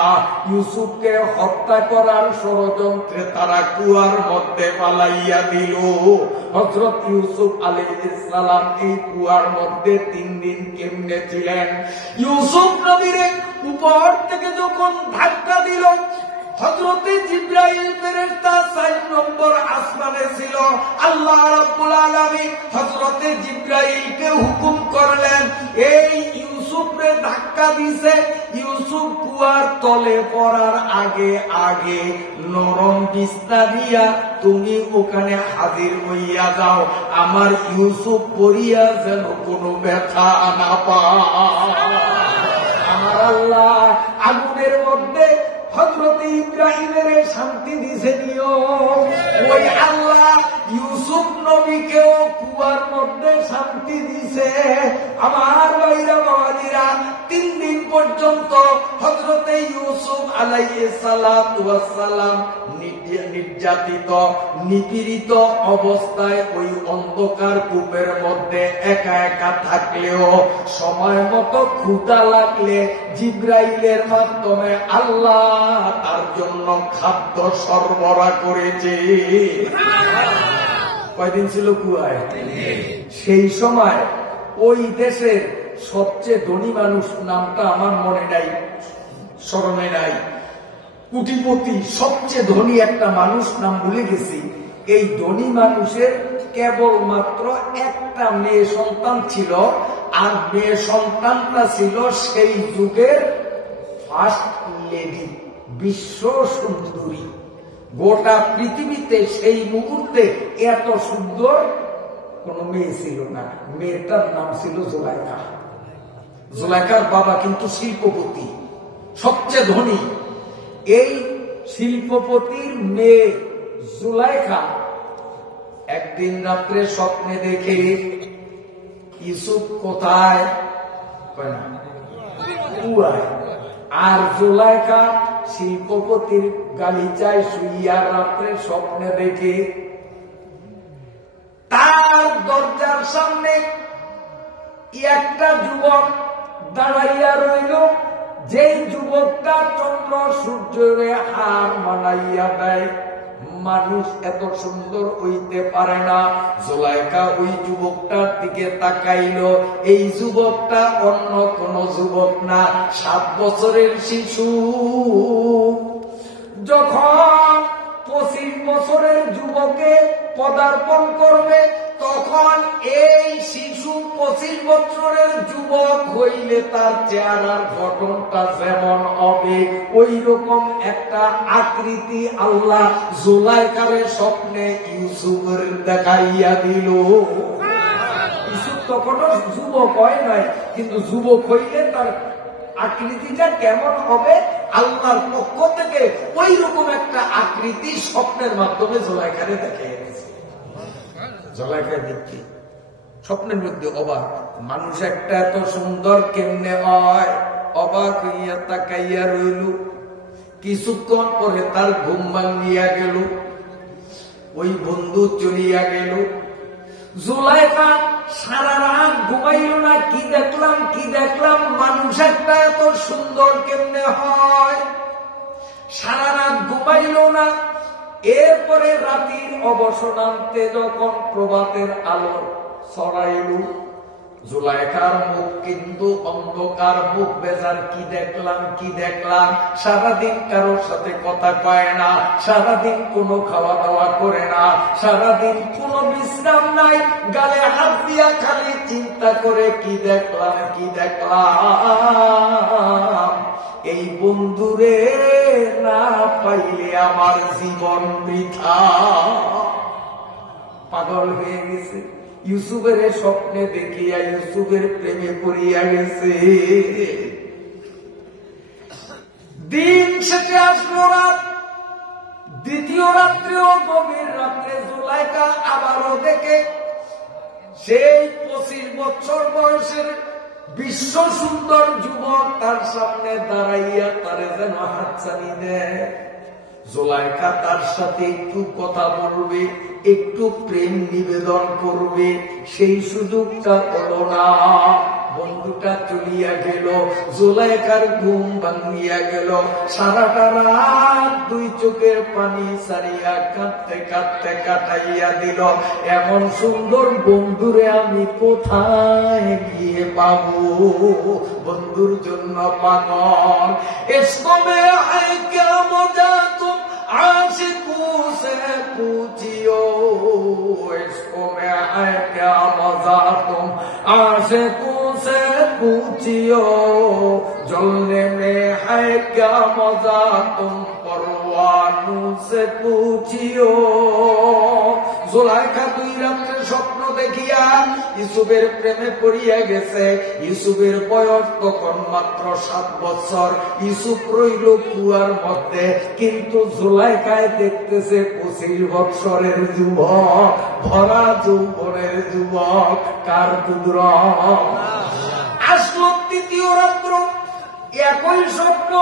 ইউসুফকে হত্যা করার ষড়যন্ত্রে তারা কুয়ার মধ্যে পালাইয়া দিল। হযরত ইউসুফ আলাইহিস সালাম এই কুয়ার মধ্যে 3 দিন কেমনে ছিলেন? ইউসুফ নবীর উপর থেকে যখন ধাক্কা দিল, হযরতে জিবরাইল ফেরেশতা 4 নম্বর আসমানে ছিল। আল্লাহ রাব্বুল আলামিন হযরতে জিবরাইলকে হুকুম করলেন, এই ইউসুফকে ধাক্কা দিছে, ইউসুফ কুয়ার তলে পড়ার আগে আগে নরম বিছনা দিয়া তুমি ওখানে হাজির হইয়া যাও, আমার ইউসুফ পড়িয়া যেন কোনো ব্যথা না পায়। আমার আল্লাহ আগুনের মধ্যে হযরতে ইব্রাহিমের শান্তি দিছে নিও, ওই আল্লাহ ইউসুফ নবীকেও কুয়ার মধ্যে শান্তি দিছে। আমার ভাইরা বাবাজিরা, 3 দিন পর্যন্ত হযরতে ইউসুফ আলাইহিস সালাতু ওয়াস সালাম নির্যাতিত নিপীড়িত অবস্থায় ওই অন্ধকার কূপের মধ্যে একা একা থাকলেও সময় মতো ক্ষুধা লাগলে জিবরাইলের মাধ্যমে আল্লাহ তার জন্য খাদ্য সরবরাহ করেছে। কয়দিন ছিল কুয়ায়? সেই সময় ওই দেশের সবচেয়ে ধনী মানুষ, নামটা আমার মনে নাই, স্মরণে নাই, কোটিপতি সবচেয়ে ধনী একটা মানুষ, নাম ভুলে গেছি। এই ধনী মানুষের কেবলমাত্র একটা মেয়ে সন্তান ছিল, আর মেয়ে সন্তানটা ছিল সেই যুগের ফার্স্ট লেডি, বিশ্ব সুন্দরী। গোটা পৃথিবীতে সেই মুহূর্তে এত সুন্দর কোন মেয়ে ছিল না। মেয়েটার নাম ছিল জুলাইখা। জুলাইখার বাবা কিন্তু শিল্পপতি, সবচেয়ে ধনী। এই শিল্পপতির মেয়ে জুলাইখা একদিন রাত্রে স্বপ্নে দেখে ইউসুফ কোথায়, আর জুলাইখা শিল্পপতির গালিচায় শুইয়া রাত্রে স্বপ্নে দেখে তার দরজার সামনে একটা যুবক দাঁড়াইয়া রইল, যেই যুবকটা চন্দ্র সূর্যরে হার মানাইয়া দেয়। মানুষ এত সুন্দর হইতে পারে না। জুলাইখা ওই যুবকটার দিকে তাকাইল। এই যুবকটা অন্য কোন যুবক না, 7 বছরের শিশু। যখন 25 বছরের যুবকে পদার্পণ করবে, তখন এই শিশু 25 বছরের যুবক হইলে তার চেহারার গঠনটা যেমন হবে ওই রকম একটা আকৃতি আল্লাহ জুলাইখার স্বপ্নে ইউসুফের দেখাইয়া দিল। ইউসুফ তখনও যুবক হয় নাই, কিন্তু যুবক হইলে তার আকৃতিটা কেমন হবে আল্লাহর পক্ষ থেকে ওই রকম একটা আকৃতি স্বপ্নের মাধ্যমে জুলাইখারে দেখাইয়া দিয়েছে। জুলাইখা দেখি স্বপ্নের মধ্যে অবাক, মানুষ একটা এত সুন্দর কেমনে হয়, অবাক হইয়া তাকাইয়া রইল। কিছুক্ষণ পরে তার ঘুম ভাঙিয়া গেল, ওই বন্ধু চলিয়া গেল। জুলাইখা সারা রাত ঘুমাইল না। কি দেখলাম কি দেখলাম, মানুষ একটা এত সুন্দর কেমনে হয়, সারা রাত ঘুমাইল না। এরপরে রাতের অবসরান্তে যখন প্রভাতের আলো ছড়াইল, জুলাইখার মুখ কিন্তু অন্ধকার, মুখ বেজার। কি দেখলাম কি দেখলাম, সারাদিন কারোর সাথে কথা কয় না, সারাদিন কোনো খাওয়া দাওয়া করে না, সারাদিন কোনো বিশ্রাম নাই, গালে হাত দিয়া খালি চিন্তা করে কি দেখলাম কি দেখলাম। এই বন্ধুরে না পাইলে আমার জীবন বৃথা। পাগল হয়ে গেছে। ইউসুফের স্বপ্নে দেখিয়া ইউসুফের প্রেমে পড়িয়া গেছে। দিন শেষে আসলো রাত, দ্বিতীয় রাত্রেও গভীর রাত্রে জুলাইখা আবারও দেখে সেই 25 বছর বয়সের বিশ্ব সুন্দর যুবক তার সামনে দাঁড়াইয়া তারে যেন হাতছানি দেয়। জুলাইখা তার সাথে একটু কথা বলবে, একটু প্রেম নিবেদন করবে, সেই সুযোগটা হলো না। বন্ধুটা চলিয়া গেল, জুলাইখার ঘুম ভাঙিয়া গেল। সারাটা রাত 2 চোখের পানি সারিয়া কাঁদতে কাঁদতে কাটাইয়া দিল। এমন সুন্দর বন্ধুরে আমি কোথায় গিয়ে পাবো? বন্ধুর জন্য পাগল। ইসমে আয় কে মজা তুম आशिकू से पूछियो, इसको में है क्या मजा तुम आशिकू से पूछियो, जलने में है क्या मजा तुम परवानों से पूछियो। জুলাইখা 2 রাত্রে স্বপ্ন দেখিয়া ইউসুফের প্রেমে পড়িয়া গেছে। ইউসুফের বয়স তখন মাত্র 7 বছর। ইউসুফ রইল কুয়ার মধ্যে, কিন্তু জুলাইখায় দেখতেছে 25 বছরের যুবক, ভরা যৌবনের যুবক। কার কুদরত! আসলো তৃতীয় রাত্র, একই স্বপ্ন।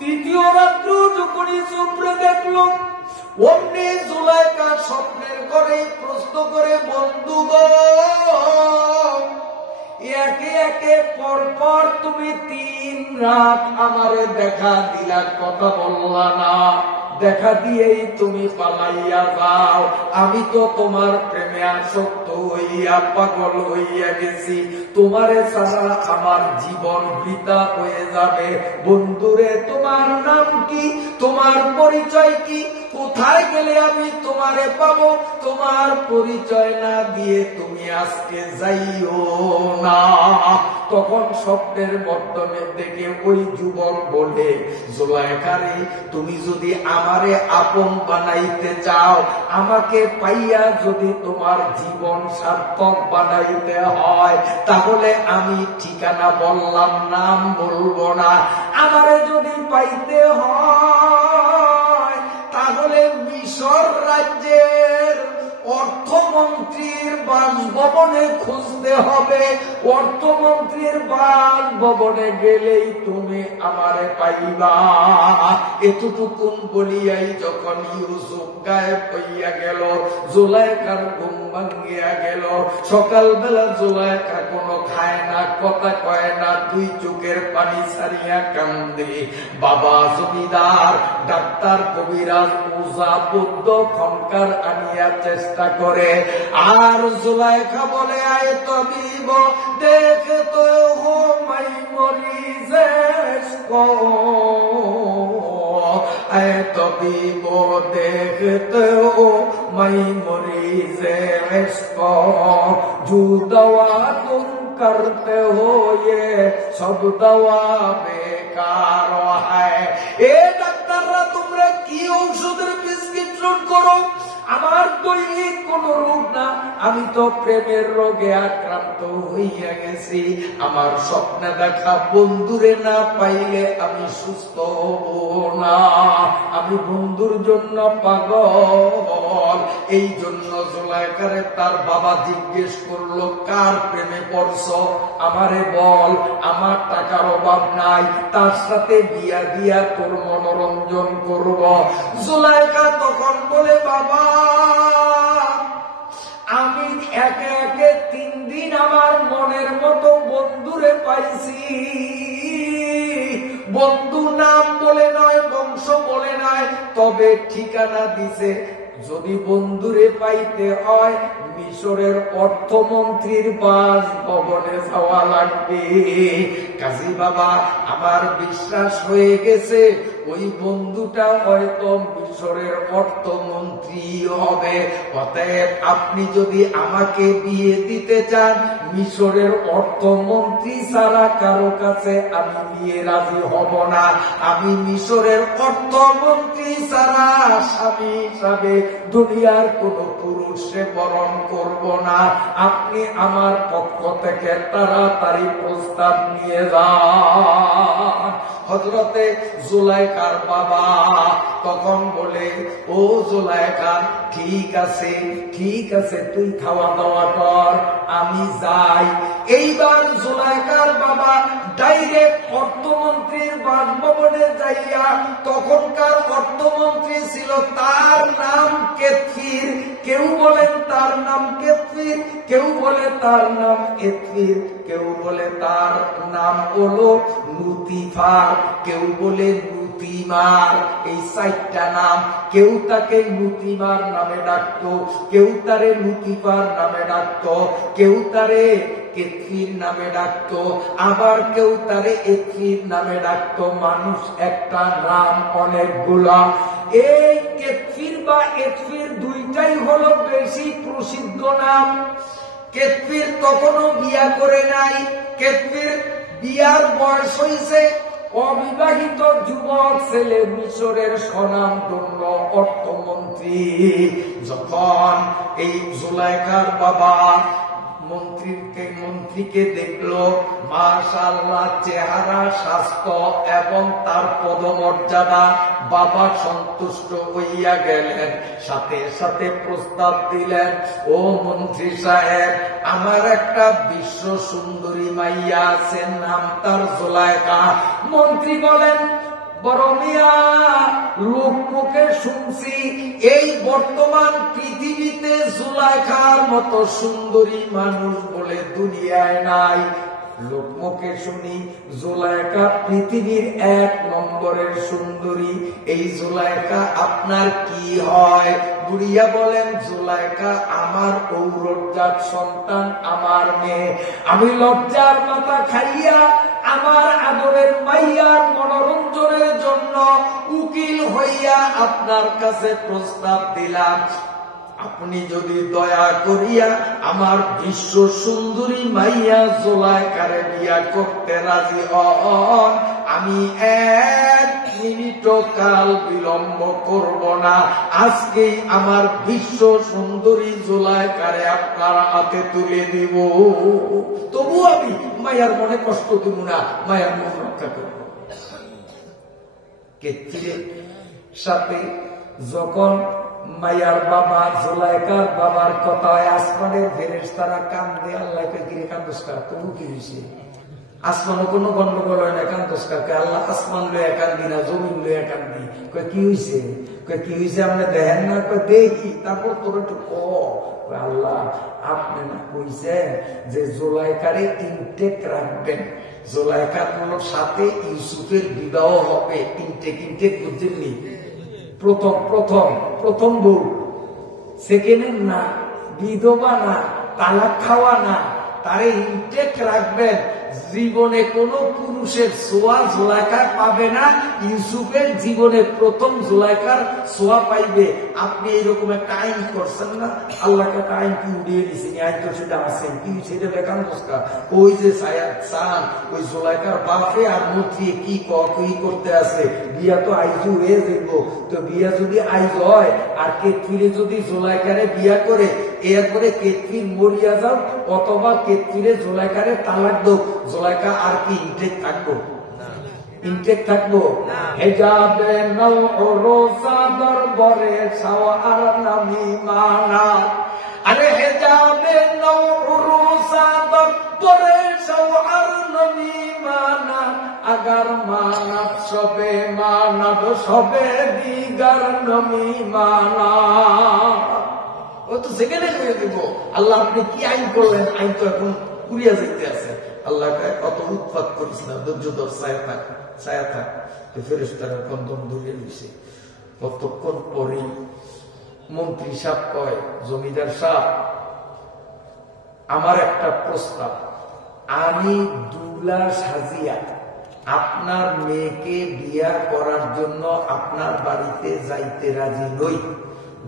তৃতীয় রাত্র যখনই চোপড়ে দেখলো, অমনি জুলাইখা স্বপ্নের ঘরে প্রশ্ন করে, বন্ধুগণ, একে একে পরপর তুমি 3 রাত আমারে দেখা দিলা, কথা বললা না, দেখা দিয়েই তুমি পালাইয়া যাও। আমি তো তোমার প্রেমে আসক্ত হইয়া পাগল হইয়া গেছি, তোমারে ছাড়া আমার জীবন বৃথা হয়ে যাবে। বন্ধুরে, তোমার নাম কি? তোমার পরিচয় কি? কোথায় গেলে আমি তোমারে পাবো? তোমার পরিচয় না দিয়ে তুমি আজকে যাইও না। তখন স্বপ্নের মাধ্যমে দেখে ওই যুবক বলে, জুলাইখারে, তুমি যদি আমারে আপন বানাইতে চাও, আমাকে পাইয়া যদি তোমার জীবন সার্থক বানাইতে হয়, তাহলে আমি ঠিকানা বললাম, নাম বলবো না। আমারে যদি পাইতে হয়, তাহলে মিশর রাজ্যের অর্থমন্ত্রীর বাসভবনে খুঁজতে হবে। অর্থমন্ত্রীর বাসভবনে গেলেই তুমি আমারে পাইবা। এতটুকুন বলিয়াই যখন ইউসুফ গায়েব হইয়া গেল, জুলাইখার ঘুম ভাঙ্গিয়া গেল। সকালবেলা জুলাইখা কোনো খায় না, কথা কয় না, 2 চোখের পানি ছাড়িয়া কান্দে। বাবা জমিদার, ডাক্তার, কবিরাজ, ওঝা, বৌদ্ধ, খনকার আনিয়া চেষ্টা করে। আর জুলাইখা বলে, আয় তবিব দেখে তো হো মাই মরিজে কো, আয় তবিব দেখতে হো মাই মরিজে কো, জু দवा तुम करते हो ये सब दवा बेकार है। এ ডাক্তাররা, তোমরা কি ঔষধের প্রেসক্রিপশন করো? আমার দৈনিক কোন রোগ না, আমি তো প্রেমের রোগে আক্রান্ত হইয়া গেছি। আমার স্বপ্নে দেখা বন্ধুরে না পাইলে আমি সুস্থ হব না। আমি বন্ধুর জন্য পাগল। এই জন্য জুলাইখারে তার বাবা জিজ্ঞেস করলো, কার প্রেমে পড়ছ? আমারে বল, আমার টাকার অভাব নাই, তার সাথে বিয়া দিয়া তোর মনোরঞ্জন করব। জুলাইখা তখন বলে, বাবা, আমি একে একে 3 দিন আমার মনের মতো বন্ধুরে পাইছি। বন্ধু নাম বলে নয়, বংশ বলে নয়, তবে ঠিকানা দিছে। যদি বন্ধুরে পাইতে হয়, মিশরের অর্থমন্ত্রীর বাসভবনে যাওয়া লাগবে। কাজী বাবা, আমার বিশ্বাস হয়ে গেছে ওই বন্ধুটা হয়তো মিশরের অর্থমন্ত্রী হবে। অতএব আপনি যদি আমাকে বিয়ে দিতে চান, মিশরের অর্থমন্ত্রী ছাড়া কারো কাছে আমি বিয়ে রাজি হব না। আমি মিশরের অর্থমন্ত্রী ছাড়া স্বামী হিসাবে দুনিয়ার কোন পুরুষে বরণ করব না। আপনি আমার পক্ষ থেকে তাড়াতাড়ি প্রস্তাব নিয়ে যান। হযরতে জুলাইখার বাবা তখন বলে, ও জুলাইখা, ঠিক আছে, ঠিক আছে, তুই খাওয়া দাওয়া কর, আমি যাই। এইবার জুলাইখার বাবা ডাইরেক্ট অর্থমন্ত্রীর বাসভবনে যাইয়া, তখনকার অর্থমন্ত্রী ছিল, তার নাম কেতফির। কেউ বলেন তার নাম কেতফির, কেউ বলে তার নাম এতফির, কেউ বলে তার নাম হলো লুতিফার, কেউ বলে লুতিমার। এই 4টা নাম। কেউ তাকে লুতিমার নামে ডাকতো, কেউ তারে লুতিফার নামে ডাকতো, কেউ তারে কেতফির নামে ডাকতো, আবার কেউ তারে এতফির নামে ডাকতো। মানুষ একটা, নাম অনেকগুলা। এই কেতফির বা এতফির দুইটাই হলো বেশি প্রসিদ্ধ নাম। কেতফির তখনো বিয়া করে নাই। কেতফির বিয়ার বয়স হয়েছে। অবিবাহিত যুবক ছেলে, মিশরের স্বনামধন্য অর্থমন্ত্রী। যখন এই জুলাইখার বাবা মন্ত্রীকে দেখলো, মাশাআল্লাহ, চেহারা, স্বাস্থ্য এবং তার পদমর্যাদা, বাবা সন্তুষ্ট হইয়া গেলেন। সাথে সাথে প্রস্তাব দিলেন, ও মন্ত্রী সাহেব, আমার একটা বিশ্ব সুন্দরী মাইয়া আছে, নাম তার জুলাইখা। মন্ত্রী বলেন, বড় মিয়া লোক মুখে শুনছি এই বর্তমান পৃথিবীতে জুলাইখার মতো সুন্দরী মানুষ বলে দুনিয়ায় নাই। লোকমুখে শুনি জুলাইখা পৃথিবীর 1 নম্বরের সুন্দরী। এই জুলাইখা আপনার কি হয়? বুড়িয়া বলেন, জুলাইখা আমার ঔরজাত সন্তান, আমার মেয়ে। আমি লজ্জার মাথা খাইয়া আমার আদরের মাইয়ার মনোরঞ্জনের জন্য উকিল হইয়া আপনার কাছে প্রস্তাব দিলাম। আপনি যদি দয়া করিয়া আমার বিশ্ব সুন্দরী মাইয়া জুলাইখারে বিয়া করতে রাজি হন, আমি 1 মিনিটও কাল বিলম্ব করব না। আজকেই আমার বিশ্ব সুন্দরী জুলাইখারে আপনার হাতে তুলে দিব। তবু আমি মায়ার মনে কষ্ট দিব না, মায়ার মন রক্ষা করব। কেতকির সাথে যখন মায়ার বাবা জুলাইখার বাবার কথা হয়, আসমানের ফেরেশতারা কান্দে। আল্লাহকে গিরে কান্দোস্কা, তবু কি হয়েছে? আসমানও কোনো গন্ডগোল হয় না, কান্দোস্কা। আল্লাহ আসমান লইয়া কান্দি না, জমিন লইয়া কান্দি। কি হয়েছে? কি হয়েছে আপনি দেখেন না? দেখি, তারপর তোর একটু ক। আল্লাহ আপনি না কইছেন যে জুলাইখারে ইনটেক রাখবেন, জুলাইখার সাথে ইউসুফের বিবাহ হবে। ইনটেক বুঝছেননি? প্রথম বউ, সেকেন্ডের না, বিধবা না, তালাক খাওয়া না, তারে ইনটেক রাখবেন। জীবনে কোন পুরুষের ছোঁয়া জুলাইখা পাবে না, ইউসুফের জীবনে প্রথম জুলাইখার ছোঁয়া পাইবে। আপনি এইরকম একটা আইন করছেন না, আল্লাহকে একটা আইন কি উড়িয়ে দিয়েছেন? আইন তো সেটা আছে, কি সেটা বেকান দোষকা। ওই যে চান ওই জুলাইখার বাপে আর মন্ত্রী কি করতে আছে, বিয়া তো আইজু হয়ে যাইব। তো বিয়া যদি আইজ হয় আর কেতফিরে যদি জুলাইখারে বিয়া করে, এরপরে কেতফির মরিয়া যাও অথবা কেতফিরে জুলাইখারে তালাক দাও, জুলাইখা আর কি ইনটেক থাকবো? ইনটেক থাকবো? হেজাবে নও রোজা দরবারে সাওয়ার নামি মানা। আরে হেজাবে নও রোজা দরবারে সাওয়ার নামি মানা। আগার মানব সবে মানব সবে দিগার নমি মানা। ও তো সেখানে হয়ে দেব। আল্লাহ আপনি কি আইন করলেন? আইন তো এখন কুড়িয়া যেতে আছে। আল্লাহকে কত উৎপাত করিস না, ধৈর্য ধর, ছায়া থাক। ফেরেশতারা কন্দন ধরে দিছে। কতক্ষণ পরে মন্ত্রী সাহেব কয়, জমিদার সাহেব আমার একটা প্রস্তাব, আমি দুলা সাজিয়া আপনার মেয়েকে বিয়া করার জন্য আপনার বাড়িতে যাইতে রাজি নই,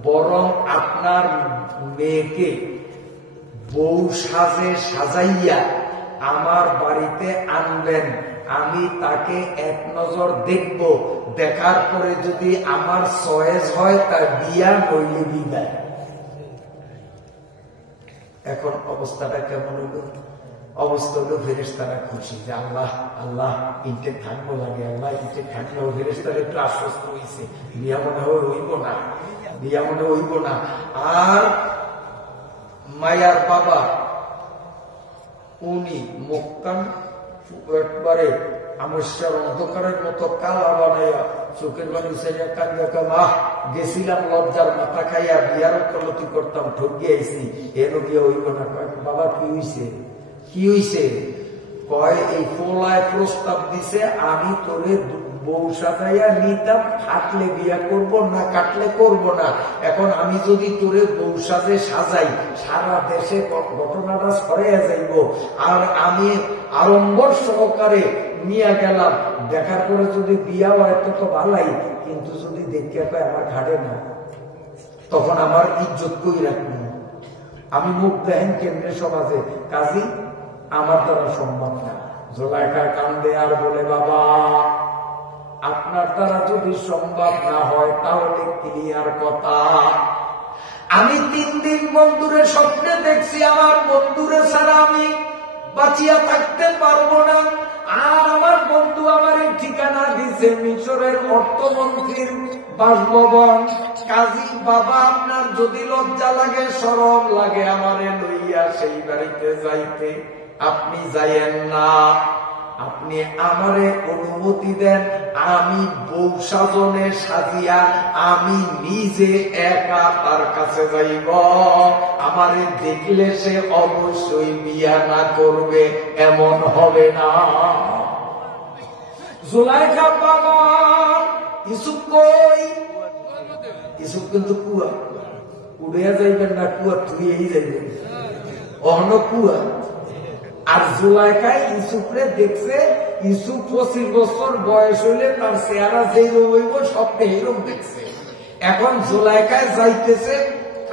বরং আপনার মেয়েকে বউ সাজে সাজাইয়া আমার বাড়িতে আনবেন। আমি তাকে 1 নজর দেখব, দেখার পরে যদি আমার চয়েস হয় তার বিয়া নইলে বিদায়। এখন অবস্থাটা কেমন হইল? অবস্থা হলো ফেরেশতারা খুশি যে আল্লাহ ইনটেক থাকবো লাগে, আল্লাহ ইনটেক থাকলেও ফেরেশতারা একটু আশ্বস্ত হয়েছে, বিয়া মনে হয় হইব না। আর মায়ার বাবা উনি মুক্তান একবারে আমস্যার অন্ধকারের মতো কালা বানাইয়া চোখের বাড়ি ছেড়ে কান্দাকা, মাহ গেছিলাম লজ্জার মাথা খাইয়া বিয়ার কলতি করতাম, ঠকিয়ে আইসি, এর বিয়ে হইব না। বাবা কি হইছে? কয় এই পোলায় প্রস্তাব দিছে, আমি তোরে বউ সাজাইয়া নিতাম, কাটলে বিয়া করব না, কাটলে করব না। এখন আমি যদি তোরে বউ সাজে সাজাই, সারা দেশে ঘটনাটা ছড়াইয়া যাইব। আর আমি আড়ম্বর সহকারে নিয়ে গেলাম, দেখার পরে যদি বিয়া হয় তো ভালাই, কিন্তু যদি দেখিয়া পাই আমার ঘাটে না, তখন আমার ইজ্জত কই রাখবো? আমি মুখ দেখেন কেন্দ্রের সমাজে, কাজী আমার দ্বারা সম্ভব না। জুলাইখা কান্দে আর বলে, বাবা আপনার দ্বারা যদি সম্ভব না হয় তাহলে ক্লিয়ার কথা, আমি 3 দিন বন্ধুরে স্বপ্নে দেখছি, আমার বন্ধুরে ছাড়া আমি বাঁচিয়া থাকতে পারবো না। আর আমার বন্ধু আমার এই ঠিকানা দিছে মিশরের অর্থমন্ত্রীর বাসভবন। কাজী বাবা আপনার যদি লজ্জা লাগে, শরম লাগে আমারে লইয়া সেই বাড়িতে যাইতে, আপনি যাইয়েন না। আপনি আমারে অনুমতি দেন, আমি বউ সাজনে সাজিয়া আমি নিজে একা তার কাছে যাইব। আমারে দেখলে সে অবশ্যই বিয়া না করবে, এমন হবে না। জুলাইখা পাগল, ইউসুফ কই? ইউসুফ কিন্তু কুয়া, উড়িয়া যাইবেন না, কুয়া ধুয়েই যাইবেন, অন্য কুয়া। আর জুলাইখায় ইউসুফরে দেখছে, ইউসুফ 25 বছর বয়স হইলে তার চেহারা যেরকম হইব স্বপ্নে এরকম দেখছে। এখন জুলাইখায় যাইতেছে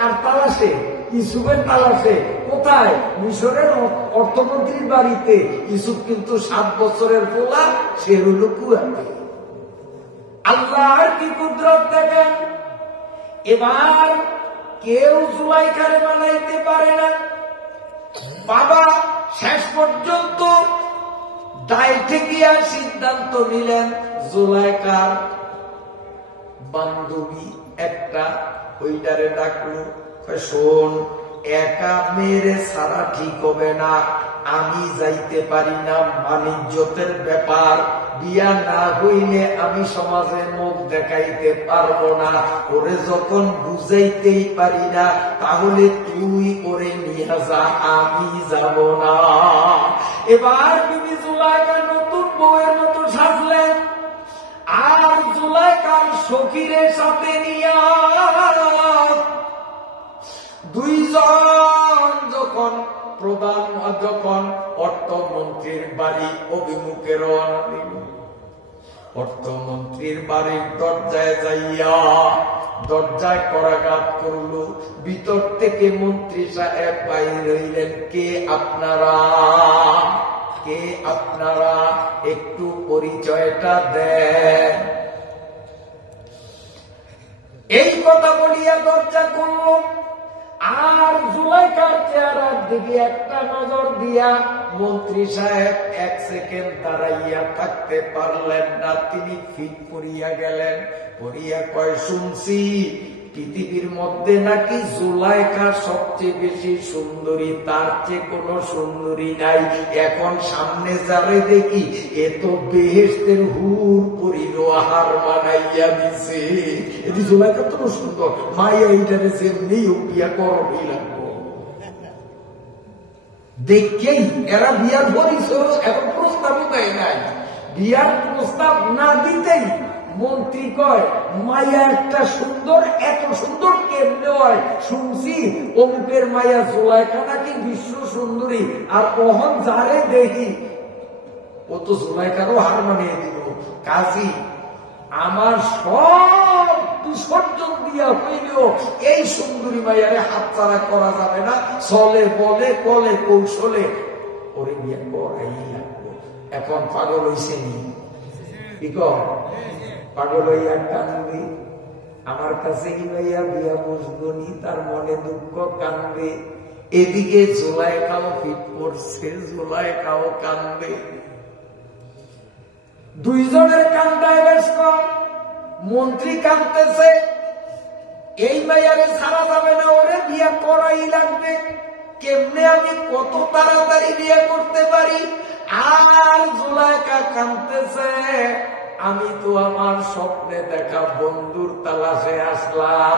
আর তালাশে, ইউসুফের তালাশে। কোথায়? মিশরের অর্থমন্ত্রীর বাড়িতে। ইউসুফ কিন্তু 7 বছরের পোলা, সে হইল কুয়াতে। আল্লাহর কি কুদরত দেখেন। এবার কেউ জুলাইখারে বানাইতে পারে না। বাবা শেষ পর্যন্ত দায় থেকে আর সিদ্ধান্ত নিলেন, জুলাইখার বান্ধবী একটা ওইটারে ডাকলো, শোন, একা মেরে সারা ঠিক হবে না, আমি যাইতে পারি না, বাণিজ্যতের ব্যাপার, বিয়া না হইলে আমি সমাজে মুখ দেখাইতে পারবো না, ওরে যখন বুঝাইতেই পারি না, তাহলে তুই ওরে নিয়ে যা, আমি যাব না। এবার বিবি জুলাইখা নতুন বউয়ের মতো সাজলেন, আর জুলাইখার সখীরের সাথে নিয়া দুইজন যখন অর্থমন্ত্রীর বাড়ি অভিমুখে রওনা দিল, অর্থমন্ত্রীর বাড়ির দরজায় যাইয়া দরজায় করাঘাত করল। ভিতর থেকে মন্ত্রী সাহেব বাইর হইলেন, কে আপনারা? কে আপনারা? একটু পরিচয়টা দেন। এই কথা বলিয়া দরজা খুলল, আর জুলাইখার চেহারার দিকে একটা নজর দিয়া মন্ত্রী সাহেব 1 সেকেন্ড দাঁড়াইয়া থাকতে পারলেন না। তিনি ফিট পড়িয়া গেলেন, পড়িয়া কয়, শুনছি পৃথিবীর মধ্যে নাকি জুলাইখা সবচেয়ে বেশি সুন্দরী, তার চেয়ে কোন সুন্দরী নাই। এখন সামনে যারে দেখি এ তো বেহেশতের হুর পরিল, হার মানাইয়া দিছে। এটি জুলাইখা তো সুন্দর, মাইয়া এইটারে যেমনি বিয়া করবই লাগবো। দেখেই এরা বিয়ার পরিচয় এখন প্রস্তাব দেয় নাই। বিয়ার প্রস্তাব না দিতেই মন্ত্রী কয়, মাইয়া একটা সুন্দর, এত সুন্দর কেমনে হয়? শুনছি অমুকের মাইয়া জুলাইখা নাকি বিশ্ব সুন্দরী, আর কখন যারে দেখি ও তো জুলাইখারও হার মানিয়ে দিল। কাজী আমার সব বিসর্জন দিয়া হইলেও এই সুন্দরী মাইয়ারে হাতছাড়া করা যাবে না, চলে বলে কলে কৌশলে ওরে বিয়ে করাই লাগবো। এখন পাগল হইছে নি? কি কর? পাগল হইয়া কান্দে, আমার কাছে কি ভাইয়া বিয়া বসবো নি, তার মনে দুঃখ কান্দে। এদিকে জুলাইখাও ফিট করছে, জুলাইখাও কান্দে। দুইজনের কান্দায় বেশ কম। মন্ত্রী কাঁদতেছে, এই মাইয়ারে ছাড়া যাবে না, ওরে বিয়া করাই লাগবে। কেমনে আমি কত তাড়াতাড়ি বিয়ে করতে পারি? আর জুলাইখা কাঁদতেছে, আমি তো আমার স্বপ্নে দেখা বন্ধুর তালাশে আসলাম,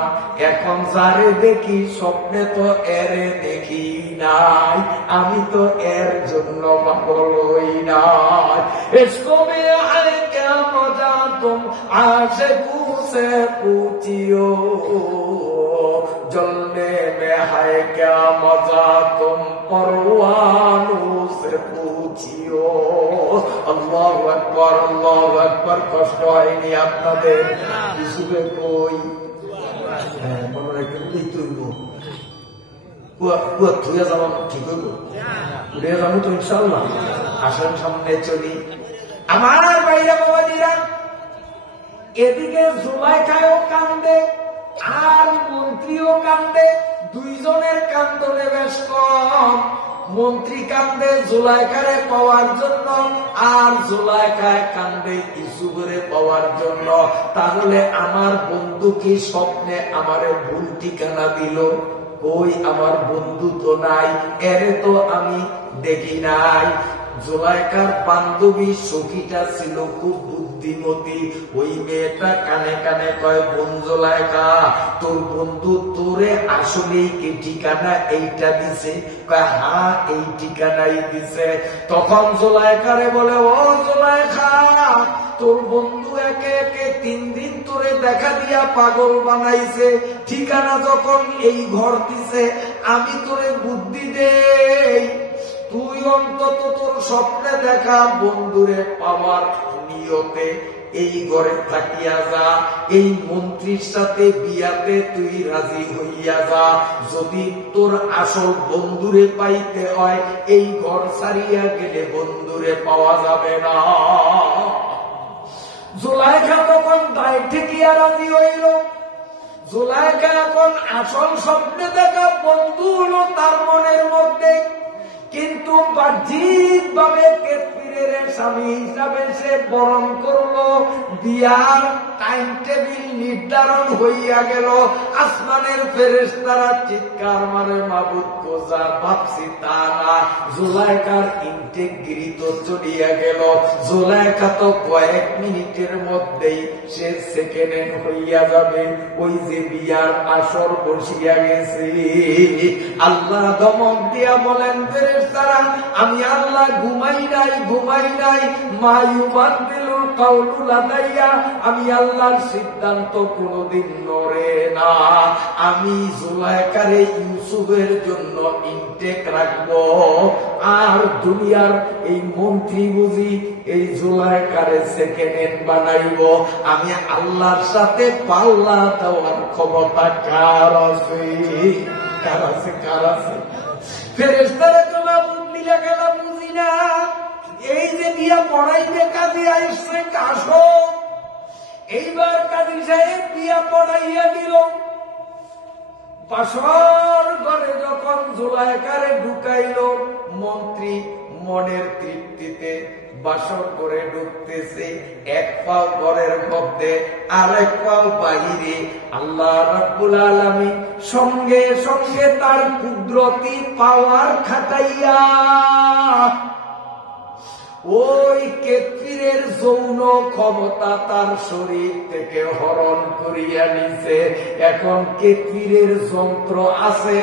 এখন যারে দেখি স্বপ্নে তো এরে দেখি নাই, আমি তো এর জন্য পাগল হই নাই। ইশক মে আয়ে ক্যা মজা তুম আশিকু সে পুছিও, জলনে মে হায় ক্যা মজা তুম পরওয়ানু সে পুছিও। আল্লাহু আকবার, আল্লাহু আকবার। কষ্ট হয়নি আপনাদের? ইউসুফে কই? হ্যাঁ, মনে রাখবেন, এই তৈব কুয়া ধুয়ে যাবো, ঠিক হইব? উড়ে যাবো তো ইনশাল্লাহ। আসেন সামনে চলি। আমার বাইরে বাবাজিরা, এদিকে জুলাইখাও কান্দে আর মন্ত্রীও কান্দে। দুইজনের কান্দনে বেশ কম। মন্ত্রী কান্দে জুলাইখারে পাওয়ার জন্য, আর জুলাইখায় কান্দে ইউসুফরে পাওয়ার জন্য। তাহলে আমার বন্ধু কি স্বপ্নে আমারে ভুল ঠিকানা দিল? কই, আমার বন্ধু তো নাই, এরে তো আমি দেখি নাই। জুলাইখার বান্ধবী সখীটা ছিল খুব বুদ্ধিমতী। ওই মেয়েটা কানে কানে কয়, বোন জুলাইখা, তোর বন্ধু তোরে আসলেই কি ঠিকানা এইটা দিছে? কয় হ্যাঁ, এই ঠিকানাই দিছে। তখন জুলাইখারে বলে, ও জুলাইখা, তোর বন্ধু একে একে 3 দিন তোরে দেখা দিয়া পাগল বানাইছে। ঠিকানা যখন এই ঘর দিছে, আমি তোরে বুদ্ধি দেই, তুই অন্তত তোর স্বপ্নে দেখা বন্ধুরে পাওয়ার নিয়তে এই ঘরে থাকিয়া যা, এই মন্ত্রীর সাথে বিয়াতে তুই রাজি হইয়া যা। যদি তোর আসল বন্ধুরে পাইতে হয়, এই ঘর ছাড়িয়া গেলে বন্ধুরে পাওয়া যাবে না। জুলাইখা তখন দায় ঠেকিয়া রাজি হইল। জুলাইখা এখন আসল স্বপ্নে দেখা বন্ধু হলো তার মনের মধ্যে, কিন্তু বাহ্যিক ভাবে কেতফিরের স্বামী হিসাবে সে বরণ করলো। বিয়ার টাইম টেবিল নির্ধারণ হইয়া গেল। আসমানের ফেরেশতারা চিৎকার মারে, মাবুদ কোজা, ভাবছি তা না। জুলাইখার ইন্টেগ্রিটি তো চলিয়া গেল। জুলাইখা তো কয়েক মিনিটের মধ্যেই সে সেকেন্ড হ্যান্ড হইয়া যাবে। ওই যে বিয়ার আসর বসিয়া গেছে। আল্লাহ ধমক দিয়া বলেন, ফেরেশতারা, আমি আল্লাহ ঘুমাই নাই, মায়ুবাদদিলুল কাউলু লাদাইয়া, আমি আল্লাহর সিদ্ধান্ত কোনদিন নড়ে না। আমি জুলাইখারে ইউসুফের জন্য ইনটেক রাখবো, আর দুনিয়ার এই মন্ত্রী বুঝি এই জুলাইখারে সেকেন্ড হ্যান্ড বানাইব। আমি আল্লাহর সাথে পাল্লা দেওয়ার ক্ষমতা কার আছে? কার আছে? কার আছে? ফেরেশতারা তোমার বুদ্ধি লাগালা বুঝি না। এই যে বিয়া পড়াইবে কাজী আসছে কাশো, এইবার কাজী সাহেব বিয়া পড়াইয়া দিল। বাসর ঘরে যখন জুলাইখারে ঢুকাইল, মন্ত্রী মনের তৃপ্তিতে বাসর করে ঢুকতেছে। এক পাও ঘরের মধ্যে, আরেক পাও বাহিরে। আল্লাহ রাব্বুল আলামিন সঙ্গে সঙ্গে তার কুদরতি পাওয়ার খাটাইয়া ওই কেতফিরের যৌন ক্ষমতা তার শরীর থেকে হরণ করিয়া নিছে। এখন কেতফিরের যন্ত্র আছে,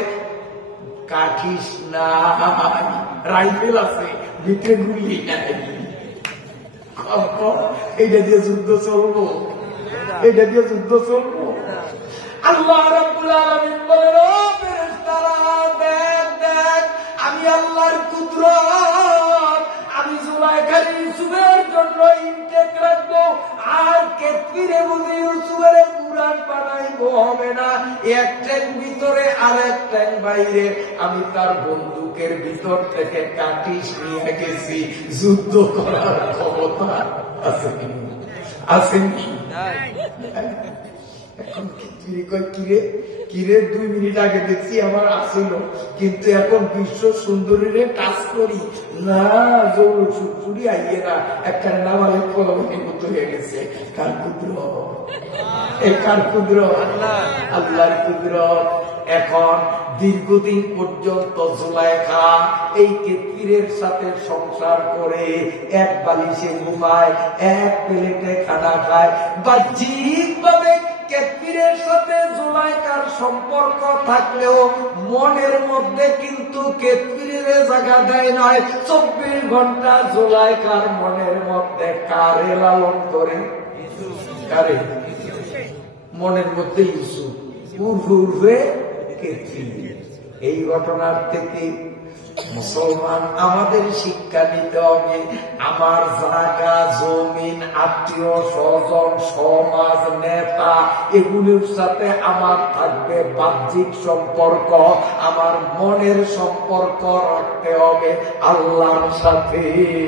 কাঠিস না, রাইফেল আছে, ভিতরে গুলি নাই। এটা দিয়ে যুদ্ধ চলবো, এটা দিয়ে যুদ্ধ চলবো। আল্লাহ রাব্বুল আলামিন বলেন, ও ফেরেশতারা, দেখ দেখ, আমি আল্লাহর কুদরত, আমি জুলাইখার ইউসুফের জন্য ইনটেক রাখবো, আর কেতফিরে বুঝি ইউসুফের কুরআন বানাইবো হবে না। এক ট্যাঙ্ক ভিতরে আর এক ট্যাঙ্ক বাইরে। আমি তার বন্দুকের ভিতর থেকে কাটিস নিয়ে গেছি। যুদ্ধ করার ক্ষমতা আসেনি, আসেনি। এখন কিরে 2 মিনিট আগে দেখছি আমার আসিল, কিন্তু এখন বিশ্ব সুন্দরীরে টাচ করি না, জোর সুরসুরি আইয়ে না, একটা নামালে কলমের মতো হয়ে গেছে। কার কুদরত? কার কুদরত? আল্লাহর কুদরত। এখন দীর্ঘদিন পর্যন্ত জুলাইখা এই কেতফিরের সাথে সংসার করে, এক বালিশে ঘুমায়, এক প্লেটে খানা খায়। বাহ্যিক ভাবে কেতফিরের সাথে জুলাইখার সম্পর্ক থাকলেও মনের মধ্যে কিন্তু কেতফিরের জায়গা দেয় নয়। 24 ঘন্টা জুলাইখার মনের মধ্যে কারে লালন করে? কারে? মনের মধ্যে ইউসুফ, উর্ফে কেতফির। এই ঘটনার থেকে মুসলমান আমাদের শিক্ষা নিতে হবে, আমার জায়গা, জমিন, আত্মীয় স্বজন, সমাজ, নেতা, এগুলোর সাথে আমার থাকবে বাহ্যিক সম্পর্ক। আমার মনের সম্পর্ক রাখতে হবে আল্লাহর সাথে।